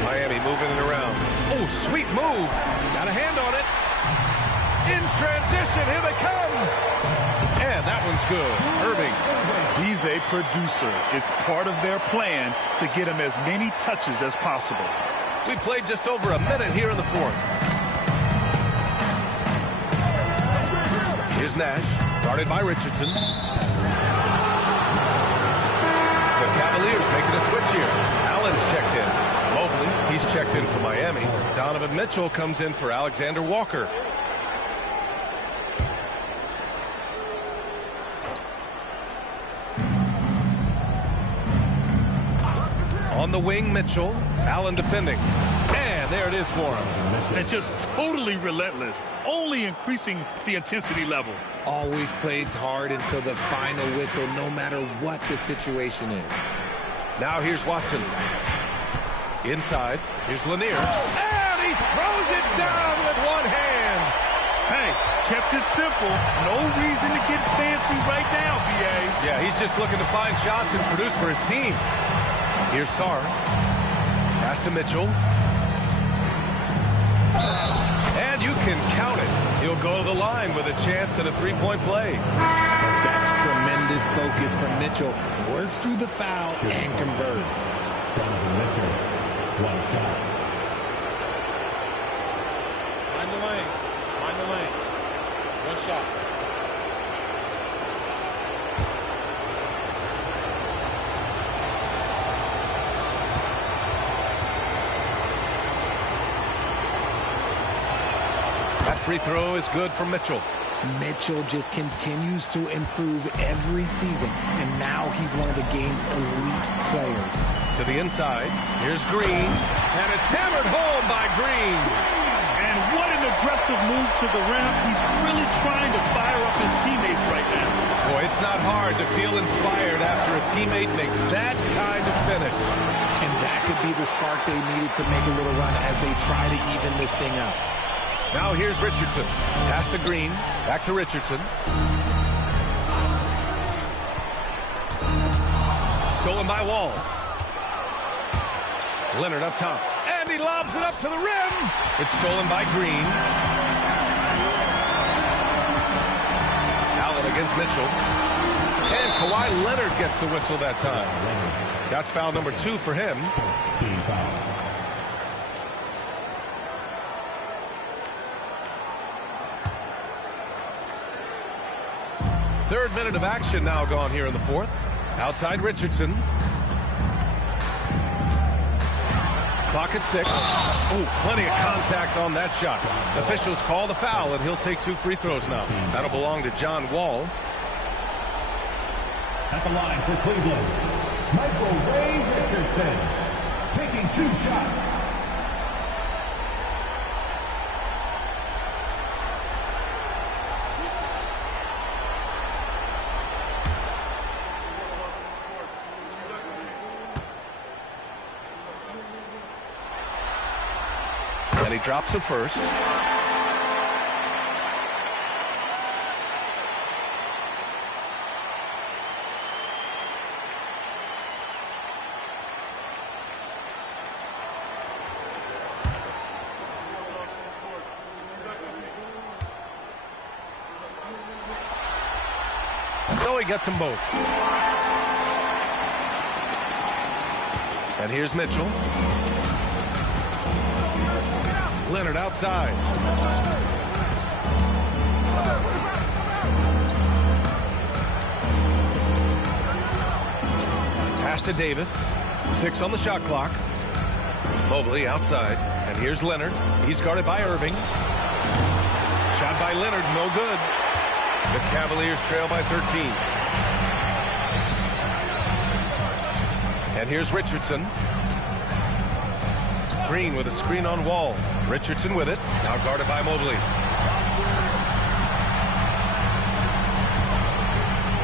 Miami moving it around. Oh, sweet move. Got a hand on it. In transition, here they come. And that one's good. Irving. He's a producer. It's part of their plan to get him as many touches as possible. We played just over a minute here in the fourth. Here's Nash, guarded by Richardson. The Cavaliers making a switch here. Allen's checked in. Mobley, he's checked in for Miami. Donovan Mitchell comes in for Alexander Walker. On the wing, Mitchell. Allen defending. And there it is for him. And just totally relentless, only increasing the intensity level. Always plays hard until the final whistle, no matter what the situation is. Now here's Watson. Inside, here's Lanier. And he throws it down with one hand. Hey, kept it simple. No reason to get fancy right now, B.A. Yeah, he's just looking to find shots and produce for his team. Here's Sarr. Pass to Mitchell. And you can count it. He'll go to the line with a chance at a three-point play. That's tremendous focus from Mitchell. Works through the foul and converts. Donovan Mitchell, one shot. Mind the lanes. Mind the lanes. One shot. That free throw is good for Mitchell. Mitchell just continues to improve every season, and now he's one of the game's elite players. To the inside, here's Green, and it's hammered home by Green. And what an aggressive move to the rim. He's really trying to fire up his teammates right now. Boy, it's not hard to feel inspired after a teammate makes that kind of finish. And that could be the spark they needed to make a little run as they try to even this thing up. Now here's Richardson. Pass to Green. Back to Richardson. Stolen by Wall. Leonard up top. And he lobs it up to the rim. It's stolen by Green. Allen against Mitchell. And Kawhi Leonard gets a whistle that time. That's foul number 2 for him. Third minute of action now gone here in the fourth. Outside Richardson. Clock at 6. Oh, plenty of contact on that shot. Officials call the foul, and he'll take 2 free throws now. That'll belong to John Wall. At the line for Cleveland, Michael Ray Richardson, taking 2 shots. And he drops it first. So he gets them both. And here's Mitchell. Leonard outside. Pass to Davis. 6 on the shot clock. Mobley outside. And here's Leonard. He's guarded by Irving. Shot by Leonard, no good. The Cavaliers trail by 13. And here's Richardson. Green with a screen on Wall. Richardson with it. Now guarded by Mobley.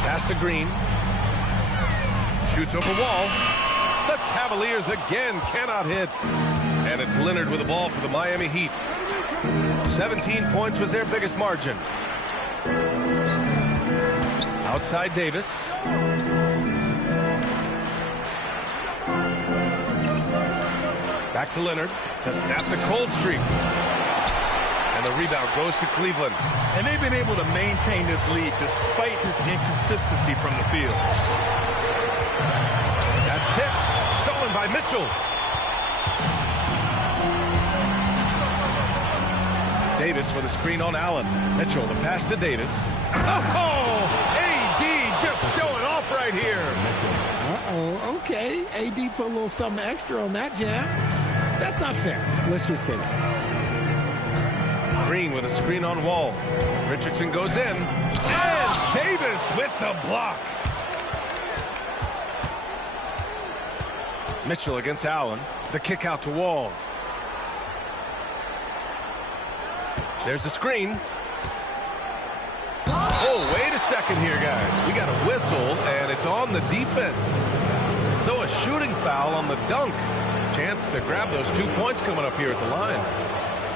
Pass to Green. Shoots over Wall. The Cavaliers again cannot hit. And it's Leonard with the ball for the Miami Heat. 17 points was their biggest margin. Outside Davis. Back to Leonard to snap the cold streak. And the rebound goes to Cleveland. And they've been able to maintain this lead despite his inconsistency from the field. That's tipped. Stolen by Mitchell. Davis with a screen on Allen. Mitchell, the pass to Davis. Oh, AD just showing off right here. Uh-oh, okay. AD put a little something extra on that jam. That's not fair. Let's just say that. Green with a screen on Wall. Richardson goes in. And Davis with the block. Mitchell against Allen. The kick out to Wall. There's the screen. Oh, wait a second here, guys. We got a whistle, and it's on the defense. So a shooting foul on the dunk. Chance to grab those 2 points coming up here at the line.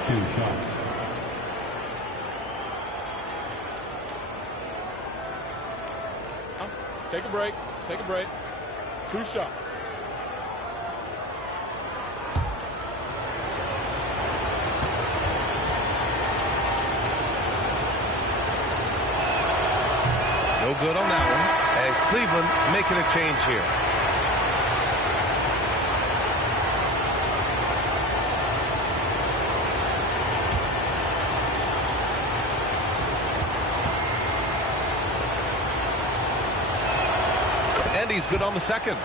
2 shots. Take a break. Take a break. 2 shots. No good on that one. And Cleveland making a change here. And he's good on the second.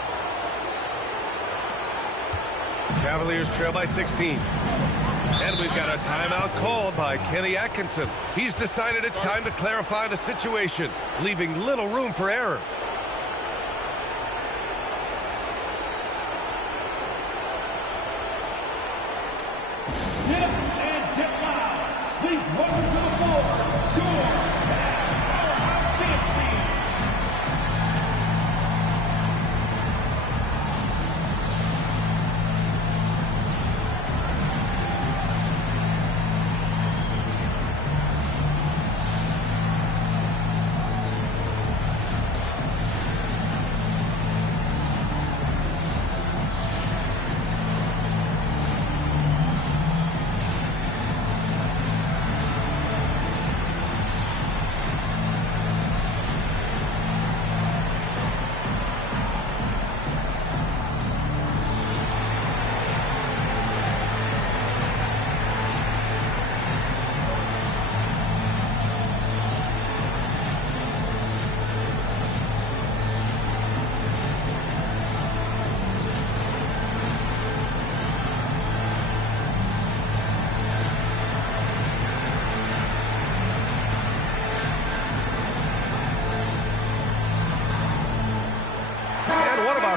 Cavaliers trail by 16. And we've got a timeout called by Kenny Atkinson. He's decided it's time to clarify the situation, leaving little room for error. Sit and get loud. Please welcome to the floor, your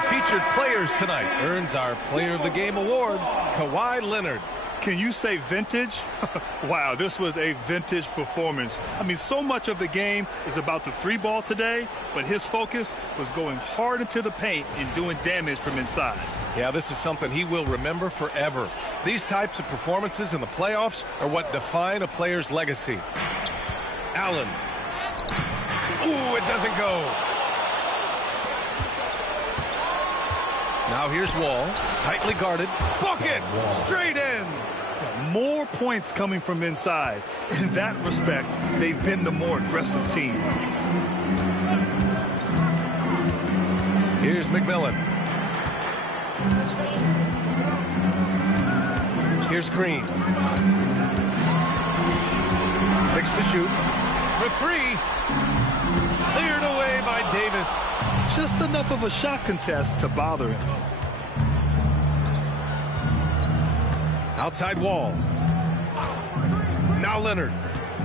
Featured players tonight earns our Player of the Game award, Kawhi Leonard. Can you say vintage? Wow, this was a vintage performance. I mean, so much of the game is about the three ball today, but his focus was going hard into the paint and doing damage from inside. Yeah, this is something he will remember forever. These types of performances in the playoffs are what define a player's legacy. Allen. Ooh, it doesn't go. Now here's Wall, tightly guarded, bucket, straight in. More points coming from inside. In that respect, they've been the more aggressive team. Here's McMillan. Here's Green. 6 to shoot. For 3. Cleared away by Davis. Just enough of a shot contest to bother him. Outside Wall. Now Leonard.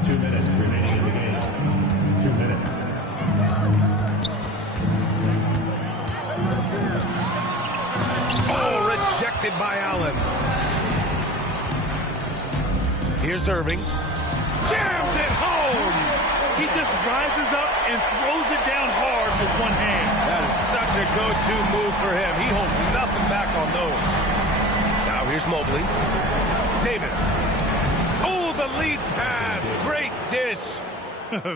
2 minutes remaining in the game. 2 minutes. Oh, rejected by Allen. Here's Irving. Jams it home. He just rises up and throws it down hard with one hand. That is such a go-to move for him. He holds nothing back on those. Now here's Mobley. Davis. Oh, the lead pass. Great dish.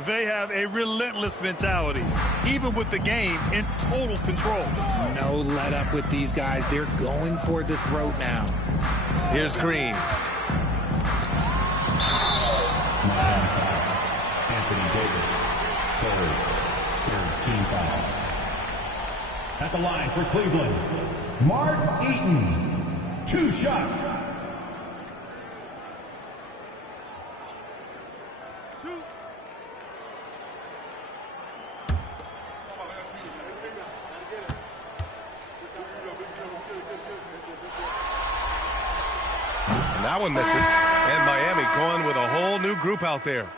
They have a relentless mentality, even with the game in total control. No let up with these guys. They're going for the throat now. Here's Green. Anthony Davis, third team foul. At the line for Cleveland, Mark Eaton, 2 shots. That one misses. And Miami going with a whole new group out there.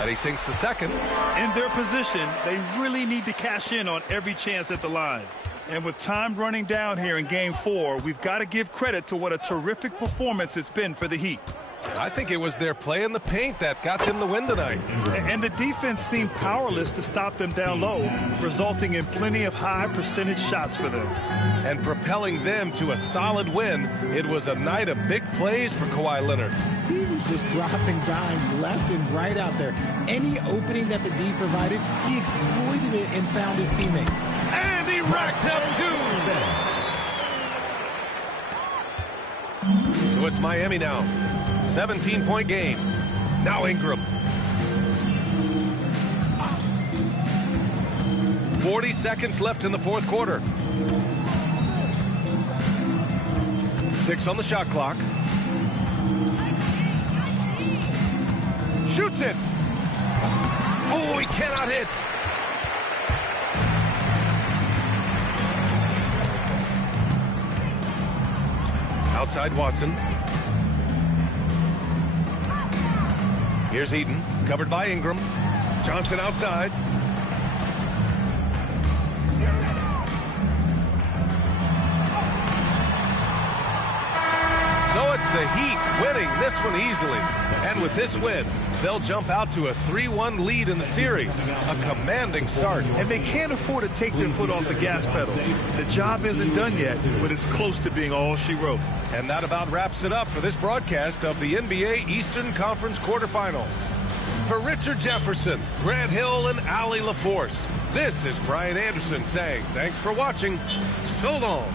And he sinks the second. In their position, they really need to cash in on every chance at the line. And with time running down here in Game 4, we've got to give credit to what a terrific performance it's been for the Heat. I think it was their play in the paint that got them the win tonight. And the defense seemed powerless to stop them down low, resulting in plenty of high percentage shots for them. And propelling them to a solid win, it was a night of big plays for Kawhi Leonard. He was just dropping dimes left and right out there. Any opening that the D provided, he exploited it and found his teammates. And he racks up 2. So it's Miami now. 17-point game. Now Ingram. 40 seconds left in the fourth quarter. 6 on the shot clock. Shoots it. Oh, he cannot hit. Outside Watson. Here's Eaton, covered by Ingram. Johnson outside. So it's the Heat winning this one easily. And with this win, they'll jump out to a 3-1 lead in the series. A commanding start. And they can't afford to take their foot off the gas pedal. The job isn't done yet, but it's close to being all she wrote. And that about wraps it up for this broadcast of the NBA Eastern Conference quarterfinals. For Richard Jefferson, Grant Hill, and Allie LaForce, this is Brian Anderson saying thanks for watching. So long.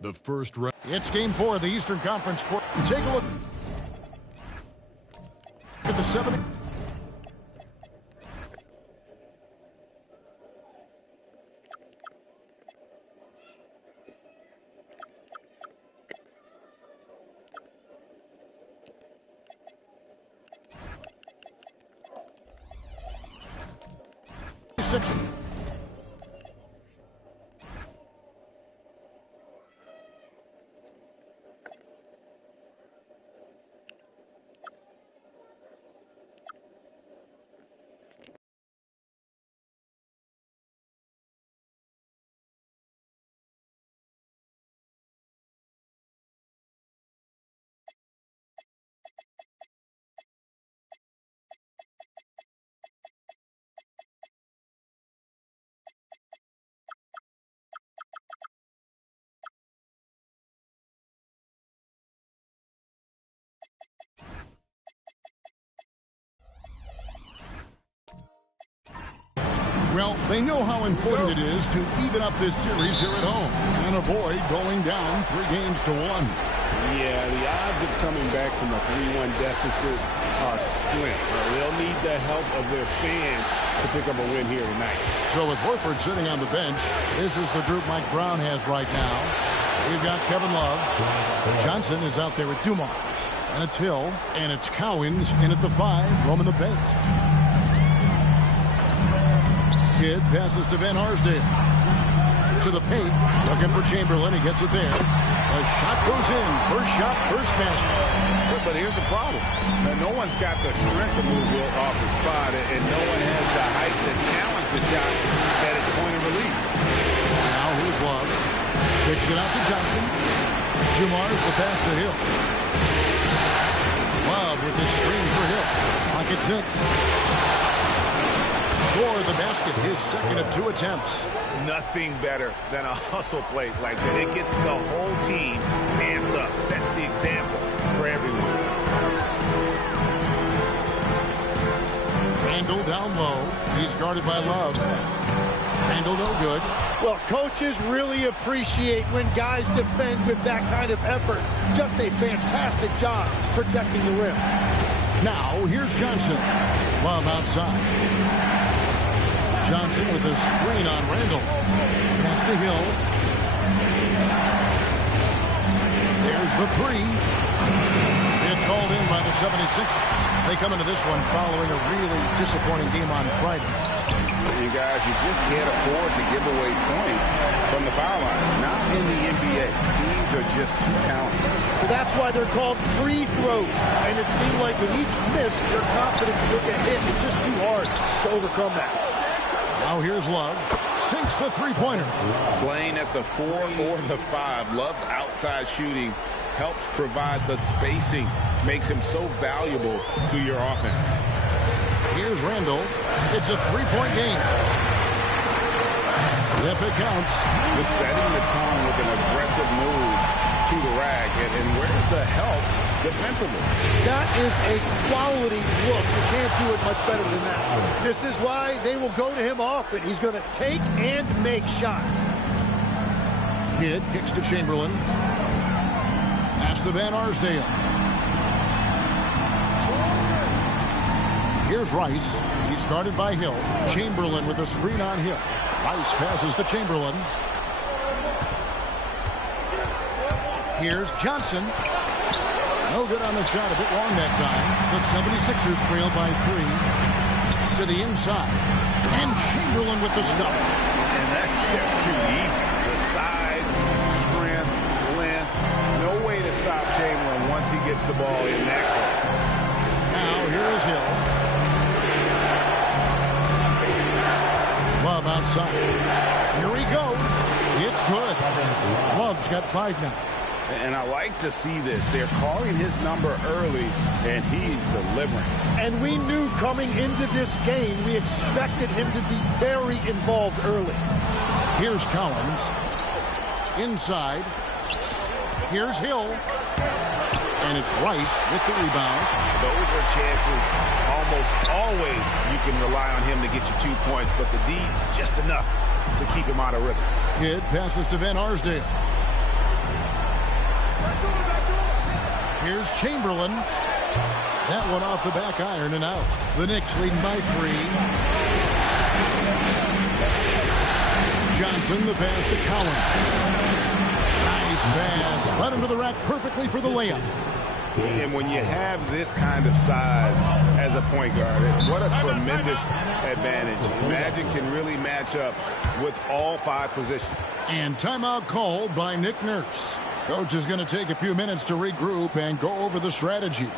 The first round. It's game 4 of the Eastern Conference. Take a look at the 70. Six. Well, they know how important it is to even up this series here at home and avoid going down 3 games to 1. Yeah, the odds of coming back from a 3-1 deficit are slim. They'll need the help of their fans to pick up a win here tonight. So with Horford sitting on the bench, this is the group Mike Brown has right now. We've got Kevin Love. Johnson is out there with Dumars. And it's Hill. And it's Cowens in at the 5, roaming the paint. Kidd passes to Van Arsdale. To the paint. Looking for Chamberlain. He gets it there. A shot goes in. First shot, first basket. But here's the problem. No one's got the strength to move it off the spot, and no one has the height to challenge the shot at its point of release. Now here's Love. Kicks it out to Johnson. Dumars the pass to Hill. Love with the screen for Hill. Pocket 6. Score the basket, his second of 2 attempts. Nothing better than a hustle play like that. It gets the whole team amped up, sets the example for everyone. Randall down low. He's guarded by Love. Randall no good. Well, coaches really appreciate when guys defend with that kind of effort. Just a fantastic job protecting the rim. Now, here's Johnson. Love outside. Johnson with a screen on Randall. Pass to Hill. There's the 3. It's hauled in by the 76ers. They come into this one following a really disappointing game on Friday. You guys, you just can't afford to give away points from the foul line. Not in the NBA. Teams are just too talented. That's why they're called free throws. And it seemed like with each miss, their confidence took a hit. It's just too hard to overcome that. Now here's Love. Sinks the 3-pointer. Playing at the 4 or the 5. Love's outside shooting helps provide the spacing. Makes him so valuable to your offense. Here's Randall. It's a 3-point game. Yep, it counts. Just setting the tone with an aggressive move to the rack. And where's the help defensively? That is a quality look. You can't do it much better than that. This is why they will go to him often. He's going to take and make shots. Kidd kicks to Chamberlain. Pass to Van Arsdale. Here's Rice. He's guarded by Hill. Chamberlain with a screen on Hill. Rice passes to Chamberlain. Here's Johnson. No good on the shot. A bit long that time. The 76ers trail by 3. To the inside. And Chamberlain with the stuff. And that's just too easy. The size, strength, length. No way to stop Chamberlain once he gets the ball in that close. Now here is Hill. Love outside. Here he goes. It's good. Love's got 5 now. And I like to see this. They're calling his number early, and he's delivering. And we knew coming into this game, we expected him to be very involved early. Here's Cowens. Inside. Here's Hill. And it's Rice with the rebound. Those are chances almost always you can rely on him to get you 2 points, but the D, just enough to keep him out of rhythm. Kidd passes to Van Arsdale. Here's Chamberlain. That one off the back iron and out. The Knicks leading by 3. Johnson, the pass to Collins. Nice pass. Right under the rack perfectly for the layup. And when you have this kind of size as a point guard, what a tremendous advantage. Magic can really match up with all 5 positions. And timeout called by Nick Nurse. Coach is going to take a few minutes to regroup and go over the strategy.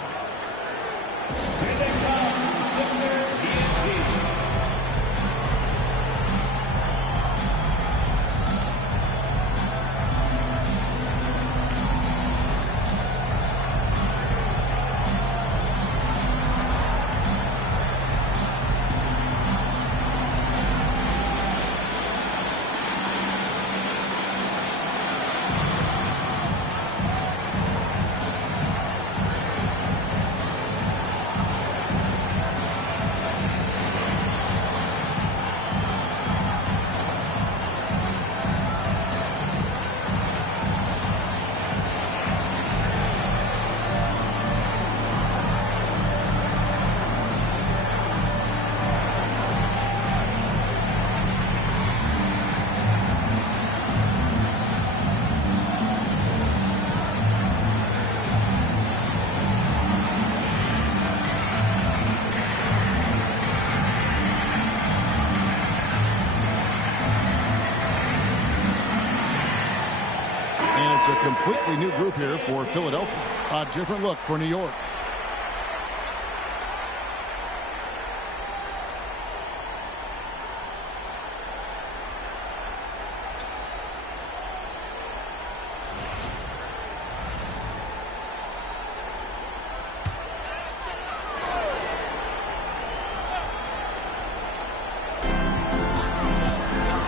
It's a completely new group here for Philadelphia. A different look for New York.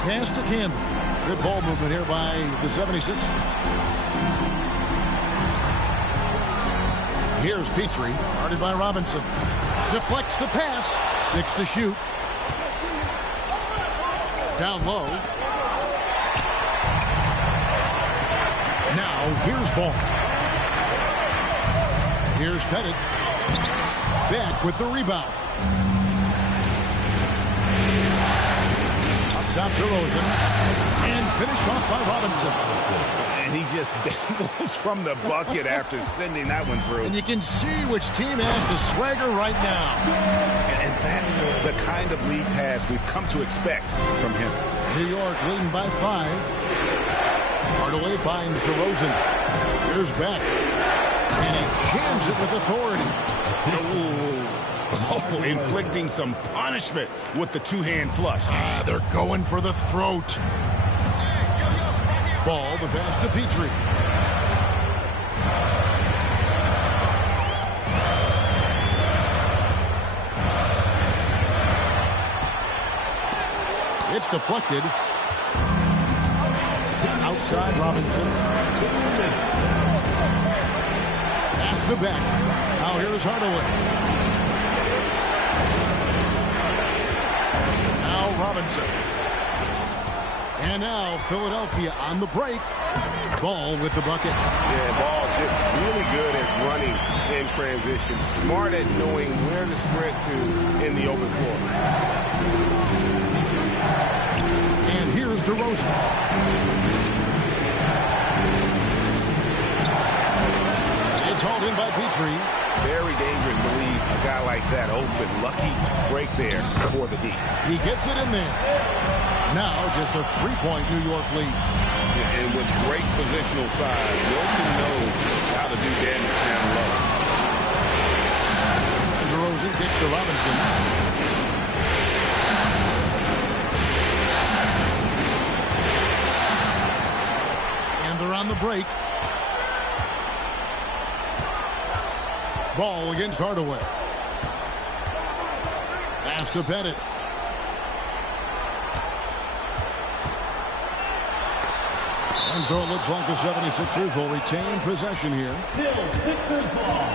Pass to Campbell. Good ball movement here by the 76ers. Here's Petrie, guarded by Robinson. Deflects the pass. 6 to shoot. Down low. Now here's Ball. Here's Pettit. Back with the rebound. Up top to Rosen. And finished off by Robinson. And he just dangles from the bucket after sending that one through. And you can see which team has the swagger right now. And that's the kind of lead pass we've come to expect from him. New York leading by 5. Hardaway finds DeRozan. Here's Beck. And he jams it with authority. Oh, inflicting some punishment with the two-hand flush. They're going for the throat. Ball, the pass to Petrie. It's deflected. Outside Robinson. Pass to Beck. Now here's Hardaway. Now Robinson. And now Philadelphia on the break. Ball with the bucket. Yeah, Ball just really good at running in transition. Smart at knowing where to sprint to in the open floor. And here's DeRozan. It's hauled in by Petrie. Very dangerous to leave a guy like that open. Lucky break there for the D. He gets it in there. Now just a 3-point New York lead. Yeah, and with great positional size, Wilson knows how to do damage down low. And DeRozan kicks to Robinson. And they're on the break. Ball against Hardaway. Pass to Pettit. And so it looks like the 76ers will retain possession here. Still Sixers ball.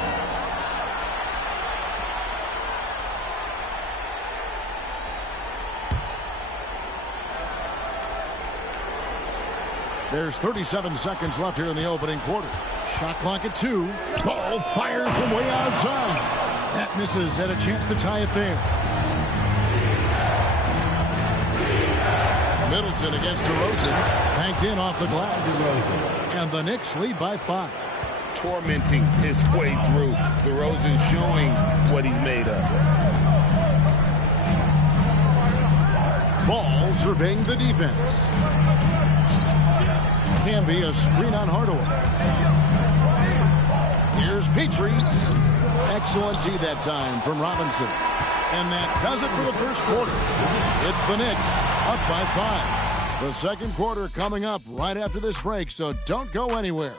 There's 37 seconds left here in the opening quarter. Shot clock at 2. Ball fires from way outside. That misses. Had a chance to tie it there. Middleton against DeRozan. Banked in off the glass. And the Knicks lead by 5. Tormenting his way through. DeRozan showing what he's made of. Ball surveying the defense. Can be a screen on Hardaway. Here's Petrie. Excellent D that time from Robinson. And that does it for the first quarter. It's the Knicks up by 5. The second quarter coming up right after this break, so don't go anywhere.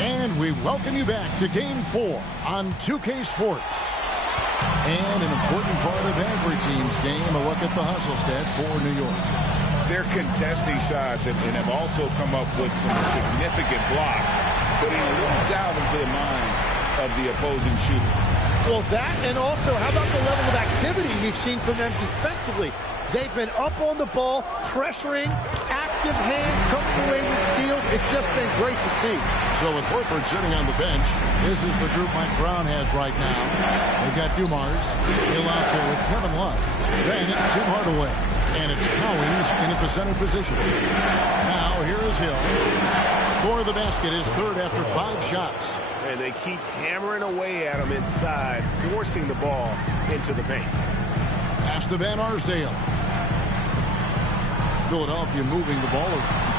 And we welcome you back to Game 4 on 2K Sports. And an important part of every team's game, a look at the hustle stats for New York. They're contesting shots and have also come up with some significant blocks, putting a little doubt into the minds of the opposing shooter. Well, that and also, how about the level of activity we've seen from them defensively? They've been up on the ball, pressuring, active hands, coming away with steals. It's just been great to see. So with Horford sitting on the bench, this is the group Mike Brown has right now. They've got Dumars, Hill out there with Kevin Love. Then it's Tim Hardaway. And it's Cowens in at the center position. Now here is Hill. Score of the basket is third after 5 shots. And they keep hammering away at him inside, forcing the ball into the paint. Pass to Van Arsdale. Philadelphia moving the ball around.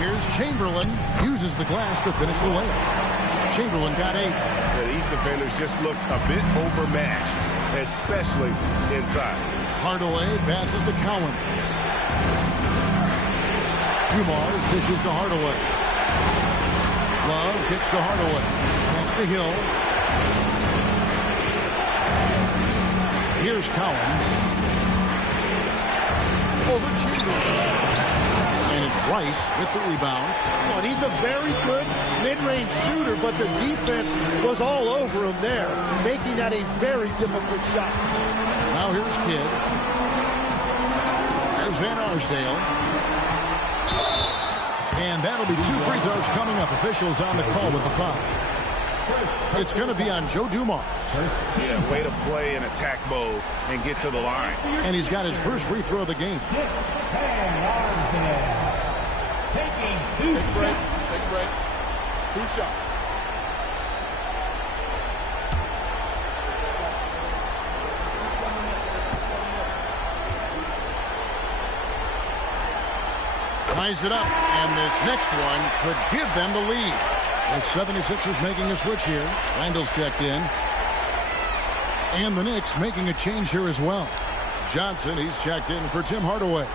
Here's Chamberlain. Uses the glass to finish the layup. Chamberlain got 8. Yeah, these defenders just look a bit overmatched, especially inside. Hardaway passes to Cowens. Dumars dishes to Hardaway. Love kicks to Hardaway. Pass to Hill. Here's Cowens. Over Chamberlain. And it's Rice with the rebound. Well, he's a very good mid-range shooter, but the defense was all over him there, making that a very difficult shot. Now here's Kidd. There's Van Arsdale. And that'll be 2 free throws coming up. Officials on the call with the foul. It's going to be on Joe Dumars. Yeah, way to play in attack mode and get to the line. And he's got his first free throw of the game. Take a break. Take a break. 2 shots. Ties it up, and this next one could give them the lead. The 76ers making a switch here. Randall's checked in. And the Knicks making a change here as well. Johnson, he's checked in for Tim Hardaway.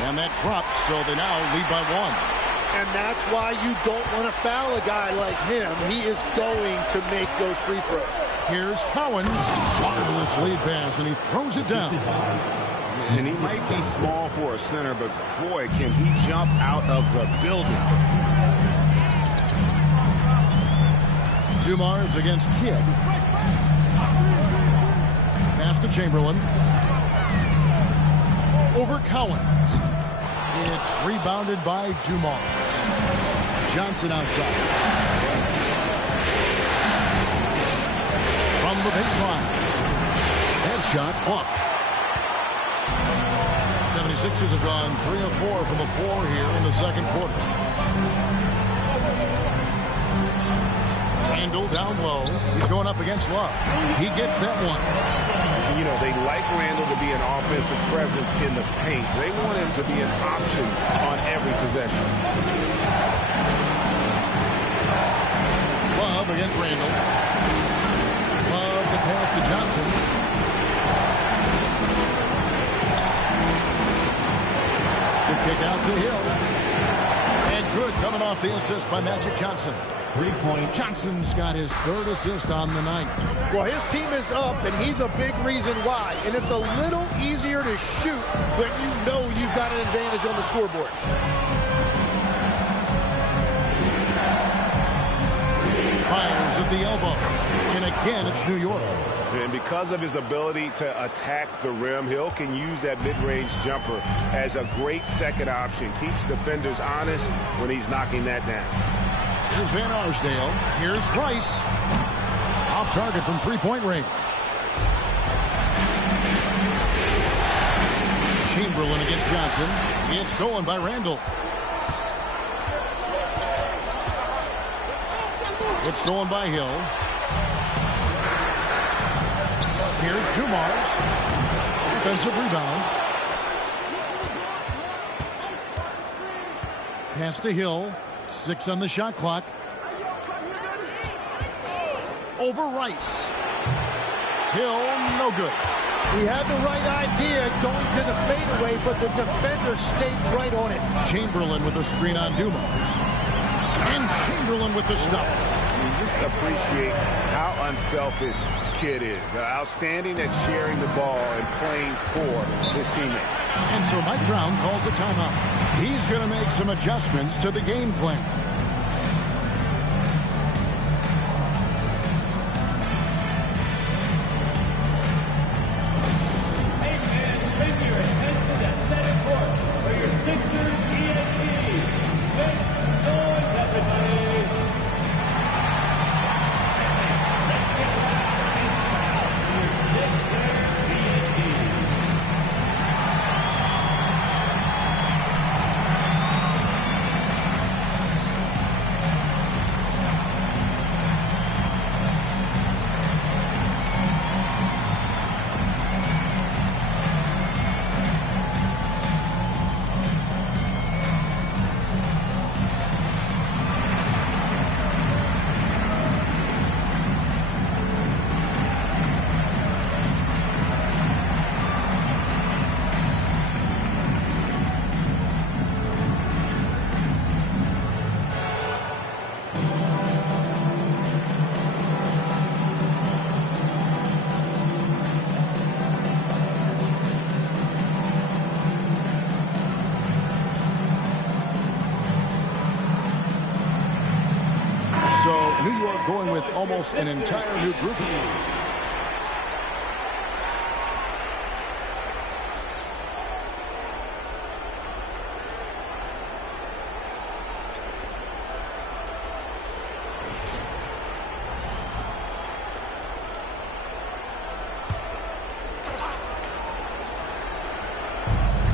And that drops, so they now lead by 1. And that's why you don't want to foul a guy like him. He is going to make those free throws. Here's Cowens. Marvelous lead pass, and he throws it down. And he might be small for a center, but boy, can he jump out of the building. Dumars against Kidd. Pass to Chamberlain. Over Cowens. It's rebounded by Dumars. Johnson outside. From the baseline. Head shot off. 76ers have gone 3 of 4 from the floor here in the second quarter. Randall down low. He's going up against Love. He gets that one. You know, they like Randall to be an offensive presence in the paint. They want him to be an option on every possession. Love against Randall. Love the pass to Johnson. The kick out to Hill. And good coming off the assist by Magic Johnson. 3-point. Johnson's got his third assist on the night. Well, his team is up, and he's a big reason why. And it's a little easier to shoot when you know you've got an advantage on the scoreboard. Fires at the elbow. And again, it's New York. And because of his ability to attack the rim, Hill can use that mid-range jumper as a great second option. Keeps defenders honest when he's knocking that down. Here's Van Arsdale. Here's Rice. Off target from three-point range. Chamberlain against Johnson. It's stolen by Randall. It's stolen by Hill. Here's Dumars. Defensive rebound. Pass to Hill. 6 on the shot clock. Over Rice. Hill, no good. He had the right idea going to the fadeaway, but the defender stayed right on it. Chamberlain with a screen on Dumars. And Chamberlain with the stuff. You just appreciate how unselfish kid is. Outstanding at sharing the ball and playing for his teammates. And so Mike Brown calls a timeout. He's going to make some adjustments to the game plan. Hey man, bring your attention to center court for your Sixers ENT. Make some noise, everybody. New York going with almost an entire new group.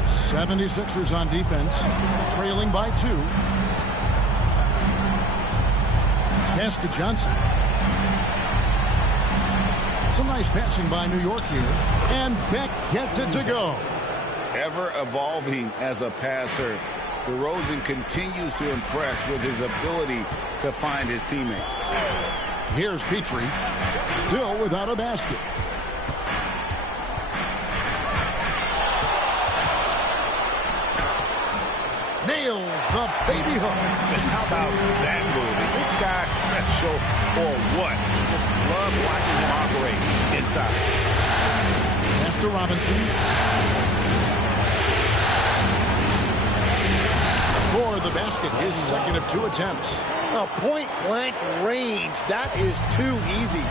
'76ers on defense, trailing by 2. Pass to Johnson. Some nice passing by New York here. And Beck gets it to go. Ever evolving as a passer, DeRozan continues to impress with his ability to find his teammates. Here's Petrie, still without a basket. Nails the baby hook. How about that move? Is this guy special or what? Just love watching him operate inside. Pass to Robinson. Score the basket, his second of 2 attempts. A point-blank range. That is too easy.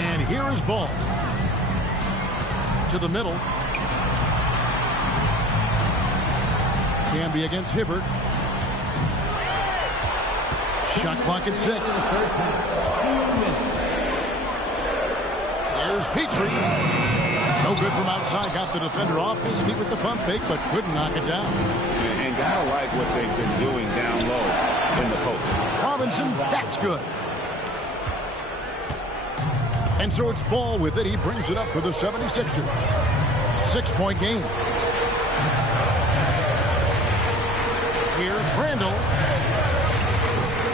And here is Ball. To the middle. Camby against Hibbert. Shot clock at 6. Here's Petrie. No good from outside. Got the defender off his feet with the pump fake, but couldn't knock it down. And gotta like what they've been doing down low in the post. Robinson, that's good. And so it's Ball with it. He brings it up for the 76ers. 6-point game. Here's Randall.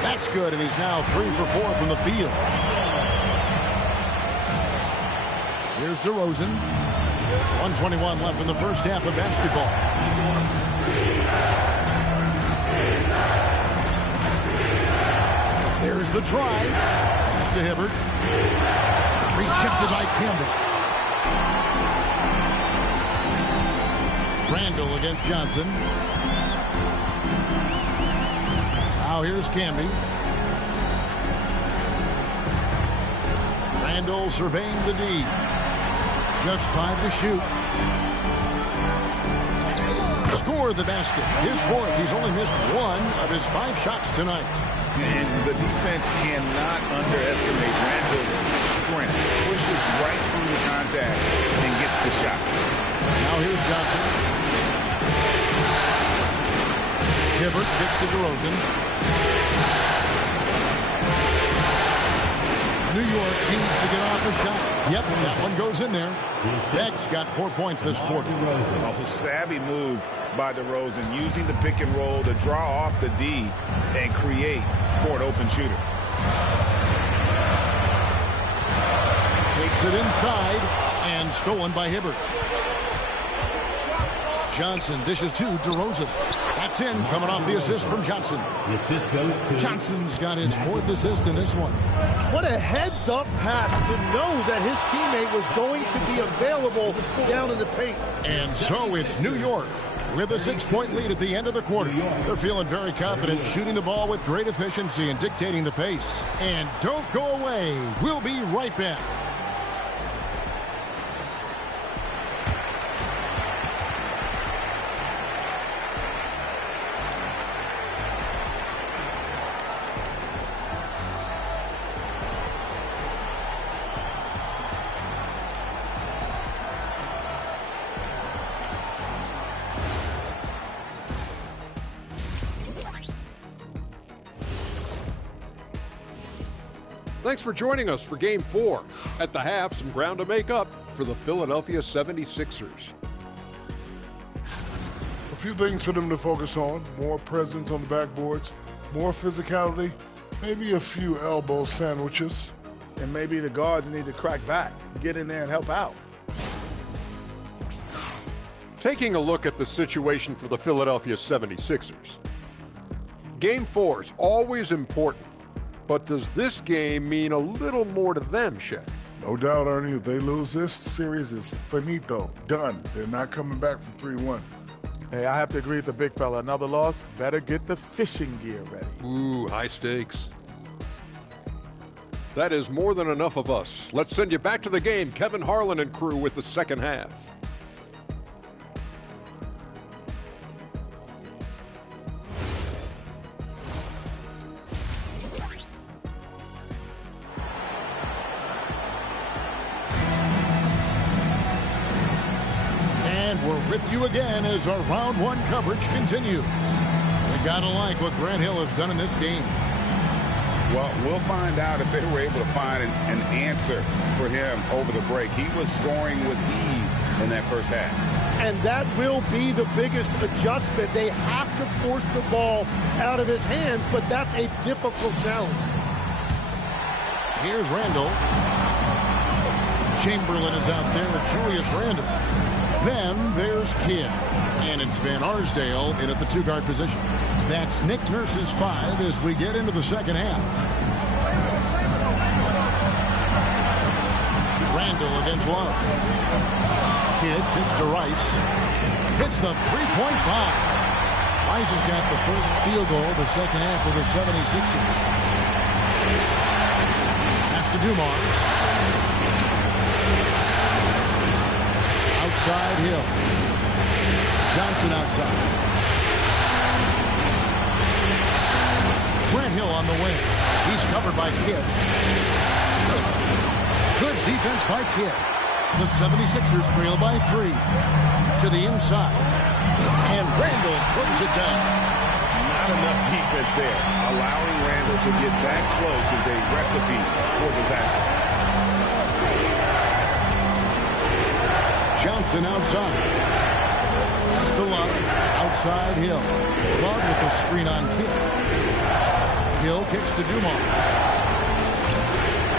That's good, and he's now 3 for 4 from the field. Here's DeRozan. 1:21 left in the first half of basketball. There's the drive. Pass to Hibbert. Rejected by Campbell. Randall against Johnson. Now here's Camby. Randall surveying the D. Just 5 to shoot. Score the basket. His fourth. He's only missed 1 of his 5 shots tonight. And the defense cannot underestimate Randall's strength. Pushes right through the contact and gets the shot. Now here's Johnson. Hibbert gets to DeRozan. New York needs to get off a shot. Yep, that one goes in there. Beck's got 4 points this quarter. A savvy move by DeRozan, using the pick and roll to draw off the D and create for an open shooter. Takes it inside and stolen by Hibbert. Johnson dishes to DeRozan. That's in, coming off the assist from Johnson. The assist goes to Johnson's got his 4th assist in this one. What a heads-up pass to know that his teammate was going to be available down in the paint. And so it's New York with a 6-point lead at the end of the quarter. They're feeling very confident, shooting the ball with great efficiency and dictating the pace. And don't go away. We'll be right back. Thanks for joining us for Game 4. At the half, some ground to make up for the Philadelphia 76ers. A few things for them to focus on. More presence on the backboards, more physicality, maybe a few elbow sandwiches. And maybe the guards need to crack back, get in there and help out. Taking a look at the situation for the Philadelphia 76ers. Game 4 is always important. But does this game mean a little more to them, Shaq? No doubt, Ernie. If they lose this series, it's finito. Done. They're not coming back from 3-1. Hey, I have to agree with the big fella. Another loss, better get the fishing gear ready. Ooh, high stakes. That is more than enough of us. Let's send you back to the game. Kevin Harlan and crew with the second half. We're with you again as our round 1 coverage continues. We gotta like what Grant Hill has done in this game. Well, we'll find out if they were able to find an answer for him over the break. He was scoring with ease in that first half. And that will be the biggest adjustment. They have to force the ball out of his hands, but that's a difficult challenge. Here's Randall. Chamberlain is out there with Julius Randle. Then there's Kidd. And it's Van Arsdale in at the 2-guard position. That's Nick Nurse's 5 as we get into the second half. Randall against Love. Kidd pitch to Rice. Hits the 3-point bomb. Rice has got the first field goal the second half of the 76ers. Pass to Dumars. Outside Hill. Johnson outside. Grant Hill on the wing. He's covered by Kidd. Good defense by Kidd. The 76ers trail by 3. To the inside. And Randall throws it down. Not enough defense there. Allowing Randall to get that close is a recipe for disaster. Johnson outside. Pass to Love. Outside Hill. Love with the screen on kick. Hill kicks to Dumars.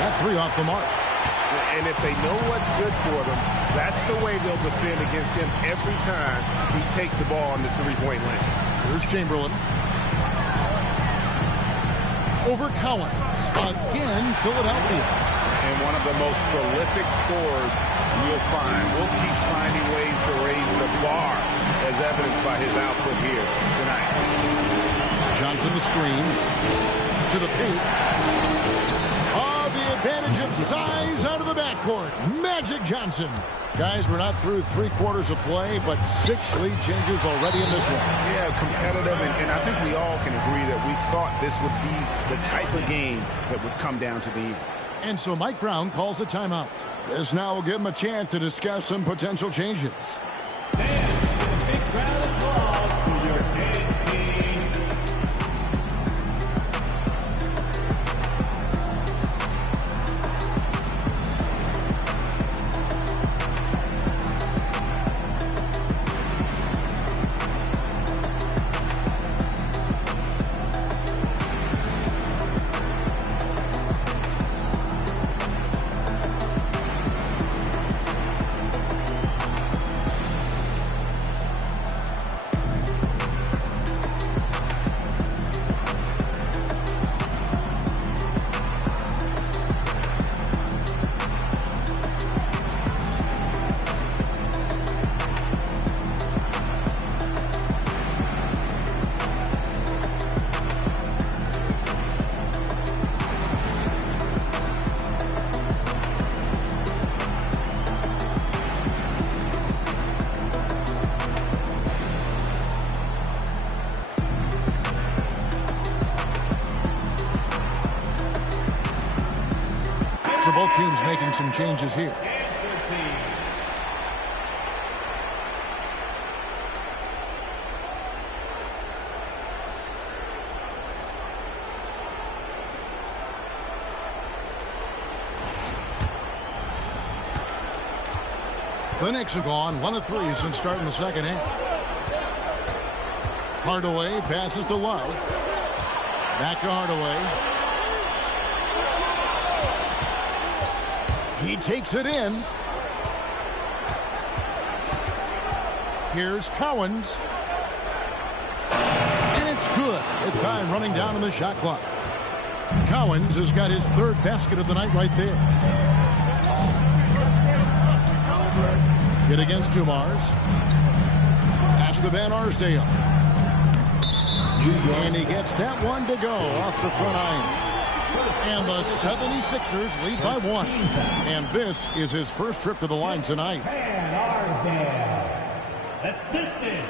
That 3 off the mark. And if they know what's good for them, that's the way they'll defend against him every time he takes the ball on the three-point line. Here's Chamberlain. Over Collins. Again, Philadelphia. And one of the most prolific scorers you'll find. Will keep finding ways to raise the bar, as evidenced by his output here tonight. Johnson the screen. To the paint. Oh, the advantage of size out of the backcourt. Magic Johnson. Guys, we're not through 3 quarters of play, but 6 lead changes already in this one. Yeah, competitive, and I think we all can agree that we thought this would be the type of game that would come down to the end. And so Mike Brown calls a timeout. This now will give him a chance to discuss some potential changes. Big round of applause for your dance team. So both teams making some changes here. The Knicks have gone 1 of 3 since starting the second half. Hardaway passes to Love. Back to Hardaway. He takes it in. Here's Cowens. And it's good. The time running down in the shot clock. Cowens has got his 3rd basket of the night right there. Hit against Dumars. Pass to Van Arsdale. And he gets that one to go off the front iron. And the 76ers lead by 1. And this is his first trip to the line tonight. Van Arsdale. Assistant,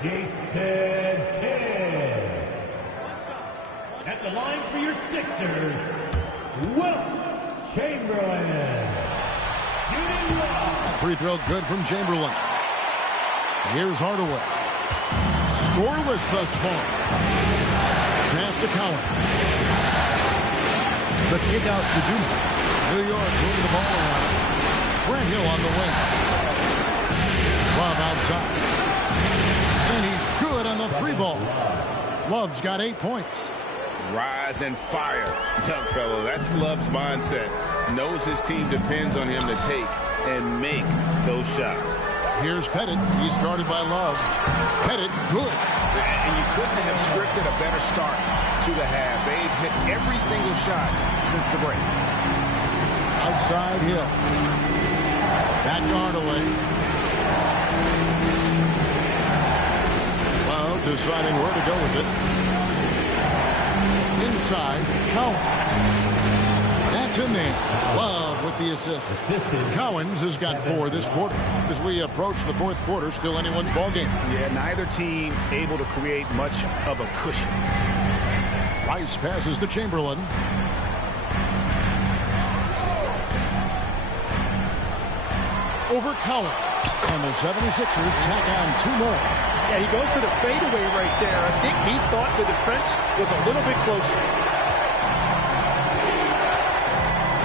Jason Kidd. At the line for your Sixers, Wilt Chamberlain. Shooting well. Free throw good from Chamberlain. Here's Hardaway. Scoreless thus far. Pass to Collins. The kick out to Dumars. New York moving the ball around. Grant Hill on the wing. Love outside. And he's good on the 3-ball. Love's got 8 points. Rise and fire, young fellow. That's Love's mindset. Knows his team depends on him to take and make those shots. Here's Pettit. He's guarded by Love. Pettit, good. And you couldn't have scripted a better start to the half. They've hit every single shot since the break. Outside Hill. Back to Hardaway. Love deciding where to go with it. Inside, Collins. That's in there. Love with the assist. Collins has got 4 this quarter. As we approach the 4th quarter, still anyone's ballgame. Yeah, neither team able to create much of a cushion. Rice passes to Chamberlain. over Collins. And the 76ers tack on 2 more. Yeah, he goes to the fadeaway right there. I think he thought the defense was a little bit closer.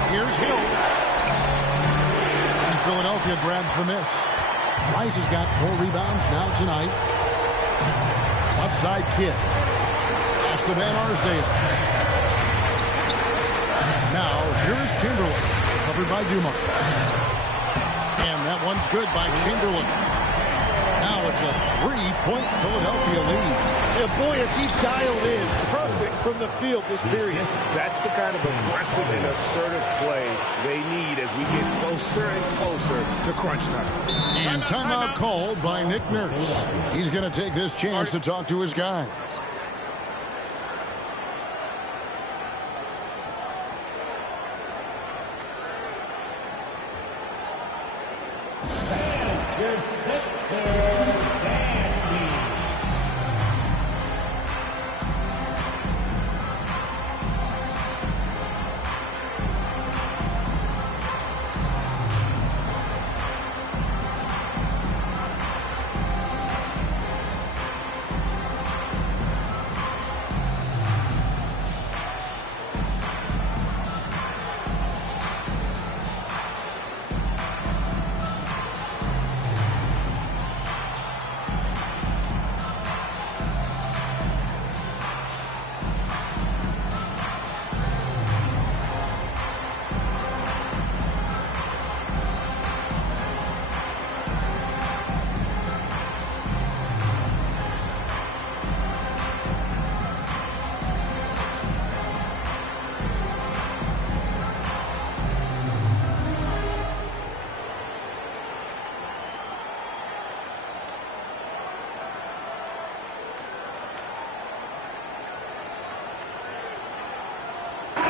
Here's Hill. And Philadelphia grabs the miss. Rice has got 4 rebounds now tonight. Left side kid. Pass to Van Arsdale. Now, here's Chamberlain. Covered by Dumont. And that one's good by Chamberlain. Now it's a 3-point Philadelphia lead. Yeah, boy, is he dialed in. Perfect from the field this period. That's the kind of aggressive and assertive play they need as we get closer and closer to crunch time. And timeout called by Nick Nurse. He's going to take this chance to talk to his guys.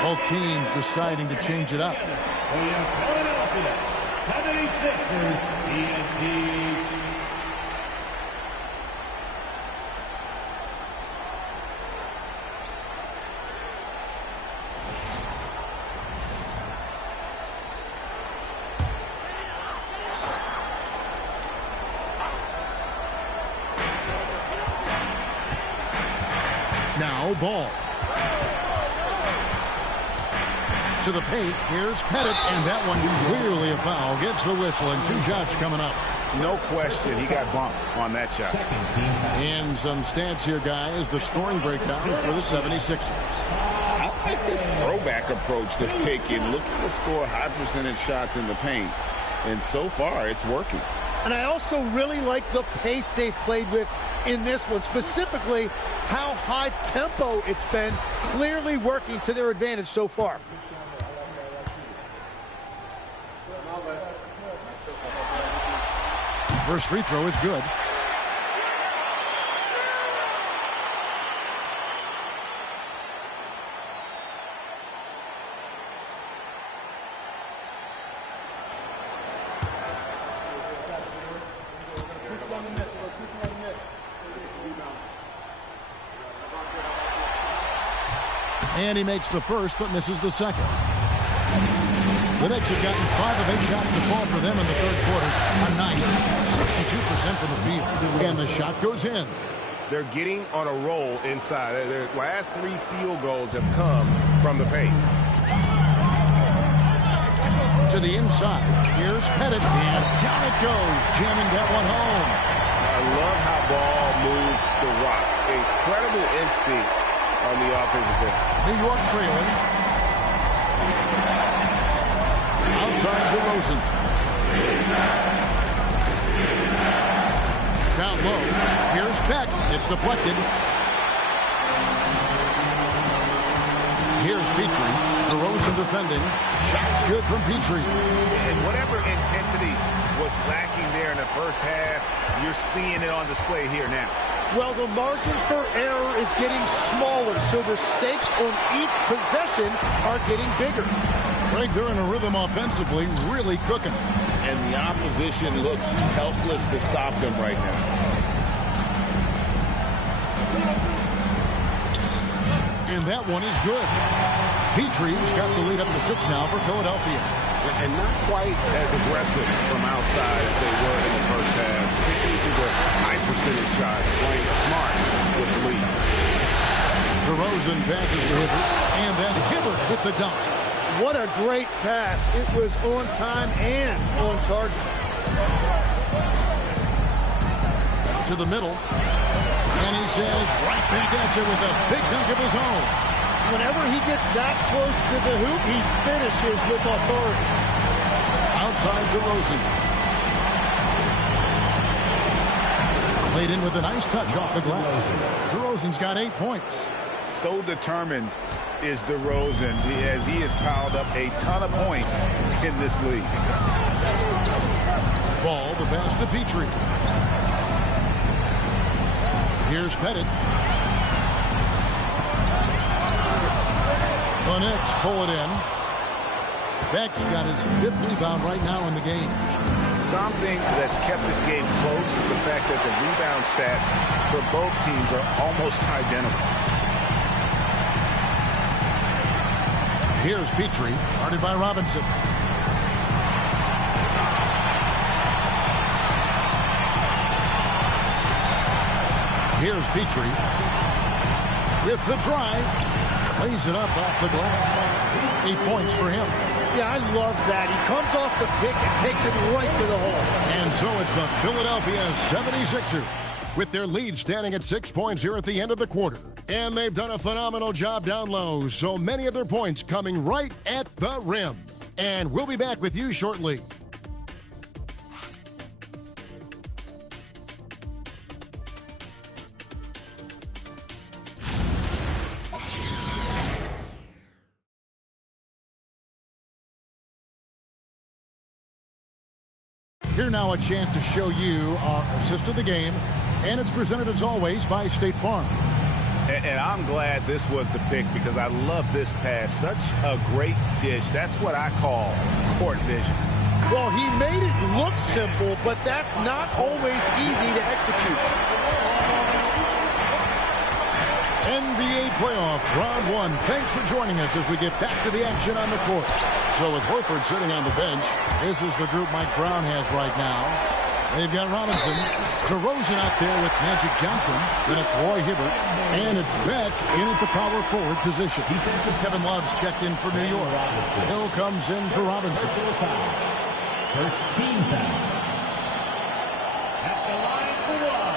Both teams deciding to change it up. Philadelphia 76ers ENT. Now Ball. To the paint, here's Pettit, and that one clearly a foul. Gets the whistle, and 2 shots coming up. No question, he got bumped on that shot. And some stats here, guys. The scoring breakdown for the 76ers. I like this throwback approach they've taken, looking to score high percentage shots in the paint. And so far, it's working. And I also really like the pace they've played with in this one, specifically how high tempo it's been, clearly working to their advantage so far. First free throw is good. And he makes the first, but misses the second. The Knicks have gotten 5 of 8 shots to fall for them in the third quarter. A nice 62% from the field. And the shot goes in. They're getting on a roll inside. Their last 3 field goals have come from the paint. To the inside. Here's Pettit. And down it goes. Jamming that one home. I love how Ball moves the rock. Incredible instincts on the offensive end. New York trailing. Outside DeRozan. Down low. Here's Beck. It's deflected. Here's Petrie. DeRozan defending. Shots good from Petrie. And whatever intensity was lacking there in the first half, you're seeing it on display here now. Well, the margin for error is getting smaller, so the stakes on each possession are getting bigger. Greg, they're in a rhythm offensively, really cooking. And the opposition looks helpless to stop them right now. And that one is good. Petrie's got the lead up to 6 now for Philadelphia. And not quite as aggressive from outside as they were in the first half. Sticking to the high percentage shots, playing smart with the lead. DeRozan passes to Hibbert, and then Hibbert with the dunk. What a great pass. It was on time and on target. To the middle. And he says, right back at you with a big dunk of his own. Whenever he gets that close to the hoop, he finishes with authority. Outside DeRozan. Laid in with a nice touch off the glass. DeRozan's got 8 points. So determined is DeRozan as he has piled up a ton of points in this league. Ball, the pass to Petrie. Here's Pettit. The Knicks pull it in. Beck's got his 5th rebound right now in the game. Something that's kept this game close is the fact that the rebound stats for both teams are almost identical. Here's Petrie, guarded by Robinson. Here's Petrie with the drive. Lays it up off the glass. 8 points for him. Yeah, I love that. He comes off the pick and takes it right to the hole. And so it's the Philadelphia 76ers with their lead standing at 6 points here at the end of the quarter. And they've done a phenomenal job down low, so many of their points coming right at the rim. And we'll be back with you shortly. Here now a chance to show you our assist of the game, and it's presented as always by State Farm. And I'm glad this was the pick because I love this pass. Such a great dish. That's what I call court vision. Well, he made it look simple, but that's not always easy to execute. NBA playoff round 1. Thanks for joining us as we get back to the action on the court. So with Horford sitting on the bench, this is the group Mike Brown has right now. They've got Robinson, DeRozan out there with Magic Johnson. Then it's Roy Hibbert, and it's Beck in at the power forward position. Kevin Love's checked in for New York. Hill comes in for Robinson. First team foul. At the line for one,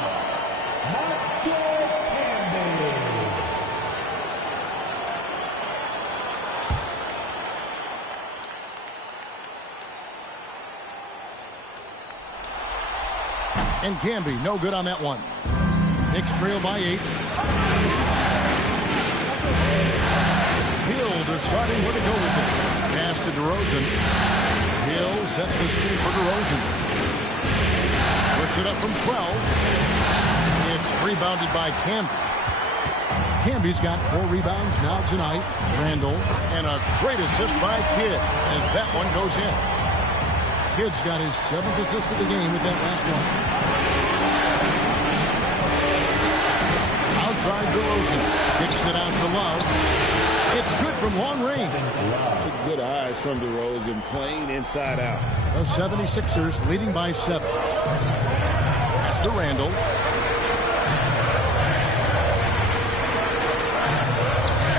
And Camby, no good on that one. Knicks trail by 8. Hill deciding where to go with it. Pass to DeRozan. Hill sets the screen for DeRozan. Puts it up from 12. It's rebounded by Camby. Camby's got 4 rebounds now tonight. Randall, and a great assist by Kidd as that one goes in. Kidd's got his 7th assist of the game with that last one. Outside DeRozan. Kicks it out to Love. It's good from long range. Good eyes from DeRozan playing inside out. The 76ers leading by 7. Pass to Randall.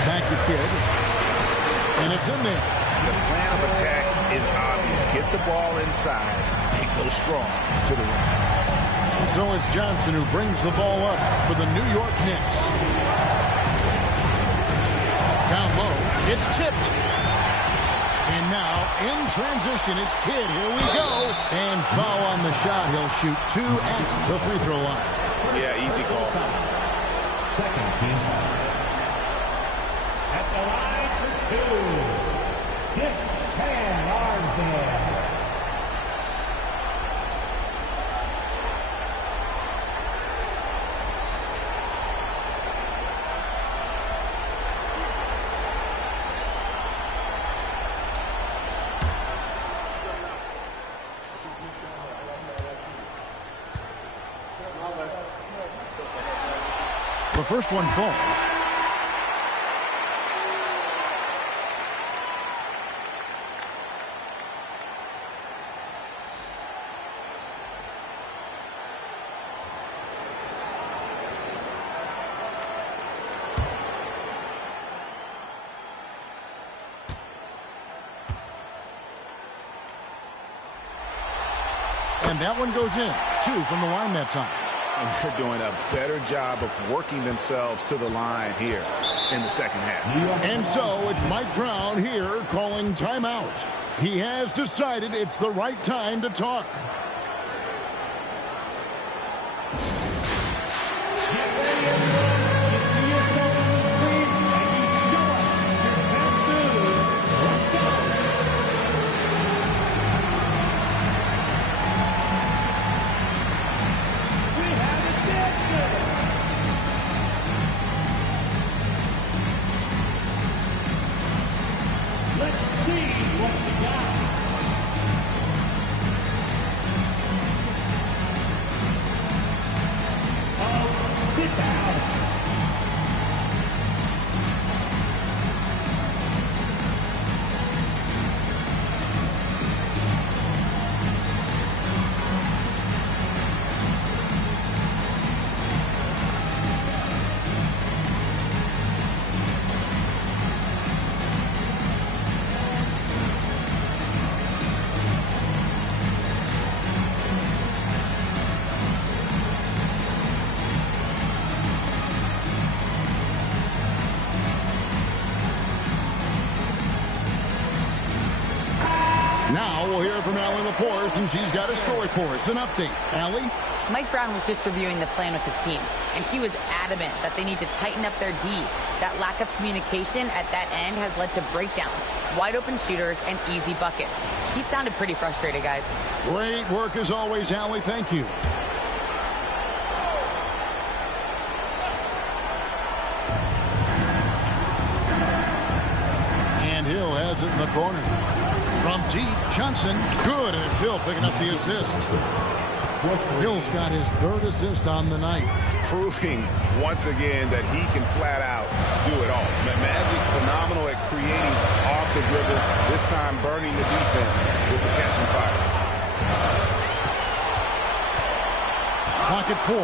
Back to Kidd. And it's in there. The plan of attack is obvious. Get the ball inside and go strong to the rim. So it's Johnson who brings the ball up for the New York Knicks. Down low, it's tipped. And now, in transition, it's Kidd. Here we go. And foul on the shot. He'll shoot 2 at the free throw line. Yeah, easy call. Second team foul. At the line for 2, Dick Van Arsdale. The first one falls. And that one goes in. 2 from the line that time. And they're doing a better job of working themselves to the line here in the second half. And so it's Mike Brown here calling timeout. He has decided it's the right time to talk. Now we'll hear from Allie LaForce, and she's got a story for us. An update. Allie? Mike Brown was just reviewing the plan with his team, and he was adamant that they need to tighten up their D. That lack of communication at that end has led to breakdowns, wide open shooters, and easy buckets. He sounded pretty frustrated, guys. Great work as always, Allie. Thank you. And Hill has it in the corner. From deep, Johnson, good, and it's Hill picking up the assist. Hill's got his 3rd assist on the night. Proving once again that he can flat out do it all. Magic phenomenal at creating off the dribble, this time burning the defense with the catch and fire. Pocket 4,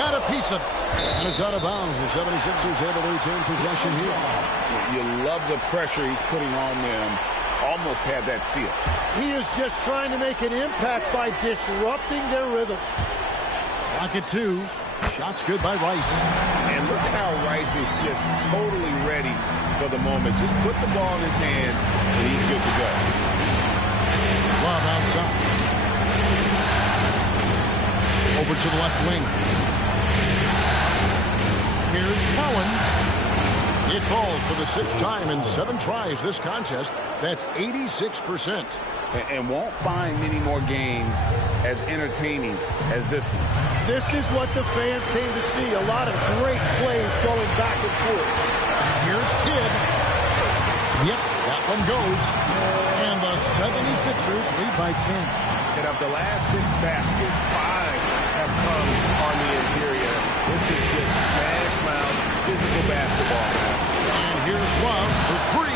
got a piece of it, and it's out of bounds. The 76ers able to retain possession here. You love the pressure he's putting on them. Almost had that steal. He is just trying to make an impact by disrupting their rhythm. Pocket 2. Shots good by Rice. And look at how Rice is just totally ready for the moment. Just put the ball in his hands, and he's good to go. Love outside. Over to the left wing. Here's Collins. It falls for the 6th time in 7 tries this contest. That's 86%. And won't find many more games as entertaining as this one. This is what the fans came to see. A lot of great plays going back and forth. Here's Kidd. Yep, that one goes. And the 76ers lead by 10. And of the last 6 baskets, 5 have come on the interior. This is just smash mouth physical basketball. And here's Love for 3.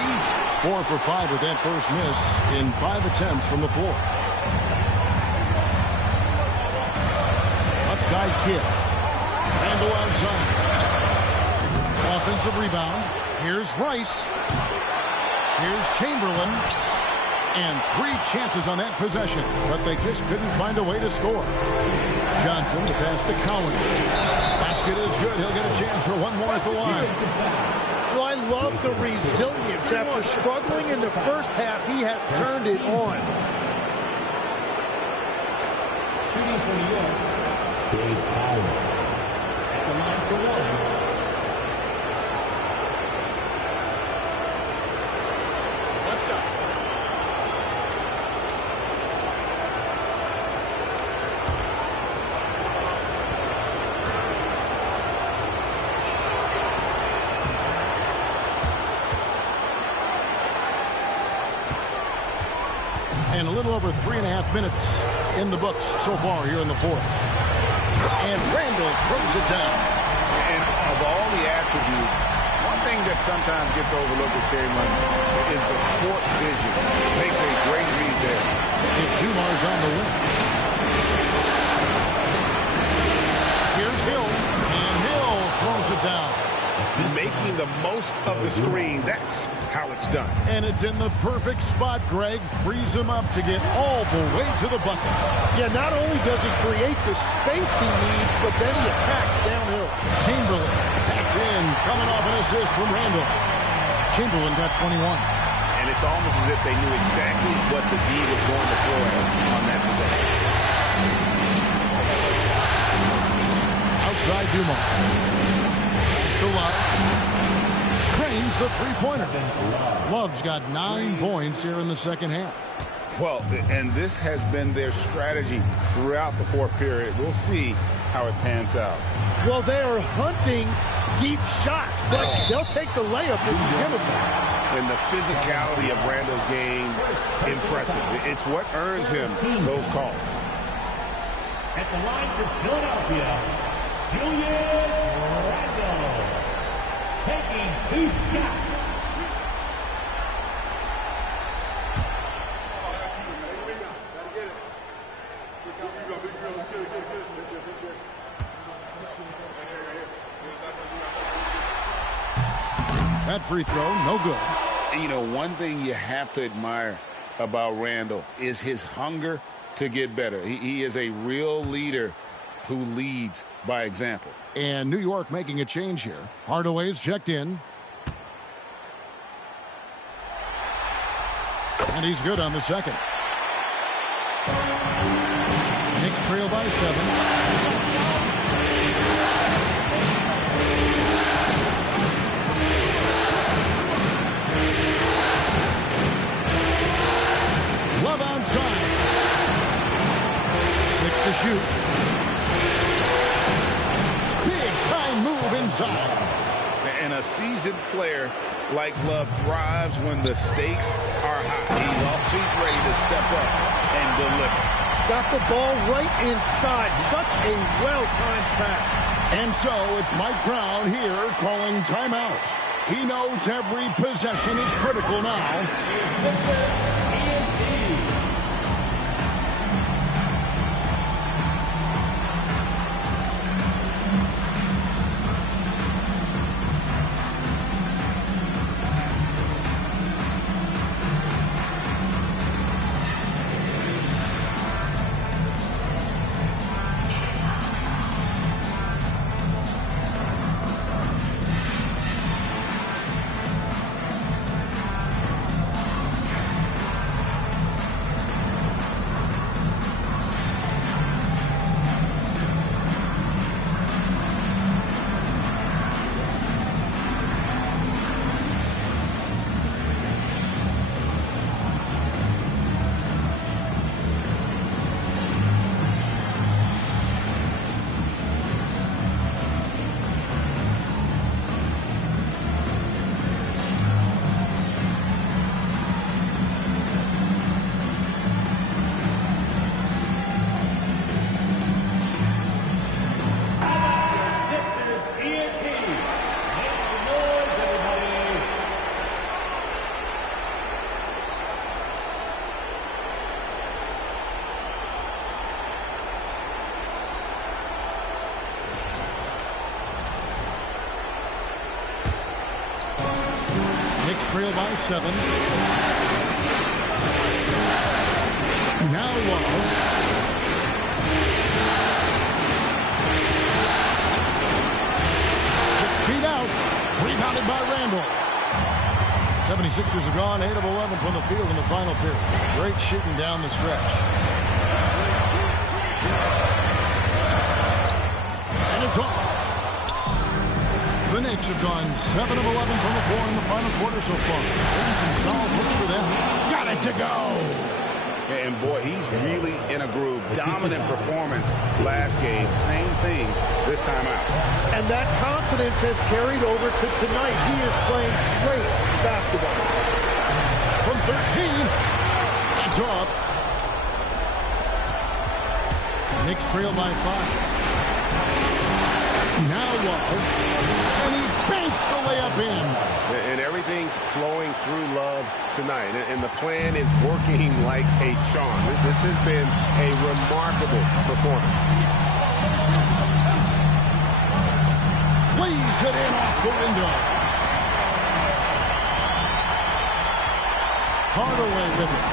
4 for 5 with that first miss in 5 attempts from the floor. Outside Kidd. Randall outside. Offensive rebound. Here's Rice. Here's Chamberlain. And 3 chances on that possession, but they just couldn't find a way to score. Johnson, the pass to Collins. Basket is good. He'll get a chance for one more at the line. Well, I love the resilience. After struggling in the first half, he has turned it on. Shooting for New York, Dave Powell. At the line for 1. What's up? And a little over 3.5 minutes in the books so far here in the 4th. And Randall throws it down. And of all the attributes, one thing that sometimes gets overlooked with Chamberlain is the court vision. Makes a great read there. It's Dumars on the wing. Here's Hill. And Hill throws it down. Making the most of the screen. That's how it's done. And it's in the perfect spot, Greg. Frees him up to get all the way to the bucket. Yeah, not only does he create the space he needs, but then he attacks downhill. Chamberlain backs in, coming off an assist from Randall. Chamberlain got 21. And it's almost as if they knew exactly what the D was going to throw at him on that possession. Outside Dumont. Still Love. Cranes the three-pointer. Love's got 9 points here in the second half. Well, and this has been their strategy throughout the fourth period. We'll see how it pans out. Well, they are hunting deep shots, but they'll take the layup if you give them that. And the physicality of Randall's game, impressive. It's what earns him those calls. At the line for Philadelphia, Julius Randle, taking 2 shots. That free throw, no good. You know, one thing you have to admire about Randall is his hunger to get better. He is a real leader who leads by example. And New York making a change here. Hardaway's checked in. And he's good on the second. Knicks trail by 7. Love outside. 6 to shoot. Big time move inside. And a seasoned player like Love thrives when the stakes are high. He's ready to step up and deliver. Got the ball right inside. Such a well-timed pass. And so it's Mike Brown here calling timeout. He knows every possession is critical now. Trail by 7. Now Love. Feet out. Rebounded by Randall. 76ers have gone 8 of 11 from the field in the final period. Great shooting down the stretch. And it's off. The Knicks have gone 7 of 11 from the floor in the final quarter so far. Getting some solid looks for them. Got it to go! And boy, he's really in a groove. Dominant performance last game. Same thing this time out. And that confidence has carried over to tonight. He is playing great basketball. From 13, that's off. Knicks trail by 5. Now Love. And he banks the layup in. And everything's flowing through Love tonight. And the plan is working like a charm. This has been a remarkable performance. Plays it in off the window. Hardaway with it.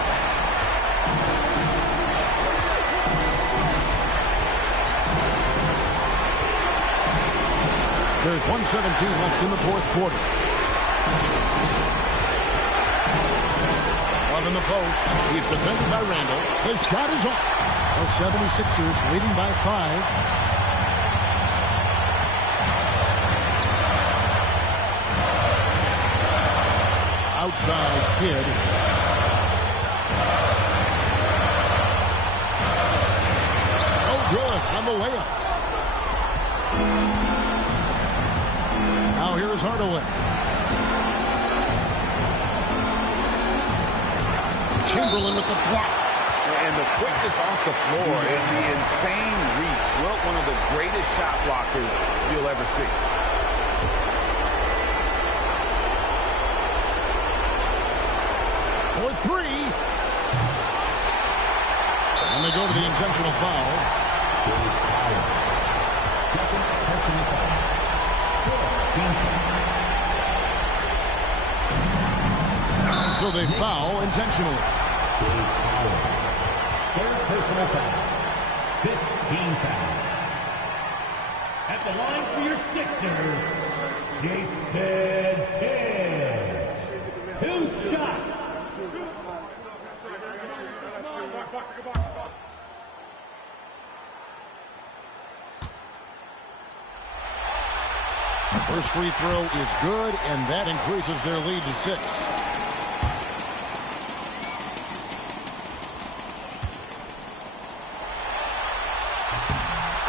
There's 1:17 left in the fourth quarter. Love in the post. He's defended by Randall. His shot is off. The 76ers leading by 5. Outside Kidd. Oh, good on the layup. Now here's Hardaway. Chamberlain with the block. And the quickness off the floor and the insane reach. Well, one of the greatest shot blockers you'll ever see. For 3. And they go to the intentional foul. Second personal foul. 15 foul. So they foul intentionally. Third personal foul. 15 foul. At the line for your Sixers, Jason Kidd. 2 shots. First free throw is good, and that increases their lead to 6.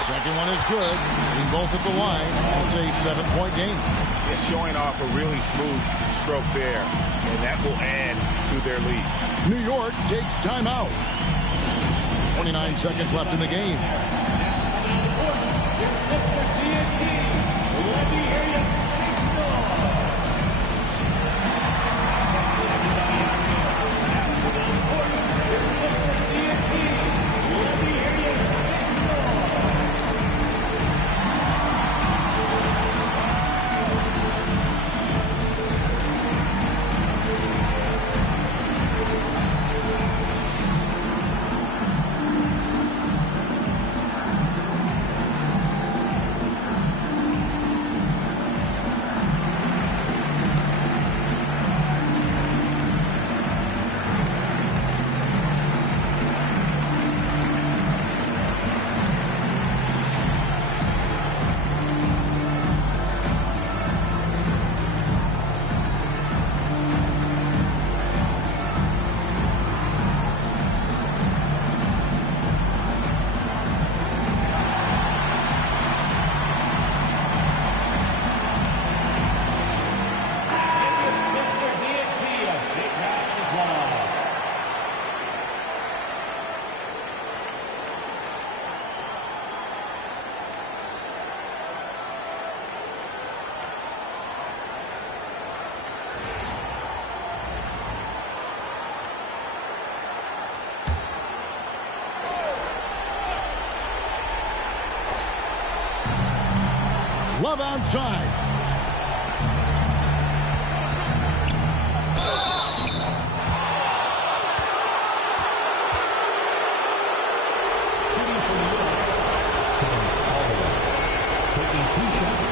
Second one is good. Being both at the line, it's a 7-point game. It's showing off a really smooth stroke there, and that will add to their lead. New York takes timeout. 29 seconds left in the game. Love outside. Taking 2 shots.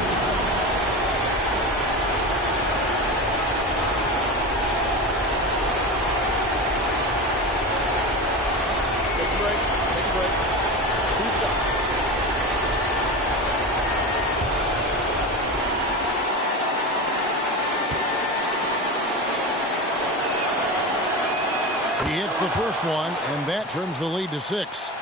Take a break. Take a break. 2 shots. He hits the first one, and that turns the lead to 6.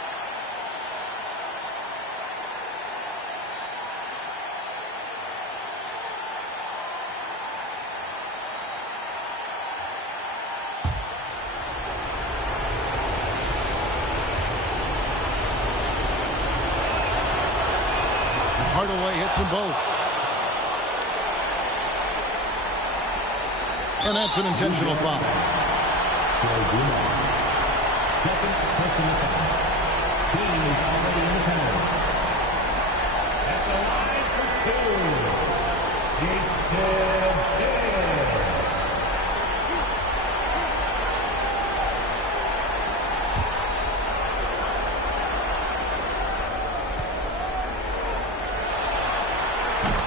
Hardaway hits them both. And that's an intentional foul. Second personal foul. Team is already in the penalty. At the line for 2, Jason Kidd.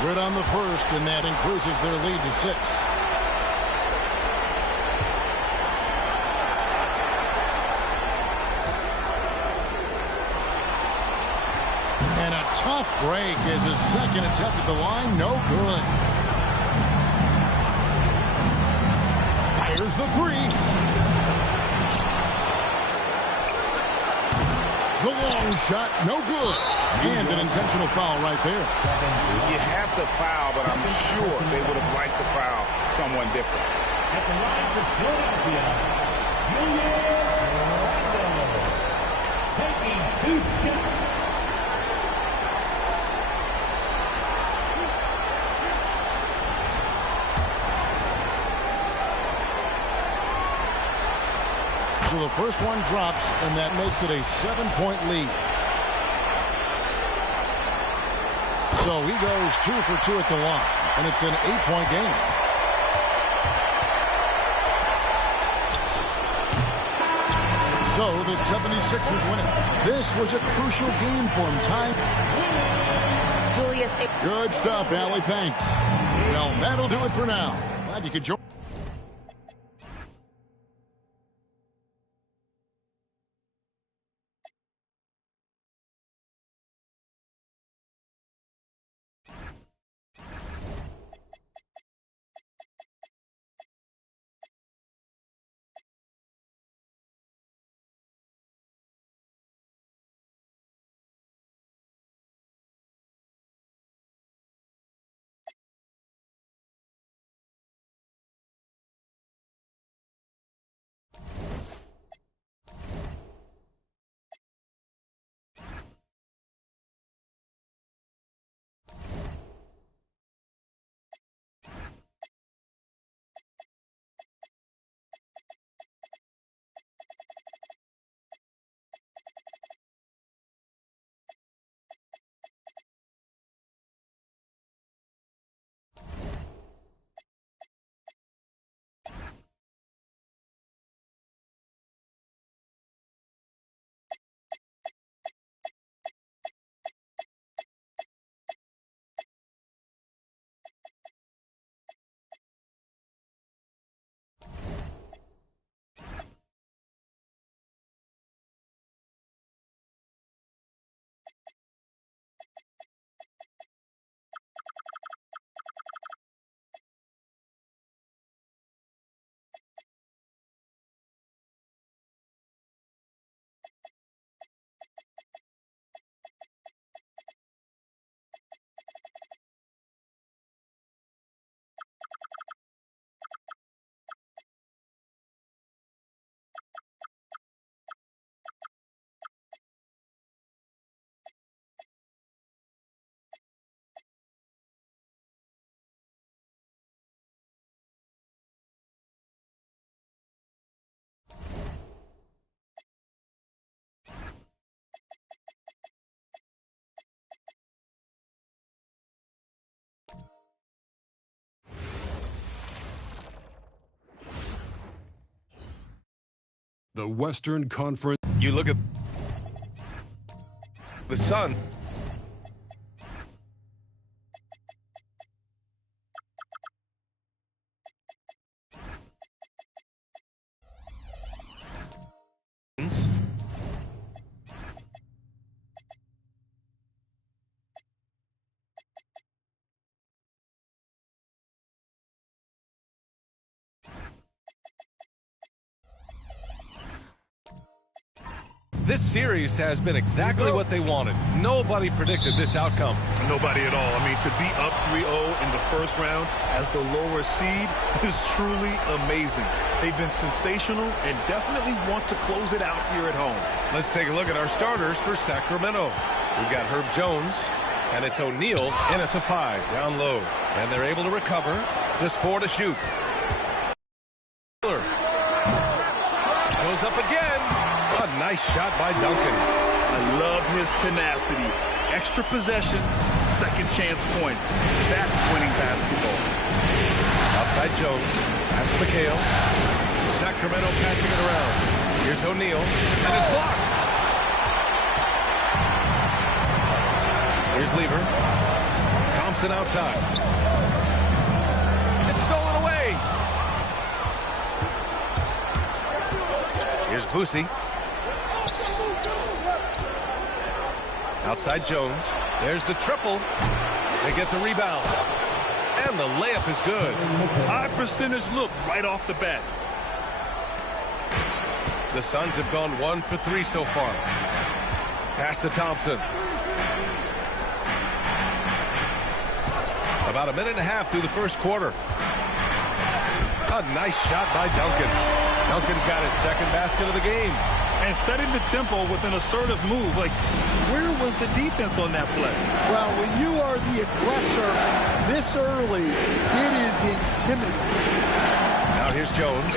Good on the first, and that increases their lead to 6. And a tough break is his second attempt at the line. No good. Fires the 3. The long shot, no good. And an intentional foul right there. You have to foul, but I'm sure they would have liked to foul someone different. At the line for Philadelphia, Taking 2 shots. So the first one drops, and that makes it a 7-point lead. So he goes 2 for 2 at the line, and it's an 8-point game. So the 76ers win it. This was a crucial game for him. Julius. Good stuff, Allie. Thanks. Well, that'll do it for now. Glad you could join. The Western Conference. You look at the Sun. This series has been exactly what they wanted. Nobody predicted this outcome. Nobody at all. I mean, to be up 3-0 in the first round as the lower seed is truly amazing. They've been sensational and definitely want to close it out here at home. Let's take a look at our starters for Sacramento. We've got Herb Jones, and it's O'Neal in at the 5, down low. And they're able to recover. Just 4 to shoot. Goes up again. A nice shot by Duncan. I love his tenacity. Extra possessions, second chance points. That's winning basketball. Outside Jones. Pass to McHale. Sacramento passing it around. Here's O'Neal. And it's blocked. Here's Lever. Thompson outside. It's stolen away. Here's Boosie. Outside Jones. There's the triple. They get the rebound. And the layup is good. High percentage look right off the bat. The Suns have gone 1 for 3 so far. Pass to Thompson. About a minute and a half through the first quarter. A nice shot by Duncan. Duncan's got his second basket of the game. And setting the tempo with an assertive move. Like, where was the defense on that play? Well, when you are the aggressor this early, it is intimidating. Now here's Jones.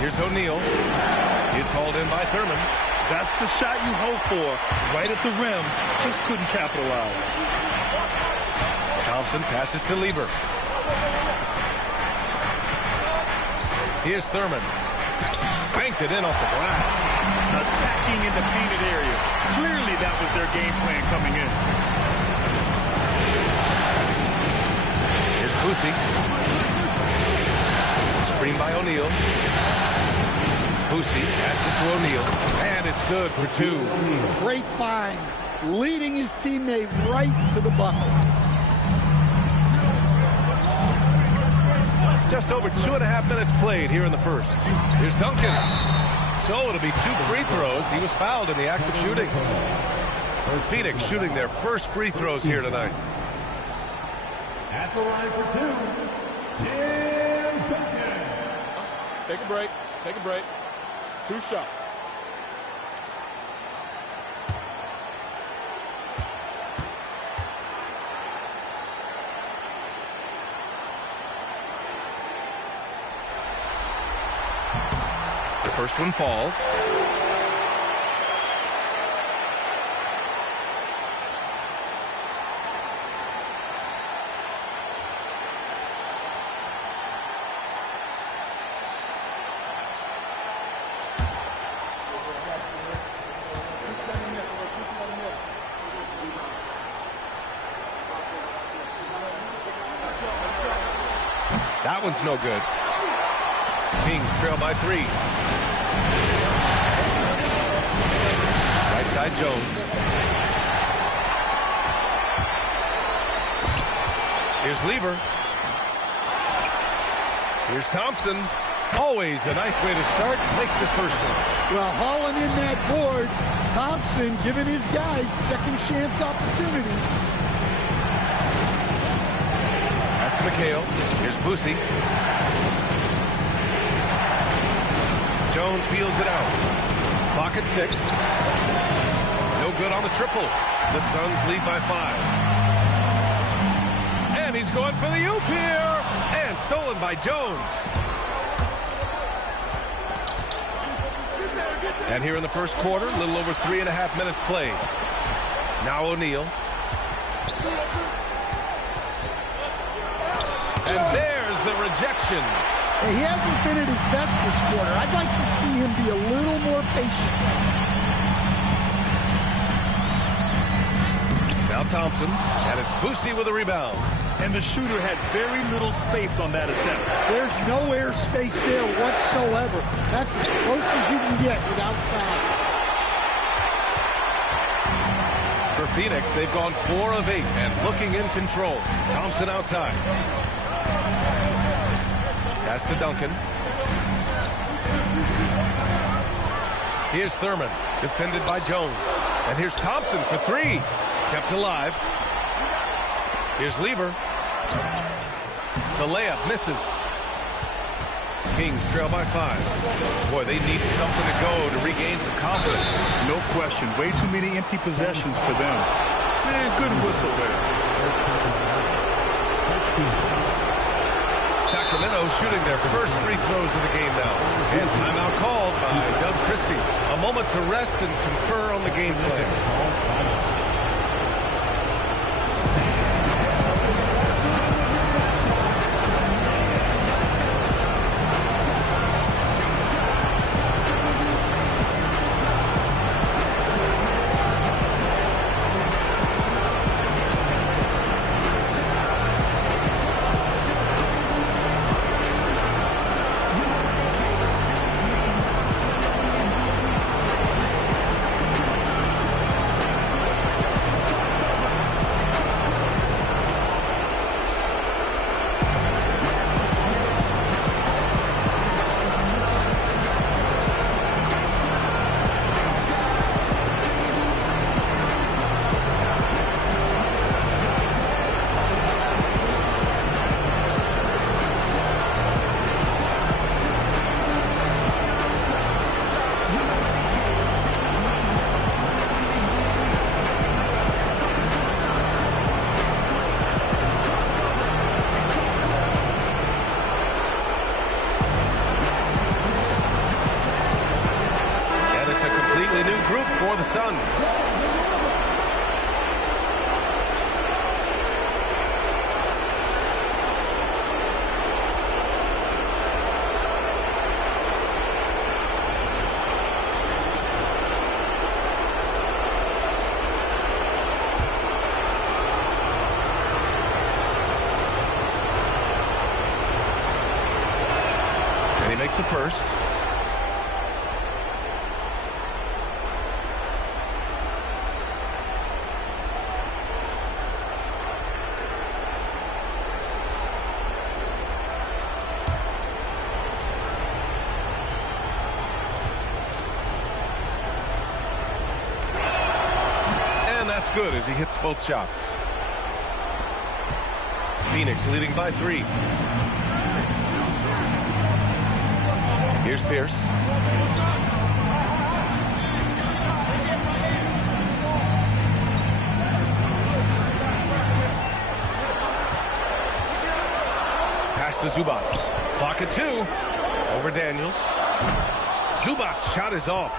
Here's O'Neal. It's hauled in by Thurman. That's the shot you hope for. Right at the rim. Just couldn't capitalize. Thompson passes to Lieber. Here's Thurman. Banked it in off the glass. Attacking in the painted area. Clearly that was their game plan coming in. Here's Boosie. Screen by O'Neal. Boosie passes to O'Neal. And it's good for 2. Great find. Leading his teammate right to the bucket. Just over 2.5 minutes played here in the first. Here's Duncan. So it'll be 2 free throws. He was fouled in the act of shooting. Phoenix shooting their first free throws here tonight. At the line for 2, Tim Duncan. Take a break. Take a break. 2 shots. The first one falls. That one's no good. Kings trail by 3. Right side Jones. Here's Lieber. Here's Thompson. Always a nice way to start. Makes his first one. Well, hauling in that board. Thompson giving his guys second chance opportunities. Pass to McHale. Here's Boosie. Jones feels it out. Clock at 6. No good on the triple. The Suns lead by 5. And he's going for the oop here. And stolen by Jones. And here in the first quarter, a little over 3.5 minutes played. Now O'Neal. And there's the rejection. He hasn't been at his best this quarter. I'd like to see him be a little more patient. Now Thompson, and it's Boosie with a rebound. And the shooter had very little space on that attempt. There's no air space there whatsoever. That's as close as you can get without foul. For Phoenix, they've gone 4 of 8 and looking in control. Thompson outside. Pass to Duncan. Here's Thurman, defended by Jones. And here's Thompson for 3. Kept alive. Here's Lieber. The layup misses. Kings trail by 5. Boy, they need something to go to regain some confidence. No question. Way too many empty possessions for them. And good whistle there. Sacramento shooting their first free throws of the game now. And timeout called by Doug Christie. A moment to rest and confer on the game plan. regroup for the Suns. And he makes the first. That's good as he hits both shots. Phoenix leading by 3. Here's Pierce. Pass to Zubats. Clock at 2. Over Daniels. Zubats' shot is off.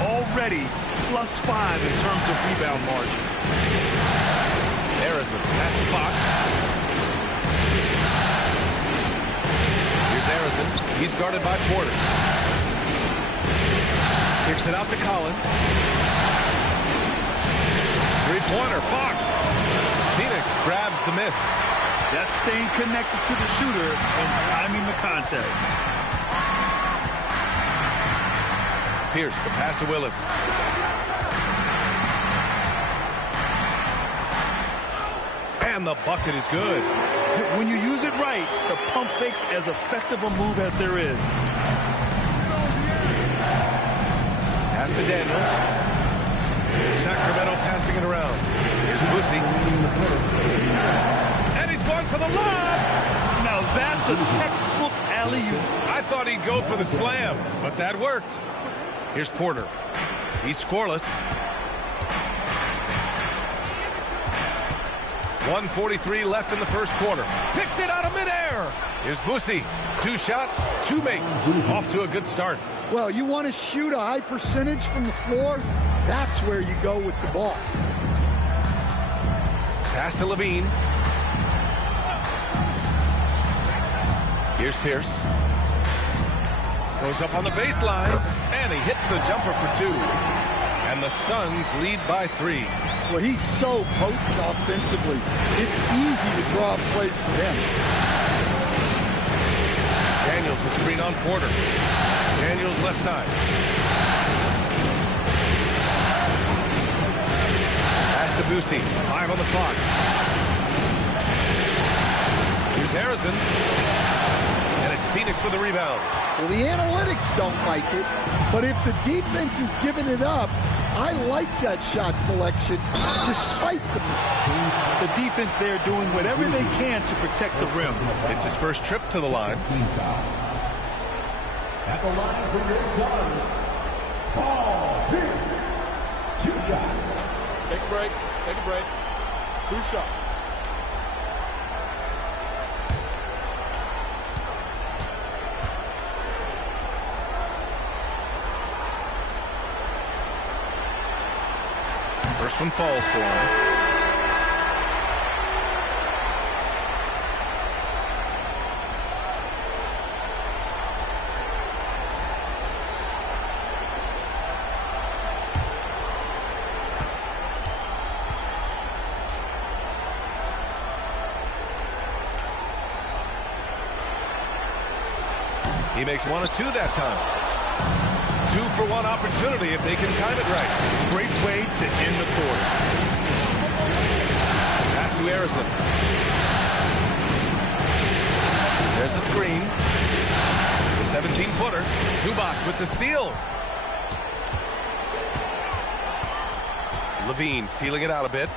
Already +5 in terms of rebound margin. Arizon pass to Fox. Here's Arizon. He's guarded by Porter. Kicks it out to Collins. Three-pointer, Fox. Phoenix grabs the miss. That's staying connected to the shooter and timing the contest. Pierce, the pass to Willis. And the bucket is good. When you use it right, the pump fake's as effective a move as there is. Pass to Daniels. Sacramento passing it around. Here's Boosie. And he's going for the lob. Now that's a textbook alley-oop. I thought he'd go for the slam, but that worked. Here's Porter. He's scoreless. 1:43 left in the first quarter. Picked it out of midair. Here's Boosie. 2 shots, 2 makes. Off to a good start. Well, you want to shoot a high percentage from the floor? That's where you go with the ball. Pass to Levine. Here's Pierce. Goes up on the baseline, and he hits the jumper for 2. And the Suns lead by 3. Well, he's so potent offensively. It's easy to draw plays for him. Daniels with screen on Porter. Daniels left side. Pass to Boosie. 5 on the clock. Here's Harrison. And it's Phoenix for the rebound. Well, the analytics don't like it, but if the defense is giving it up, I like that shot selection despite the miss. The defense there doing whatever they can to protect the rim. It's his first trip to the line. At the line for your Suns, Paul Pierce. 2 shots. Take a break. Take a break. 2 shots. First one falls for him. He makes 1 of 2 that time. 2-for-1 opportunity if they can time it right. Great way to end the quarter. Pass to Harrison. There's the screen. The 17-footer. Zubac with the steal. Levine feeling it out a bit.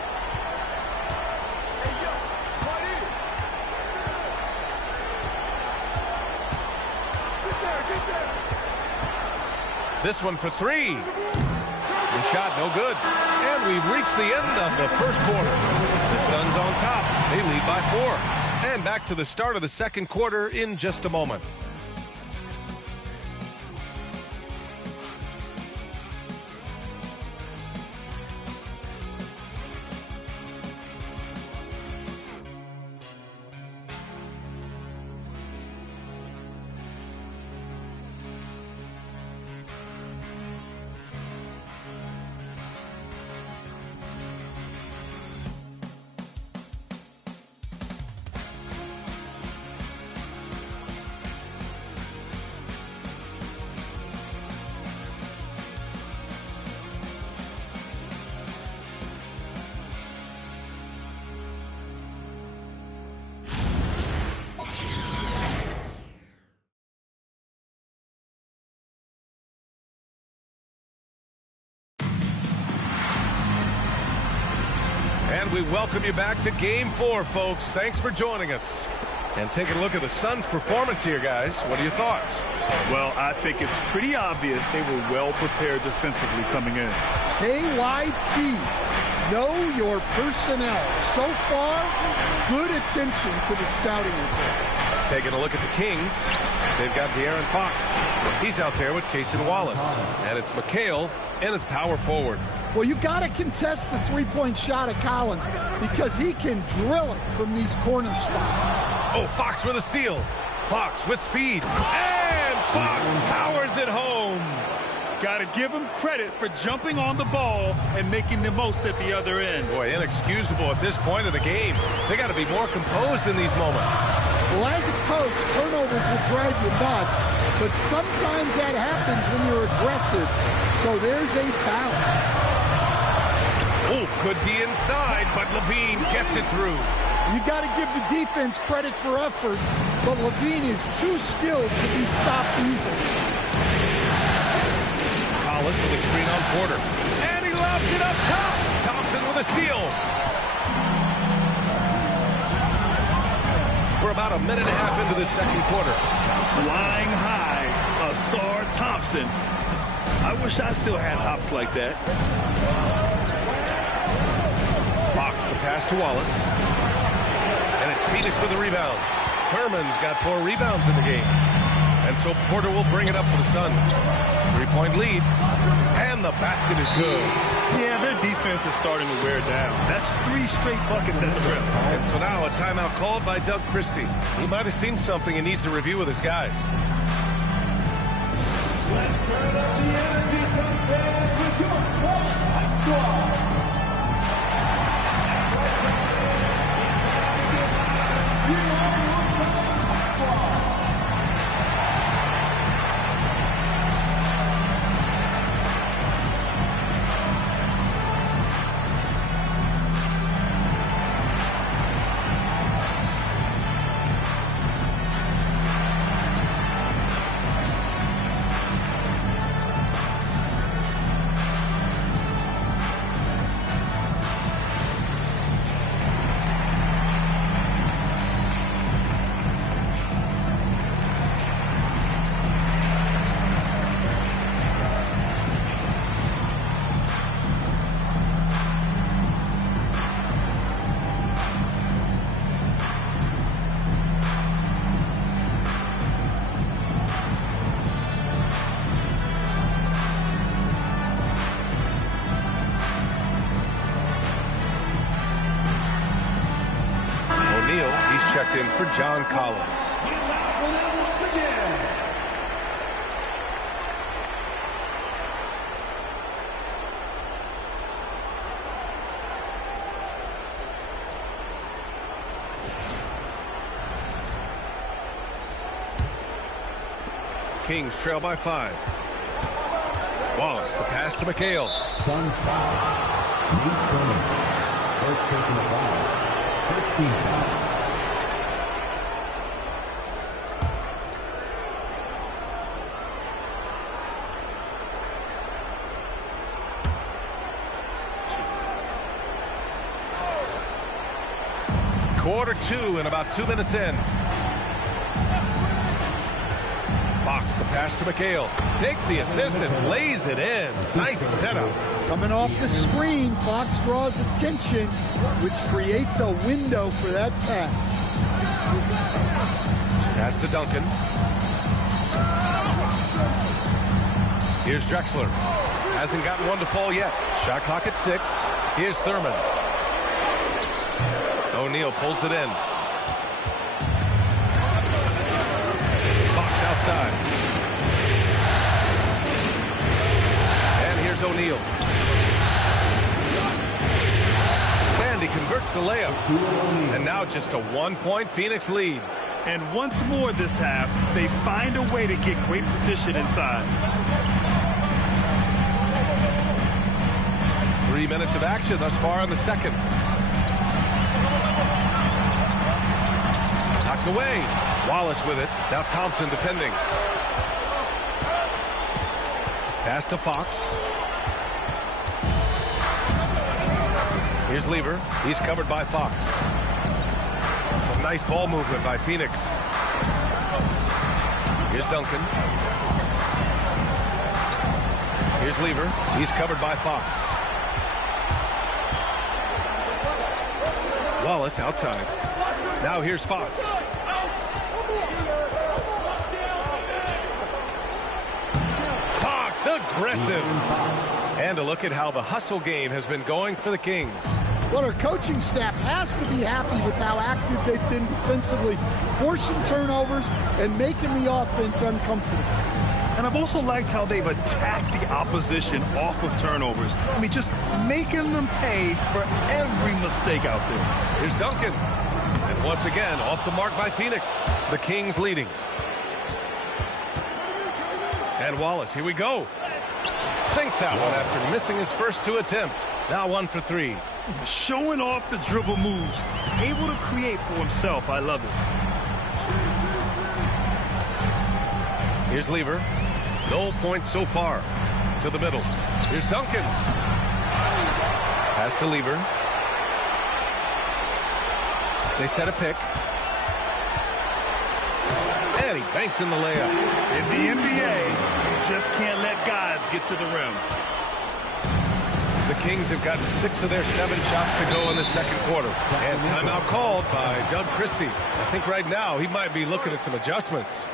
This one for 3. The shot no good. And we've reached the end of the first quarter. The Suns on top. They lead by 4. And back to the start of the second quarter in just a moment. we welcome you back to Game 4, folks. Thanks for joining us. And taking a look at the Suns' performance here, guys. What are your thoughts? Well, I think it's pretty obvious they were well prepared defensively coming in. KYP, know your personnel. So far, good attention to the scouting report. Taking a look at the Kings, they've got De'Aaron Fox. He's out there with Cason Wallace. And it's McHale in at power forward. Well, you got to contest the three-point shot of Collins because he can drill it from these corner spots. Oh, Fox with a steal. Fox with speed. And Fox powers it home. Got to give him credit for jumping on the ball and making the most at the other end. Boy, inexcusable at this point of the game. They got to be more composed in these moments. Well, as a coach, turnovers will drive you nuts, but sometimes that happens when you're aggressive. So there's a balance. Oh, could be inside, but Levine gets it through. You got to give the defense credit for effort, but Levine is too skilled to be stopped easily. Collins with a screen on Porter. And he lobs it up top. Thompson with a steal. We're about a minute and a half into the second quarter. Flying high, Asar Thompson. I wish I still had hops like that. Fox, the pass to Wallace. And it's Phoenix with the rebound. Thurman's got 4 rebounds in the game. And so Porter will bring it up for the Suns. 3-point lead. And the basket is good. Yeah, their defense is starting to wear down. That's 3 straight buckets at the rim. And so now a timeout called by Doug Christie. He might have seen something he needs to review with his guys. Let's turn up the energy from fans with your squad. Checked in for John Collins. Kings trail by 5. Wallace, the pass to McHale. Suns foul. Nate Thurman. First personal foul. First team foul. Quarter 2 and about 2 minutes in. Fox, the pass to McHale. Takes the assist and lays it in. Nice setup. Coming off the screen, Fox draws attention, which creates a window for that pass. Pass to Duncan. Here's Drexler. Hasn't gotten one to fall yet. Shot clock at 6. Here's Thurman. O'Neal pulls it in. Fox outside. And here's O'Neal. And he converts the layup. And now just a 1-point Phoenix lead. And once more this half, they find a way to get great position inside. 3 minutes of action thus far in the second. Knocked away. Wallace with it. Now Thompson defending. Pass to Fox. Here's Lever. He's covered by Fox. Some nice ball movement by Phoenix. Here's Duncan. Here's Lever. He's covered by Fox. Wallace outside. Now here's Fox. Fox, aggressive. And a look at how the hustle game has been going for the Kings. Well, our coaching staff has to be happy with how active they've been defensively, forcing turnovers and making the offense uncomfortable. And I've also liked how they've attacked the opposition off of turnovers. I mean, just making them pay for every mistake out there. Here's Duncan. And once again, off the mark by Phoenix. The Kings leading. And Wallace, here we go. Sinks that one after missing his first 2 attempts. Now 1 for 3. Showing off the dribble moves. Able to create for himself. I love it. Here's Lever. No points so far. To the middle. Here's Duncan. Pass to Lever. They set a pick. And he banks in the layup. In the NBA, you just can't let guys get to the rim. The Kings have gotten 6 of their 7 shots to go in the second quarter. And timeout called by Doug Christie. I think right now he might be looking at some adjustments.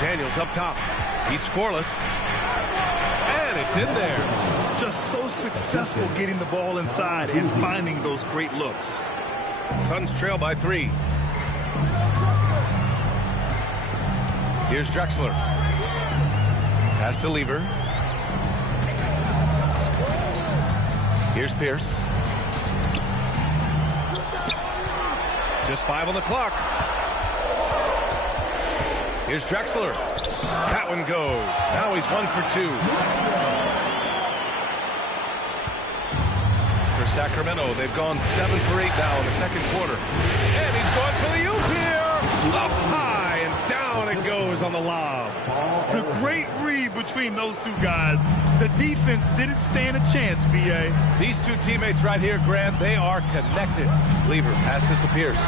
Daniels up top. He's scoreless. And it's in there. Just so successful getting the ball inside and finding those great looks. Suns trail by 3. Here's Drexler. Pass to Lever. Here's Pierce. Just 5 on the clock. Here's Drexler. That one goes. Now he's 1 for 2. For Sacramento, they've gone 7 for 8 now in the second quarter. And he's going for the oop here. Up high and down it goes on the lob. The great read between those two guys. The defense didn't stand a chance, B.A. These two teammates right here, Grant, they are connected. Lever passes to Pierce.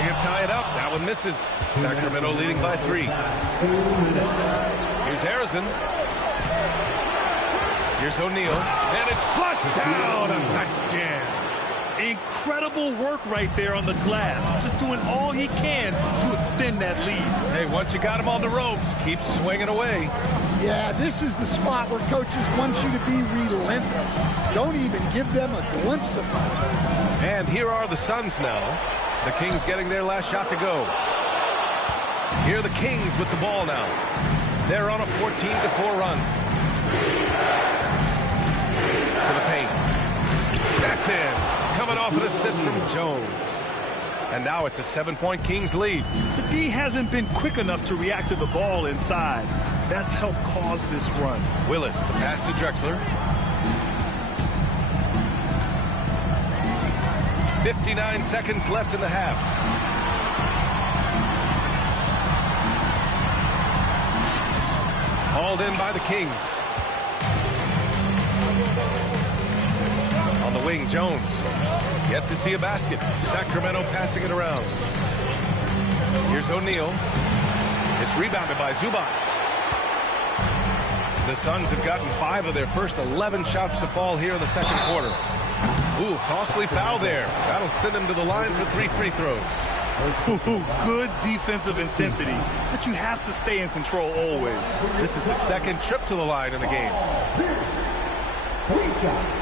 Can't tie it up. That one misses. Sacramento leading by 3. Here's Harrison. Here's O'Neal. And it's flushed down. A nice jam. Incredible work right there on the glass. Just doing all he can to extend that lead. Hey, once you got him on the ropes, keep swinging away. Yeah, this is the spot where coaches want you to be relentless. Don't even give them a glimpse of it. And here are the Suns now. The Kings getting their last shot to go. Here are the Kings with the ball now. They're on a 14-4 run. To the paint. That's in. Coming off off an assist from Jones. And now it's a 7-point Kings lead. The D hasn't been quick enough to react to the ball inside. That's helped cause this run. Willis, the pass to Drexler. 59 seconds left in the half. Hauled in by the Kings. On the wing, Jones. Yet to see a basket. Sacramento passing it around. Here's O'Neal. It's rebounded by Zubats. The Suns have gotten 5 of their first 11 shots to fall here in the second quarter. Ooh, costly foul there. That'll send him to the line for 3 free throws. Ooh, good defensive intensity, but you have to stay in control always. This is his second trip to the line in the game. 3 shots.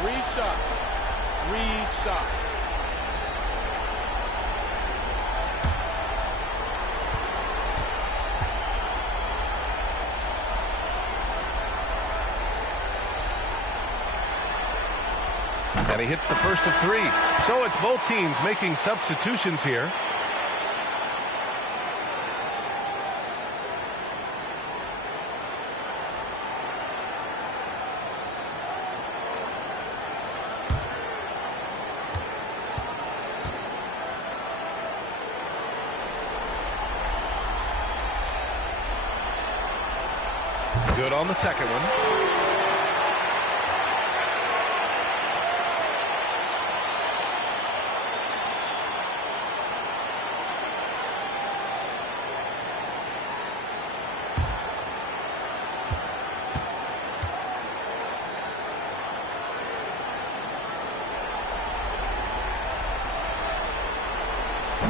3 shots. 3 shots. And he hits the first of 3. So it's both teams making substitutions here. Good on the second one.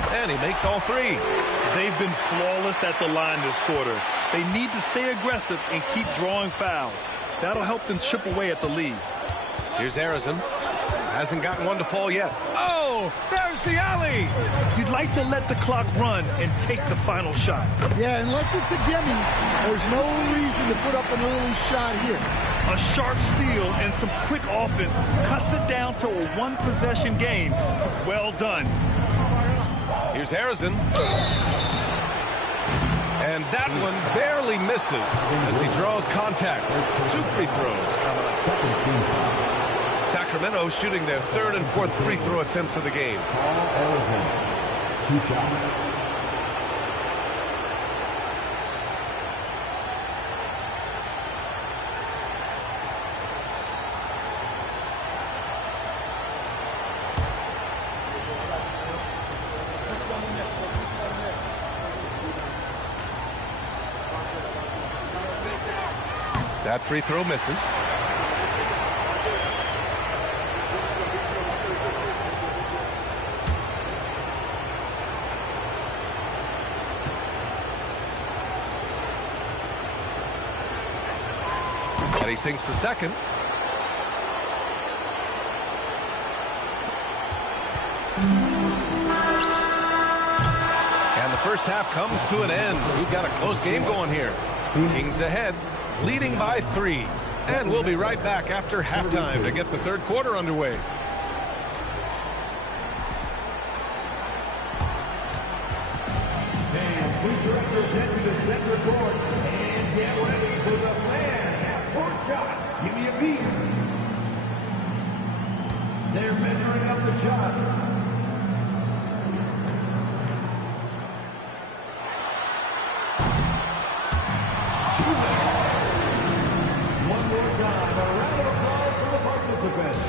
And he makes all 3. They've been flawless at the line this quarter. They need to stay aggressive and keep drawing fouls. That'll help them chip away at the lead. Here's Harrison. Hasn't gotten one to fall yet. Oh, there's the alley. You'd like to let the clock run and take the final shot. Yeah, unless it's a gimme, there's no reason to put up an early shot here. A sharp steal and some quick offense cuts it down to a 1-possession game. Well done. Here's Harrison. And that one barely misses as he draws contact. 2 free throws coming up. Sacramento shooting their 3rd and 4th free throw attempts of the game. 2 shots. That free throw misses. And he sinks the second. And the first half comes to an end. We've got a close game going here. Kings ahead, leading by 3. And we'll be right back after halftime to get the third quarter underway. And please represent to the center court and get ready for the man half-court shot. Give me a beat. They're measuring up the shot. One more time, a round of applause for the participants.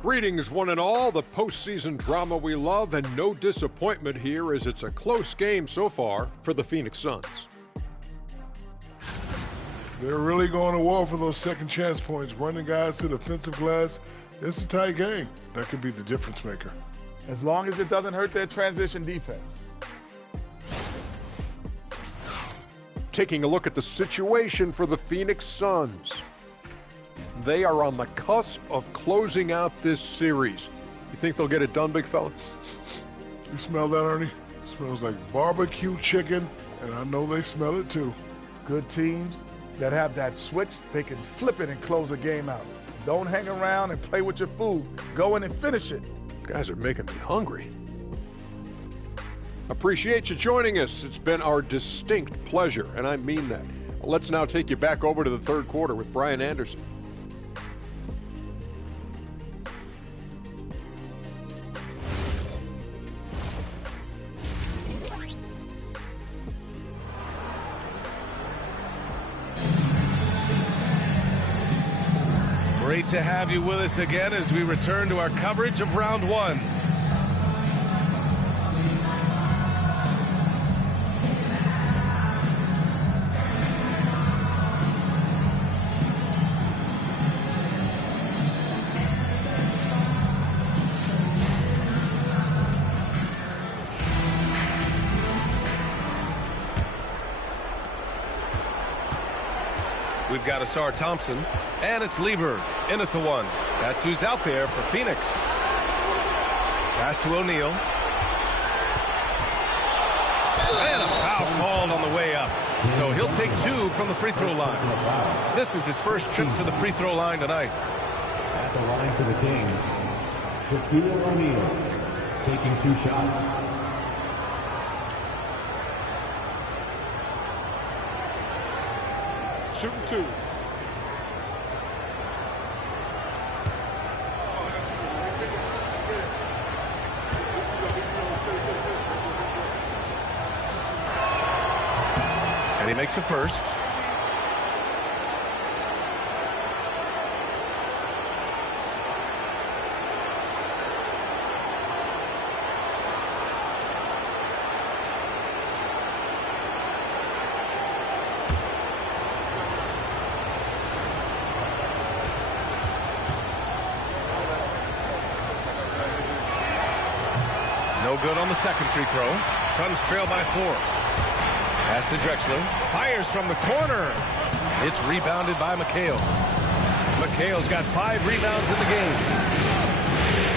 Greetings, one and all. The postseason drama we love, and no disappointment here as it's a close game so far for the Phoenix Suns. They're really going to war for those second chance points, running guys to the offensive glass. It's a tight game. That could be the difference maker. As long as it doesn't hurt their transition defense. Taking a look at the situation for the Phoenix Suns. They are on the cusp of closing out this series. You think they'll get it done, big fella? You smell that, Ernie? It smells like barbecue chicken, and I know they smell it too. Good teams that have that switch, they can flip it and close a game out. Don't hang around and play with your food. Go in and finish it. Guys are making me hungry. Appreciate you joining us. It's been our distinct pleasure, and I mean that. Let's now take you back over to the third quarter with Brian Anderson. Great to have you with us again as we return to our coverage of round one. We've got Asar Thompson, and it's Lever in at the one. That's who's out there for Phoenix. Pass to O'Neal. And a foul called on the way up. So he'll take two from the free throw line. This is his first trip to the free throw line tonight. At the line for the Kings, Shaquille O'Neal taking 2 shots. Shooting 2. And he makes a first. No good on the second free throw. Suns trail by 4. Pass to Drexler. Fires from the corner. It's rebounded by McHale. McHale's got 5 rebounds in the game.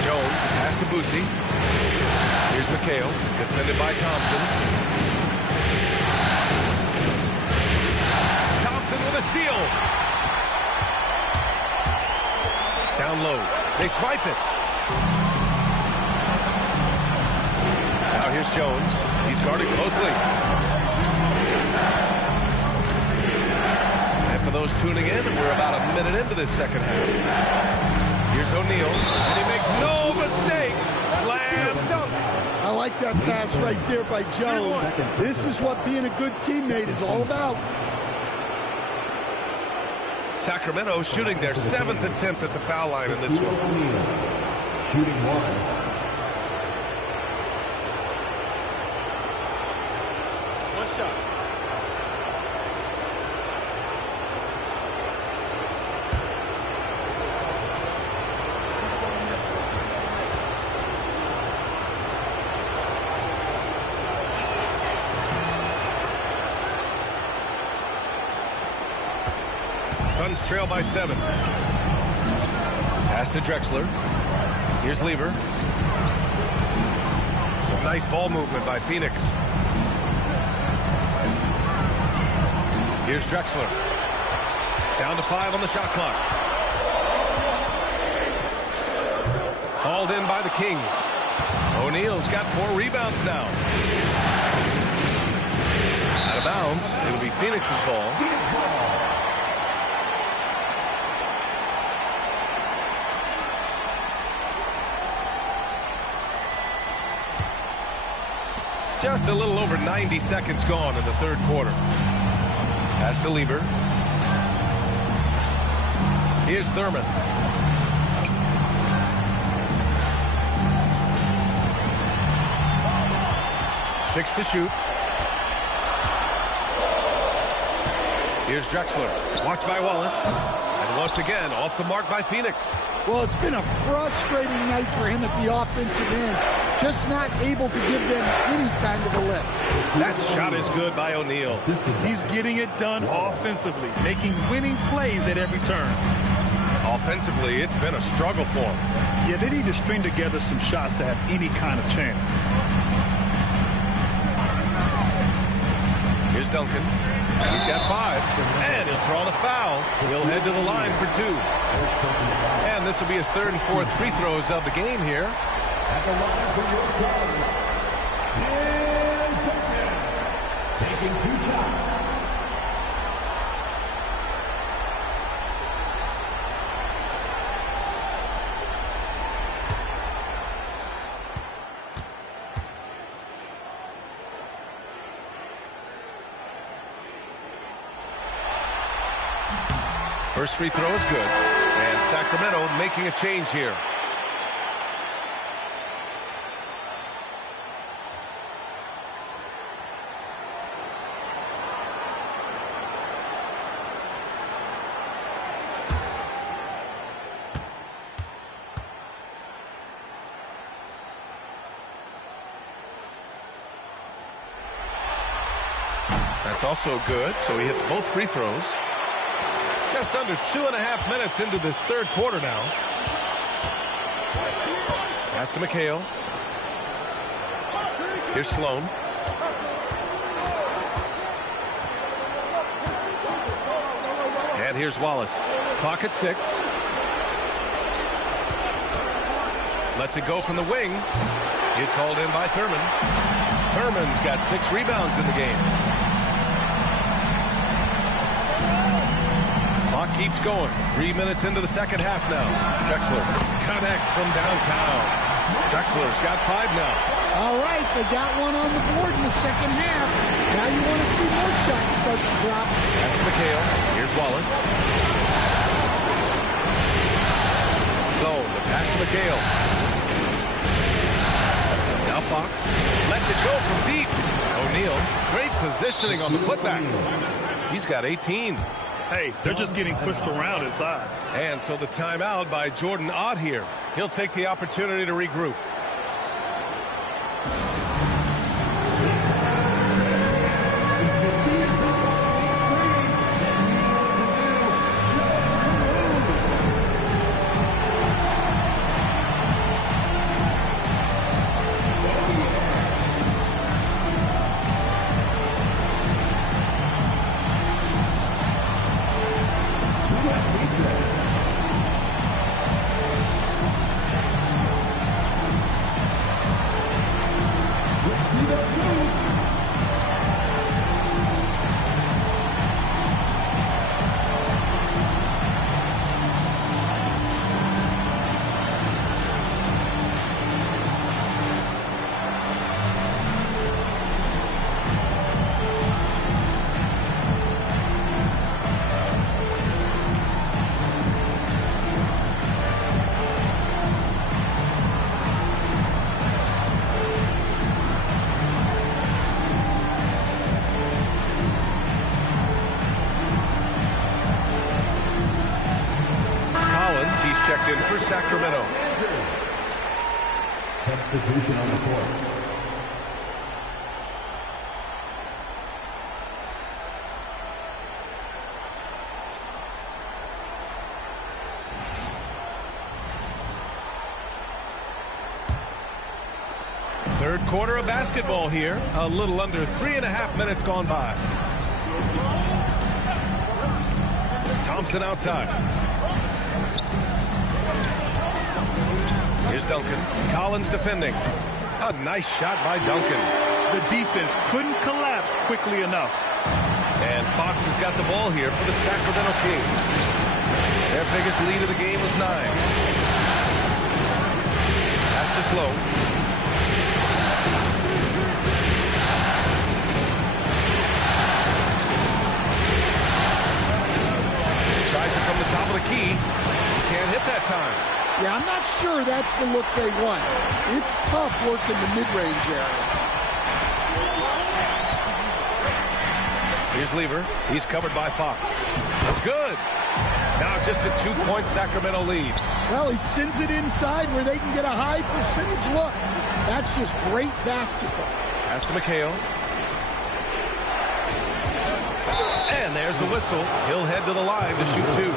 Jones, pass to Boosie. Here's McHale, defended by Thompson. Thompson with a steal. Down low. They swipe it. Now here's Jones. He's guarded closely. And for those tuning in, we're about a minute into this second half. Here's O'Neal, and he makes no mistake. Slam dunk. I like that pass right there by Jones. This is what being a good teammate is all about. Sacramento shooting their 7th attempt at the foul line in this one. Shooting 1. Shot. Suns trail by 7. Pass to Drexler. Here's Lever. Some nice ball movement by Phoenix. Here's Drexler. Down to 5 on the shot clock. Hauled in by the Kings. O'Neal's got 4 rebounds now. Out of bounds. It'll be Phoenix's ball. Just a little over 90 seconds gone in the third quarter. Pass to Lever. Here's Thurman. Six to shoot. Here's Drexler. Watched by Wallace. And once again, off the mark by Phoenix. Well, it's been a frustrating night for him at the offensive end. Just not able to give them any kind of a lift. That shot is good by O'Neal. He's getting it done offensively, making winning plays at every turn. Offensively, it's been a struggle for them. Yeah, they need to string together some shots to have any kind of chance. Here's Duncan. He's got 5, and he'll draw the foul. He'll head to the line for 2. And this will be his 3rd and 4th free throws of the game here. At the line for your side, taking 2 shots. First free throw is good. And Sacramento making a change here. That's also good, so he hits both free throws. Just under 2.5 minutes into this 3rd quarter now. Pass to McHale. Here's Sloan. And here's Wallace. Clock at 6. Lets it go from the wing. It's hauled in by Thurman. Thurman's got 6 rebounds in the game. Clock keeps going. 3 minutes into the 2nd half now. Drexler connects from downtown. Drexler's got 5 now. All right, they got one on the board in the 2nd half. Now you want to see more shots start to drop. Pass to McHale. Here's Wallace. Sloan, the pass to McHale. Now Fox lets it go from deep. O'Neal, great positioning on the putback. He's got 18. Hey, they're just getting pushed around inside. And so the timeout by Jordan Ott here. He'll take the opportunity to regroup. checked in for Sacramento. Substitution on the court. Third quarter of basketball here. A little under 3.5 minutes gone by. Thompson outside. Here's Duncan. Collins defending. A nice shot by Duncan. The defense couldn't collapse quickly enough. And Fox has got the ball here for the Sacramento Kings. Their biggest lead of the game was 9. Pass to Slow. Tries it from the top of the key. Can't hit that time. Yeah, I'm not sure that's the look they want. It's tough working the mid-range area. Here's Lever. He's covered by Fox. That's good. Now just a 2-point Sacramento lead. Well, he sends it inside where they can get a high percentage look. That's just great basketball. Pass to McHale. And there's a whistle. He'll head to the line to shoot 2.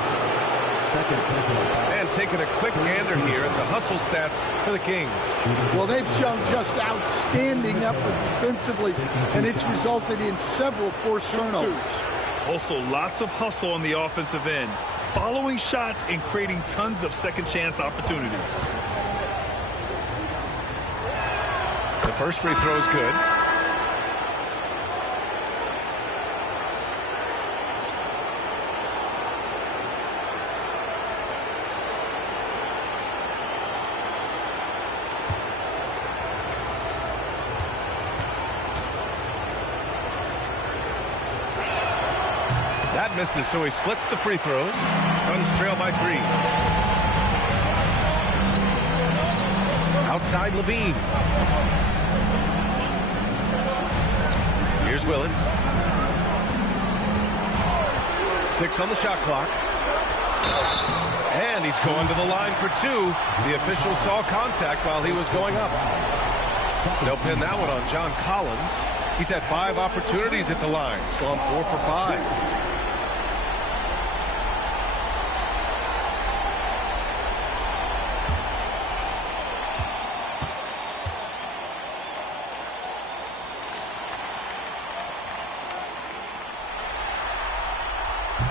And taking a quick gander here at the hustle stats for the Kings. Well, they've shown just outstanding effort defensively, and it's resulted in several forced turnovers. Also, lots of hustle on the offensive end, following shots and creating tons of second chance opportunities. The first free throw is good. That misses, so he splits the free throws. Suns trail by 3. Outside Levine. Here's Willis. 6 on the shot clock. And he's going to the line for 2. The official saw contact while he was going up. They'll pin that one on John Collins. He's had 5 opportunities at the line. He's gone 4 for 5.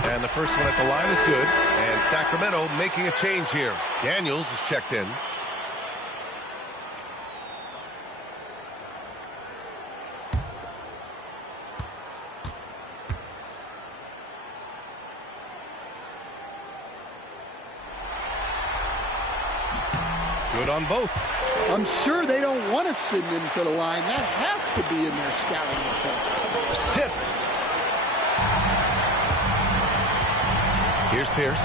And the first one at the line is good. And Sacramento making a change here. Daniels is checked in. Good on both. I'm sure they don't want to send him to the line. That has to be in their scouting report. Tipped. Here's Pierce.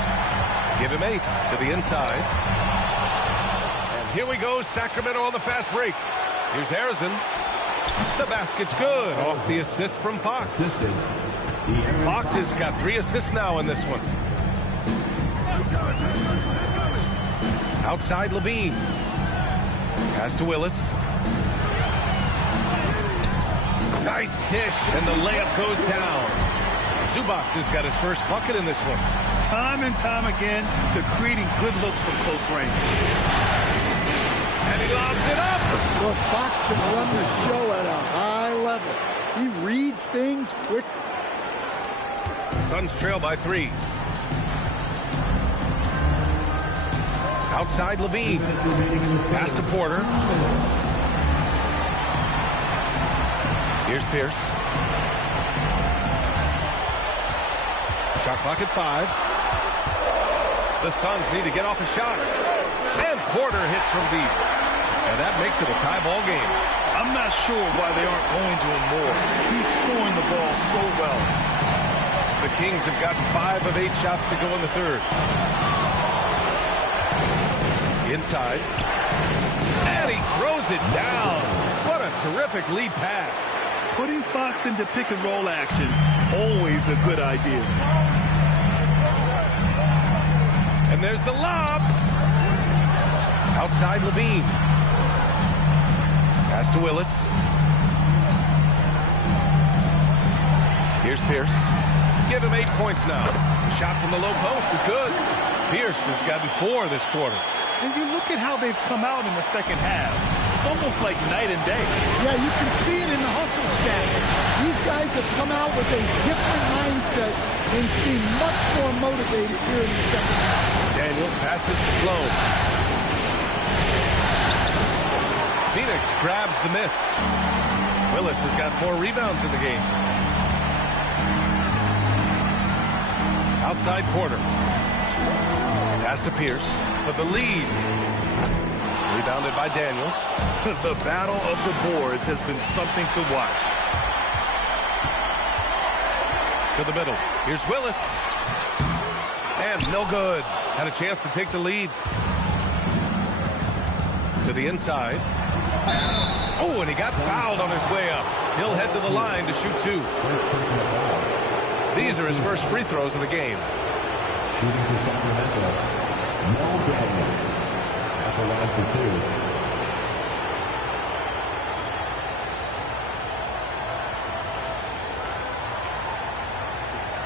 Give him 8 to the inside. And here we go, Sacramento on the fast break. Here's Harrison. The basket's good off the assist from Fox. Fox has got 3 assists now in this one. Outside Levine. Pass to Willis. Nice dish, and the layup goes down. Zubac has got his first bucket in this one. Time and time again, they're creating good looks from close range. And he lobs it up. Look, Fox can run the show at a high level. He reads things quickly. Suns trail by 3. Outside Levine. Pass to Porter. Here's Pierce. Shot clock at 5. The Suns need to get off a shot. And Porter hits from deep. And that makes it a tie ball game. I'm not sure why they aren't going to him more. He's scoring the ball so well. The Kings have gotten 5 of 8 shots to go in the third. Inside. And he throws it down. What a terrific lead pass. Putting Fox into pick and roll action, always a good idea. And there's the lob. Outside Levine. Pass to Willis. Here's Pierce. Give him 8 points now. The shot from the low post is good. Pierce has gotten 4 this quarter. And you look at how they've come out in the second half. It's almost like night and day. Yeah, you can see it in the hustle stat. These guys have come out with a different mindset and seem much more motivated here in the second half. Daniels passes to Flo. Phoenix grabs the miss. Willis has got 4 rebounds in the game. Outside Porter. Pass to Pierce for the lead. Rebounded by Daniels. The battle of the boards has been something to watch. To the middle. Here's Willis. And no good. Had a chance to take the lead. To the inside. Oh, and he got fouled on his way up. He'll head to the line to shoot 2. These are his first free throws of the game. Shooting for Sacramento. No Daniels at the line for 2.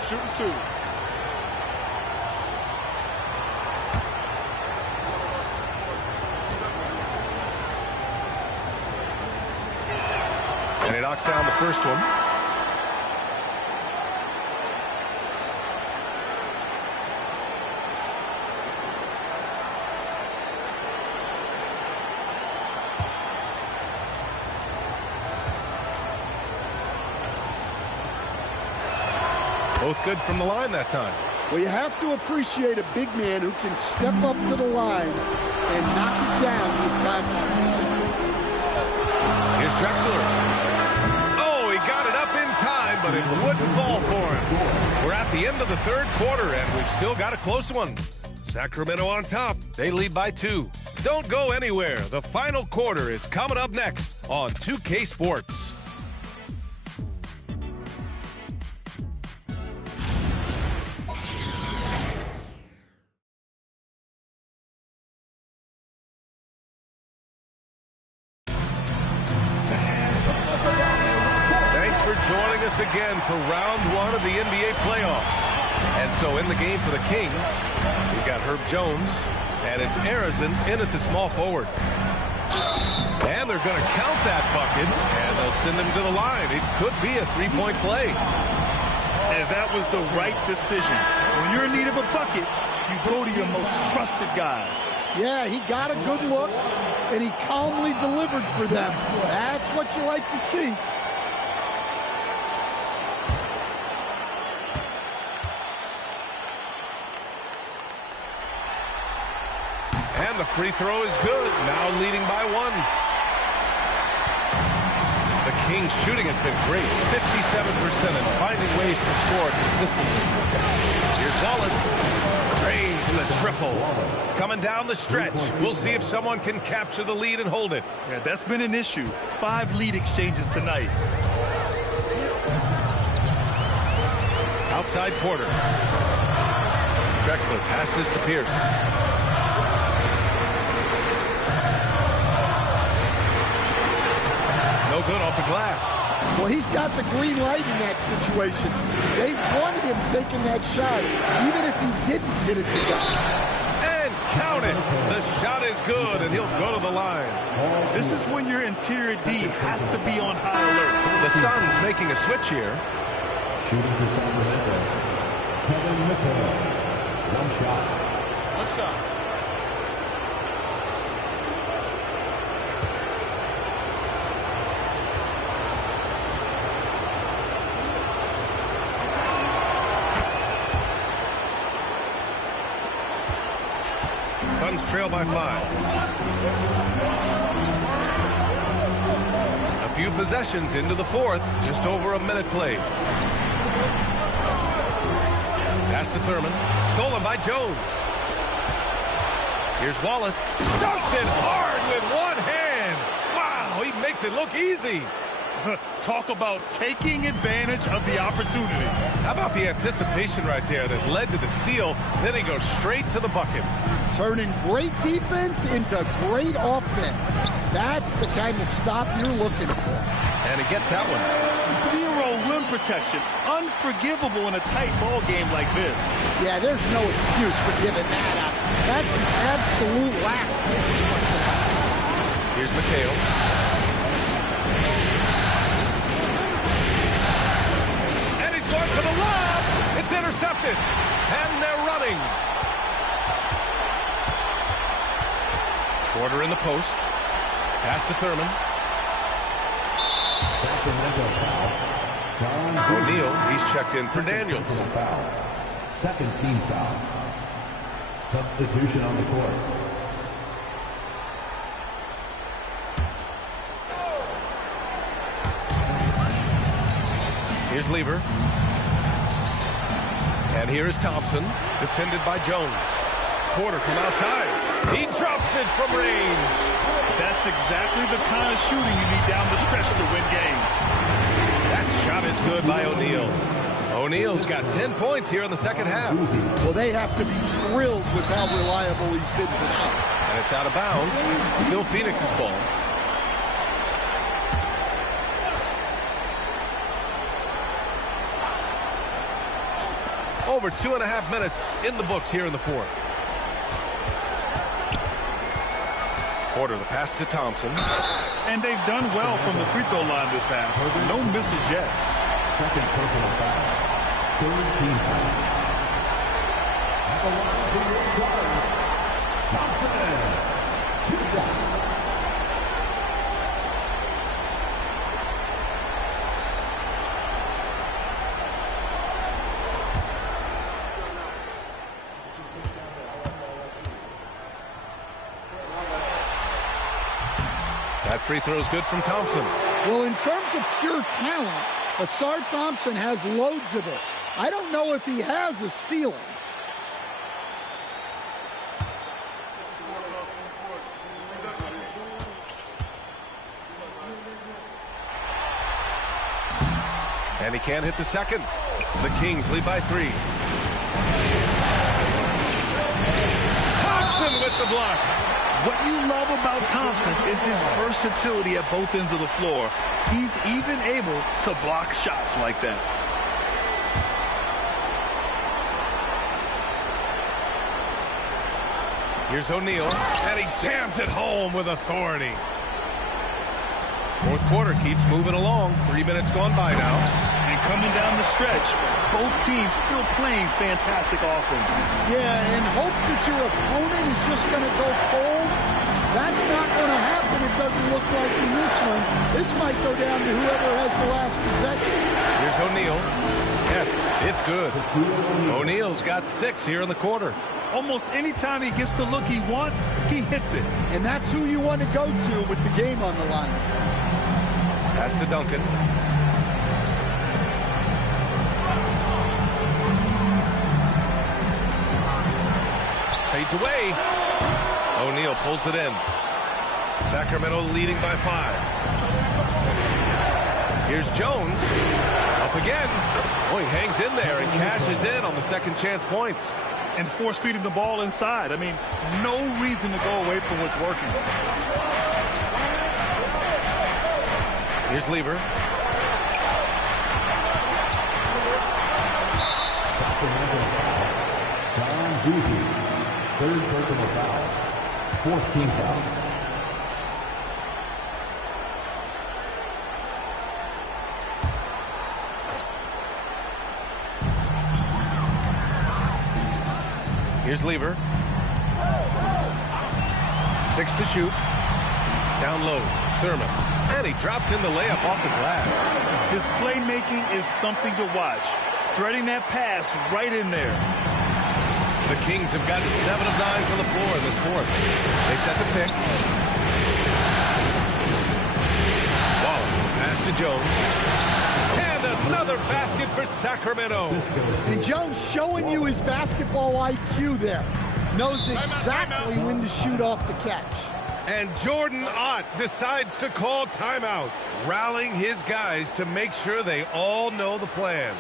Shooting 2. And he knocks down the first one. Both good from the line that time. Well, you have to appreciate a big man who can step up to the line and knock it down with confidence. Here's Drexler. Oh, he got it up in time, but it wouldn't fall for him. We're at the end of the third quarter, and we've still got a close one. Sacramento on top. They lead by 2. Don't go anywhere. The final quarter is coming up next on 2K Sports. Joining us again for round 1 of the NBA playoffs. And so in the game for the Kings, we've got Herb Jones, and it's Arizin in at the small forward. And they're going to count that bucket, and they'll send him to the line. It could be a three-point play. And that was the right decision. When you're in need of a bucket, you go to your most trusted guys. Yeah, he got a good look, and he calmly delivered for them. That's what you like to see. And the free throw is good, now leading by 1. The Kings' shooting has been great, 57%, and finding ways to score consistently. Here's Wallace, cranes the triple. Coming down the stretch, we'll see if someone can capture the lead and hold it. Yeah, that's been an issue. 5 lead exchanges tonight. Outside Porter. Drexler passes to Pierce. No good off the glass. Well, he's got the green light in that situation. They wanted him taking that shot, even if he didn't get it to go. And count it. The shot is good, and he'll go to the line. This is when your interior D has to be on high alert. The Suns making a switch here. Shooting for Sacramento, Kevin McHale. One shot. One shot. Suns trail by 5. A few possessions into the fourth, just over a minute played. Pass to Thurman, stolen by Jones. Here's Wallace, dunks it hard with one hand. Wow, he makes it look easy. Talk about taking advantage of the opportunity. How about the anticipation right there that led to the steal, then he goes straight to the bucket. Turning great defense into great offense. That's the kind of stop you're looking for. And he gets that one. 0 rim protection. Unforgivable in a tight ball game like this. Yeah, there's no excuse for giving that up. That's the absolute last thing. Here's McHale. Going for the lob. It's intercepted. And they're running. Porter in the post. Pass to Thurman. Sacramento foul. O'Neal, he's checked in for Daniels. Foul. Second team foul. Substitution on the court. Here's Lever. And here is Thompson, defended by Jones. Porter from outside. He drops it from range. That's exactly the kind of shooting you need down the stretch to win games. That shot is good by O'Neal. O'Neal's got 10 points here in the second half. Well, they have to be thrilled with how reliable he's been tonight. And it's out of bounds. Still Phoenix's ball. Over 2.5 minutes in the books here in the fourth. Porter, the pass to Thompson. And they've done well from the free throw line this half. No misses yet. Second personal foul. Third team foul. At the line for your stars, Thompson. 2 shots. That free throw is good from Thompson. Well, in terms of pure talent, Ausar Thompson has loads of it. I don't know if he has a ceiling. And he can't hit the second. The Kings lead by 3. Thompson with the block. What you love about Thompson is his versatility at both ends of the floor. He's even able to block shots like that. Here's O'Neal, and he jams it home with authority. Fourth quarter keeps moving along. 3 minutes gone by now. And coming down the stretch, both teams still playing fantastic offense. Yeah, and hopes that your opponent is just going to go cold. That's not going to happen. It doesn't look like in this one. This might go down to whoever has the last possession. Here's O'Neal. Yes, it's good. O'Neal's got 6 here in the quarter. Almost any time he gets the look he wants, he hits it. And that's who you want to go to with the game on the line. Pass to Duncan. Fades away. O'Neal pulls it in. Sacramento leading by 5. Here's Jones. Up again. Boy, he hangs in there and cashes in on the second chance points. And force feeding the ball inside. I mean, no reason to go away from what's working. Here's Lever. Don Ducey, third personal foul, 4th team foul. Here's Lever. 6 to shoot. Down low, Thurman. And he drops in the layup off the glass. His playmaking is something to watch. Threading that pass right in there. The Kings have gotten 7 of 9 from the floor in this fourth. They set the pick. Wallace, pass to Jones. And another basket for Sacramento. And Jones showing you his basketball IQ there. Knows exactly when to shoot off the catch. And Jordan Ott decides to call timeout, rallying his guys to make sure they all know the plan.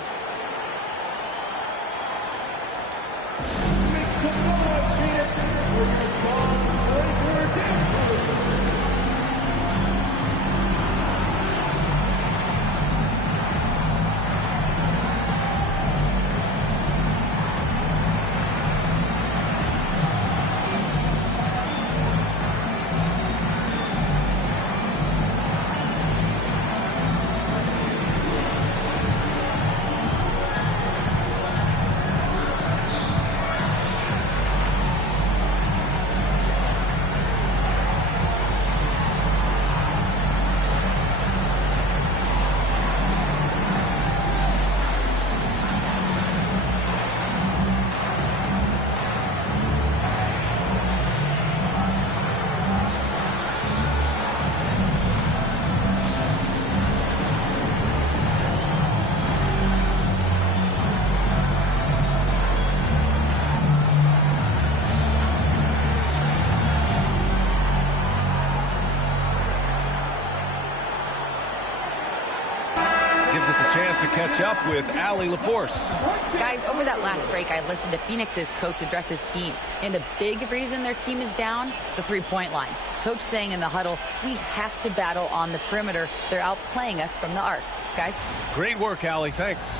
Gives us a chance to catch up with Allie LaForce. Guys, over that last break, I listened to Phoenix's coach address his team. And a big reason their team is down, the three-point line. Coach saying in the huddle, we have to battle on the perimeter. They're outplaying us from the arc. Guys? Great work, Allie. Thanks.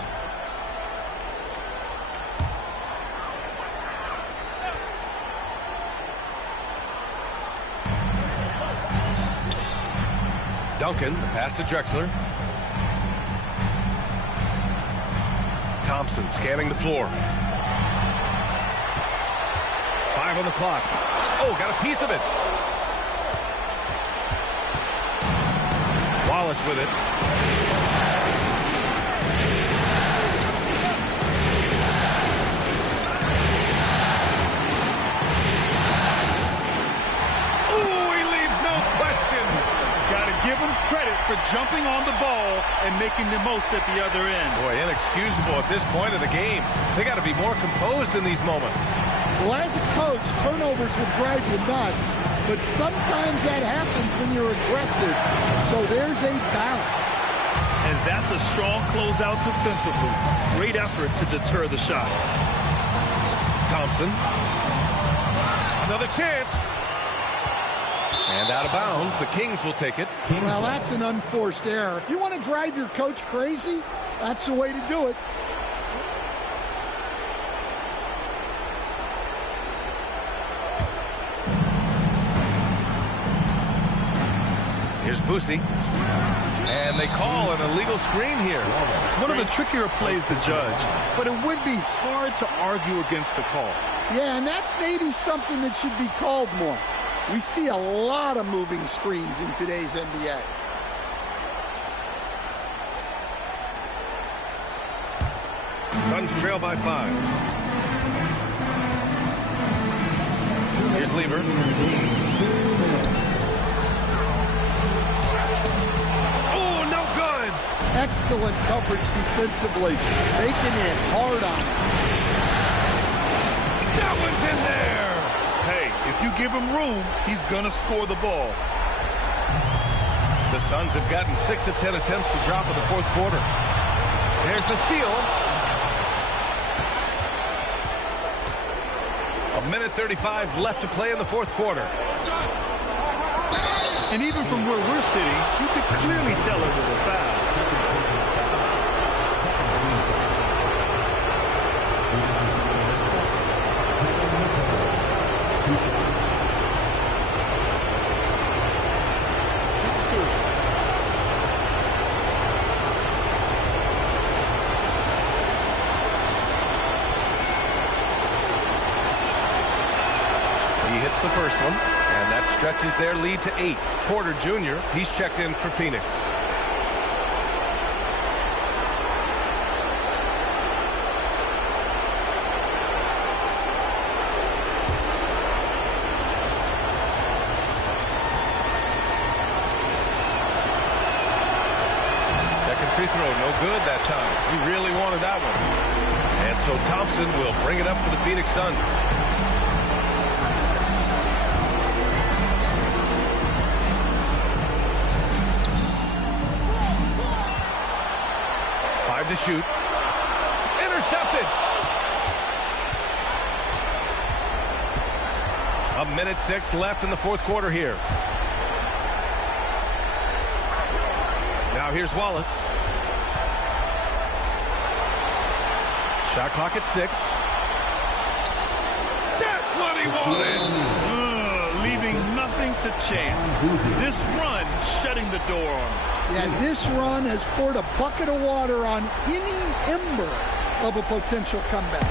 Duncan, the pass to Drexler. Thompson scanning the floor. 5 on the clock. Oh, got a piece of it. Wallace with it. Give him credit for jumping on the ball and making the most at the other end. Boy, inexcusable at this point of the game. They got to be more composed in these moments. Well, as a coach, turnovers will drive you nuts, but sometimes that happens when you're aggressive. So there's a balance. And that's a strong closeout defensively. Great effort to deter the shot. Thompson. Another chance. And out of bounds, the Kings will take it. Well, that's an unforced error. If you want to drive your coach crazy, that's the way to do it. Here's Boosie. And they call an illegal screen here. One of the trickier plays to judge, but it would be hard to argue against the call. Yeah, and that's maybe something that should be called more. We see a lot of moving screens in today's NBA. Suns trail by 5. Here's Lever. Oh, no good. Excellent coverage defensively. Making it hard on him. That one's in there. Hey, if you give him room, he's going to score the ball. The Suns have gotten 6 of 10 attempts to drop in the fourth quarter. There's the steal. 1:35 left to play in the fourth quarter. And even from where we're sitting, you could clearly tell it was a foul. The first one, and that stretches their lead to 8. Porter Jr., he's checked in for Phoenix. Second free throw, no good that time. He really wanted that one. And so Thompson will bring it up for the Phoenix Suns. To shoot. Intercepted. 1:06 left in the fourth quarter here. Now here's Wallace. Shot clock at 6. That's what he wanted. Leaving nothing to chance. This run shutting the door on him. Yeah, this run has poured a bucket of water on any ember of a potential comeback.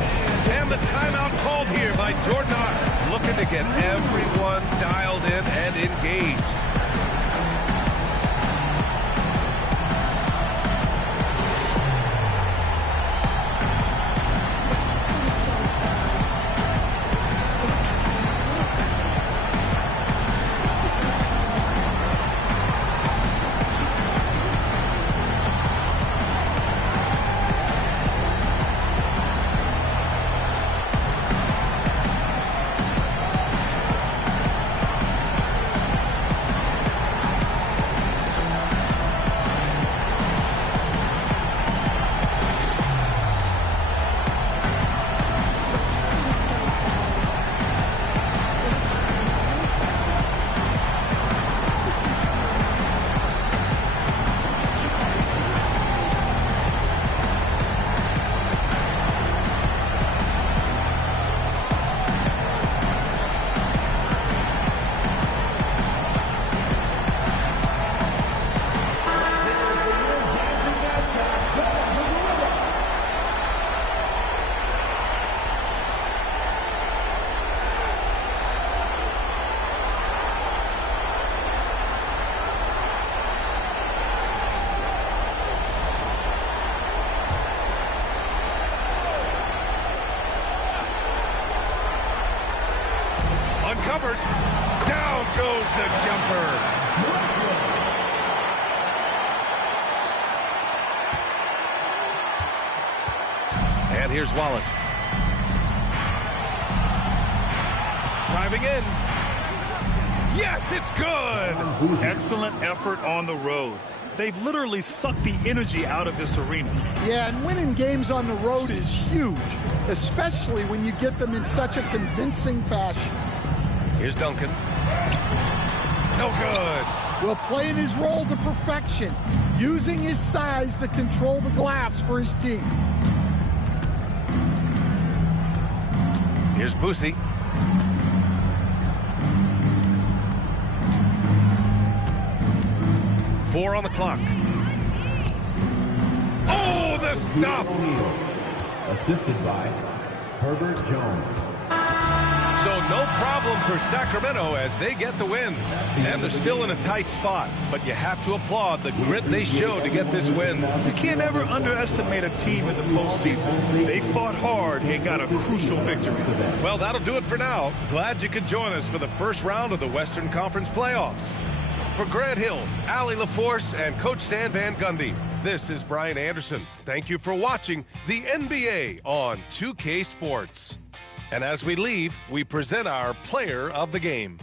And the timeout called here by Jordan Hart, looking to get everyone dialed in and engaged. covered. Down goes the jumper. And here's Wallace. Driving in. Yes, it's good. Excellent effort on the road. They've literally sucked the energy out of this arena. Yeah, and winning games on the road is huge, especially when you get them in such a convincing fashion. Here's Duncan. No good. Well, playing his role to perfection, using his size to control the glass for his team. Here's Boosie. Four on the clock. Oh, the stuff! Assisted by Herbert Jones. So no problem for Sacramento as they get the win. And they're still in a tight spot, but you have to applaud the grit they showed to get this win. You can't ever underestimate a team in the postseason. They fought hard and got a crucial victory. Well, that'll do it for now. Glad you could join us for the first round of the Western Conference playoffs. For Grant Hill, Allie LaForce, and Coach Stan Van Gundy, this is Brian Anderson. Thank you for watching the NBA on 2K Sports. And as we leave, we present our player of the game.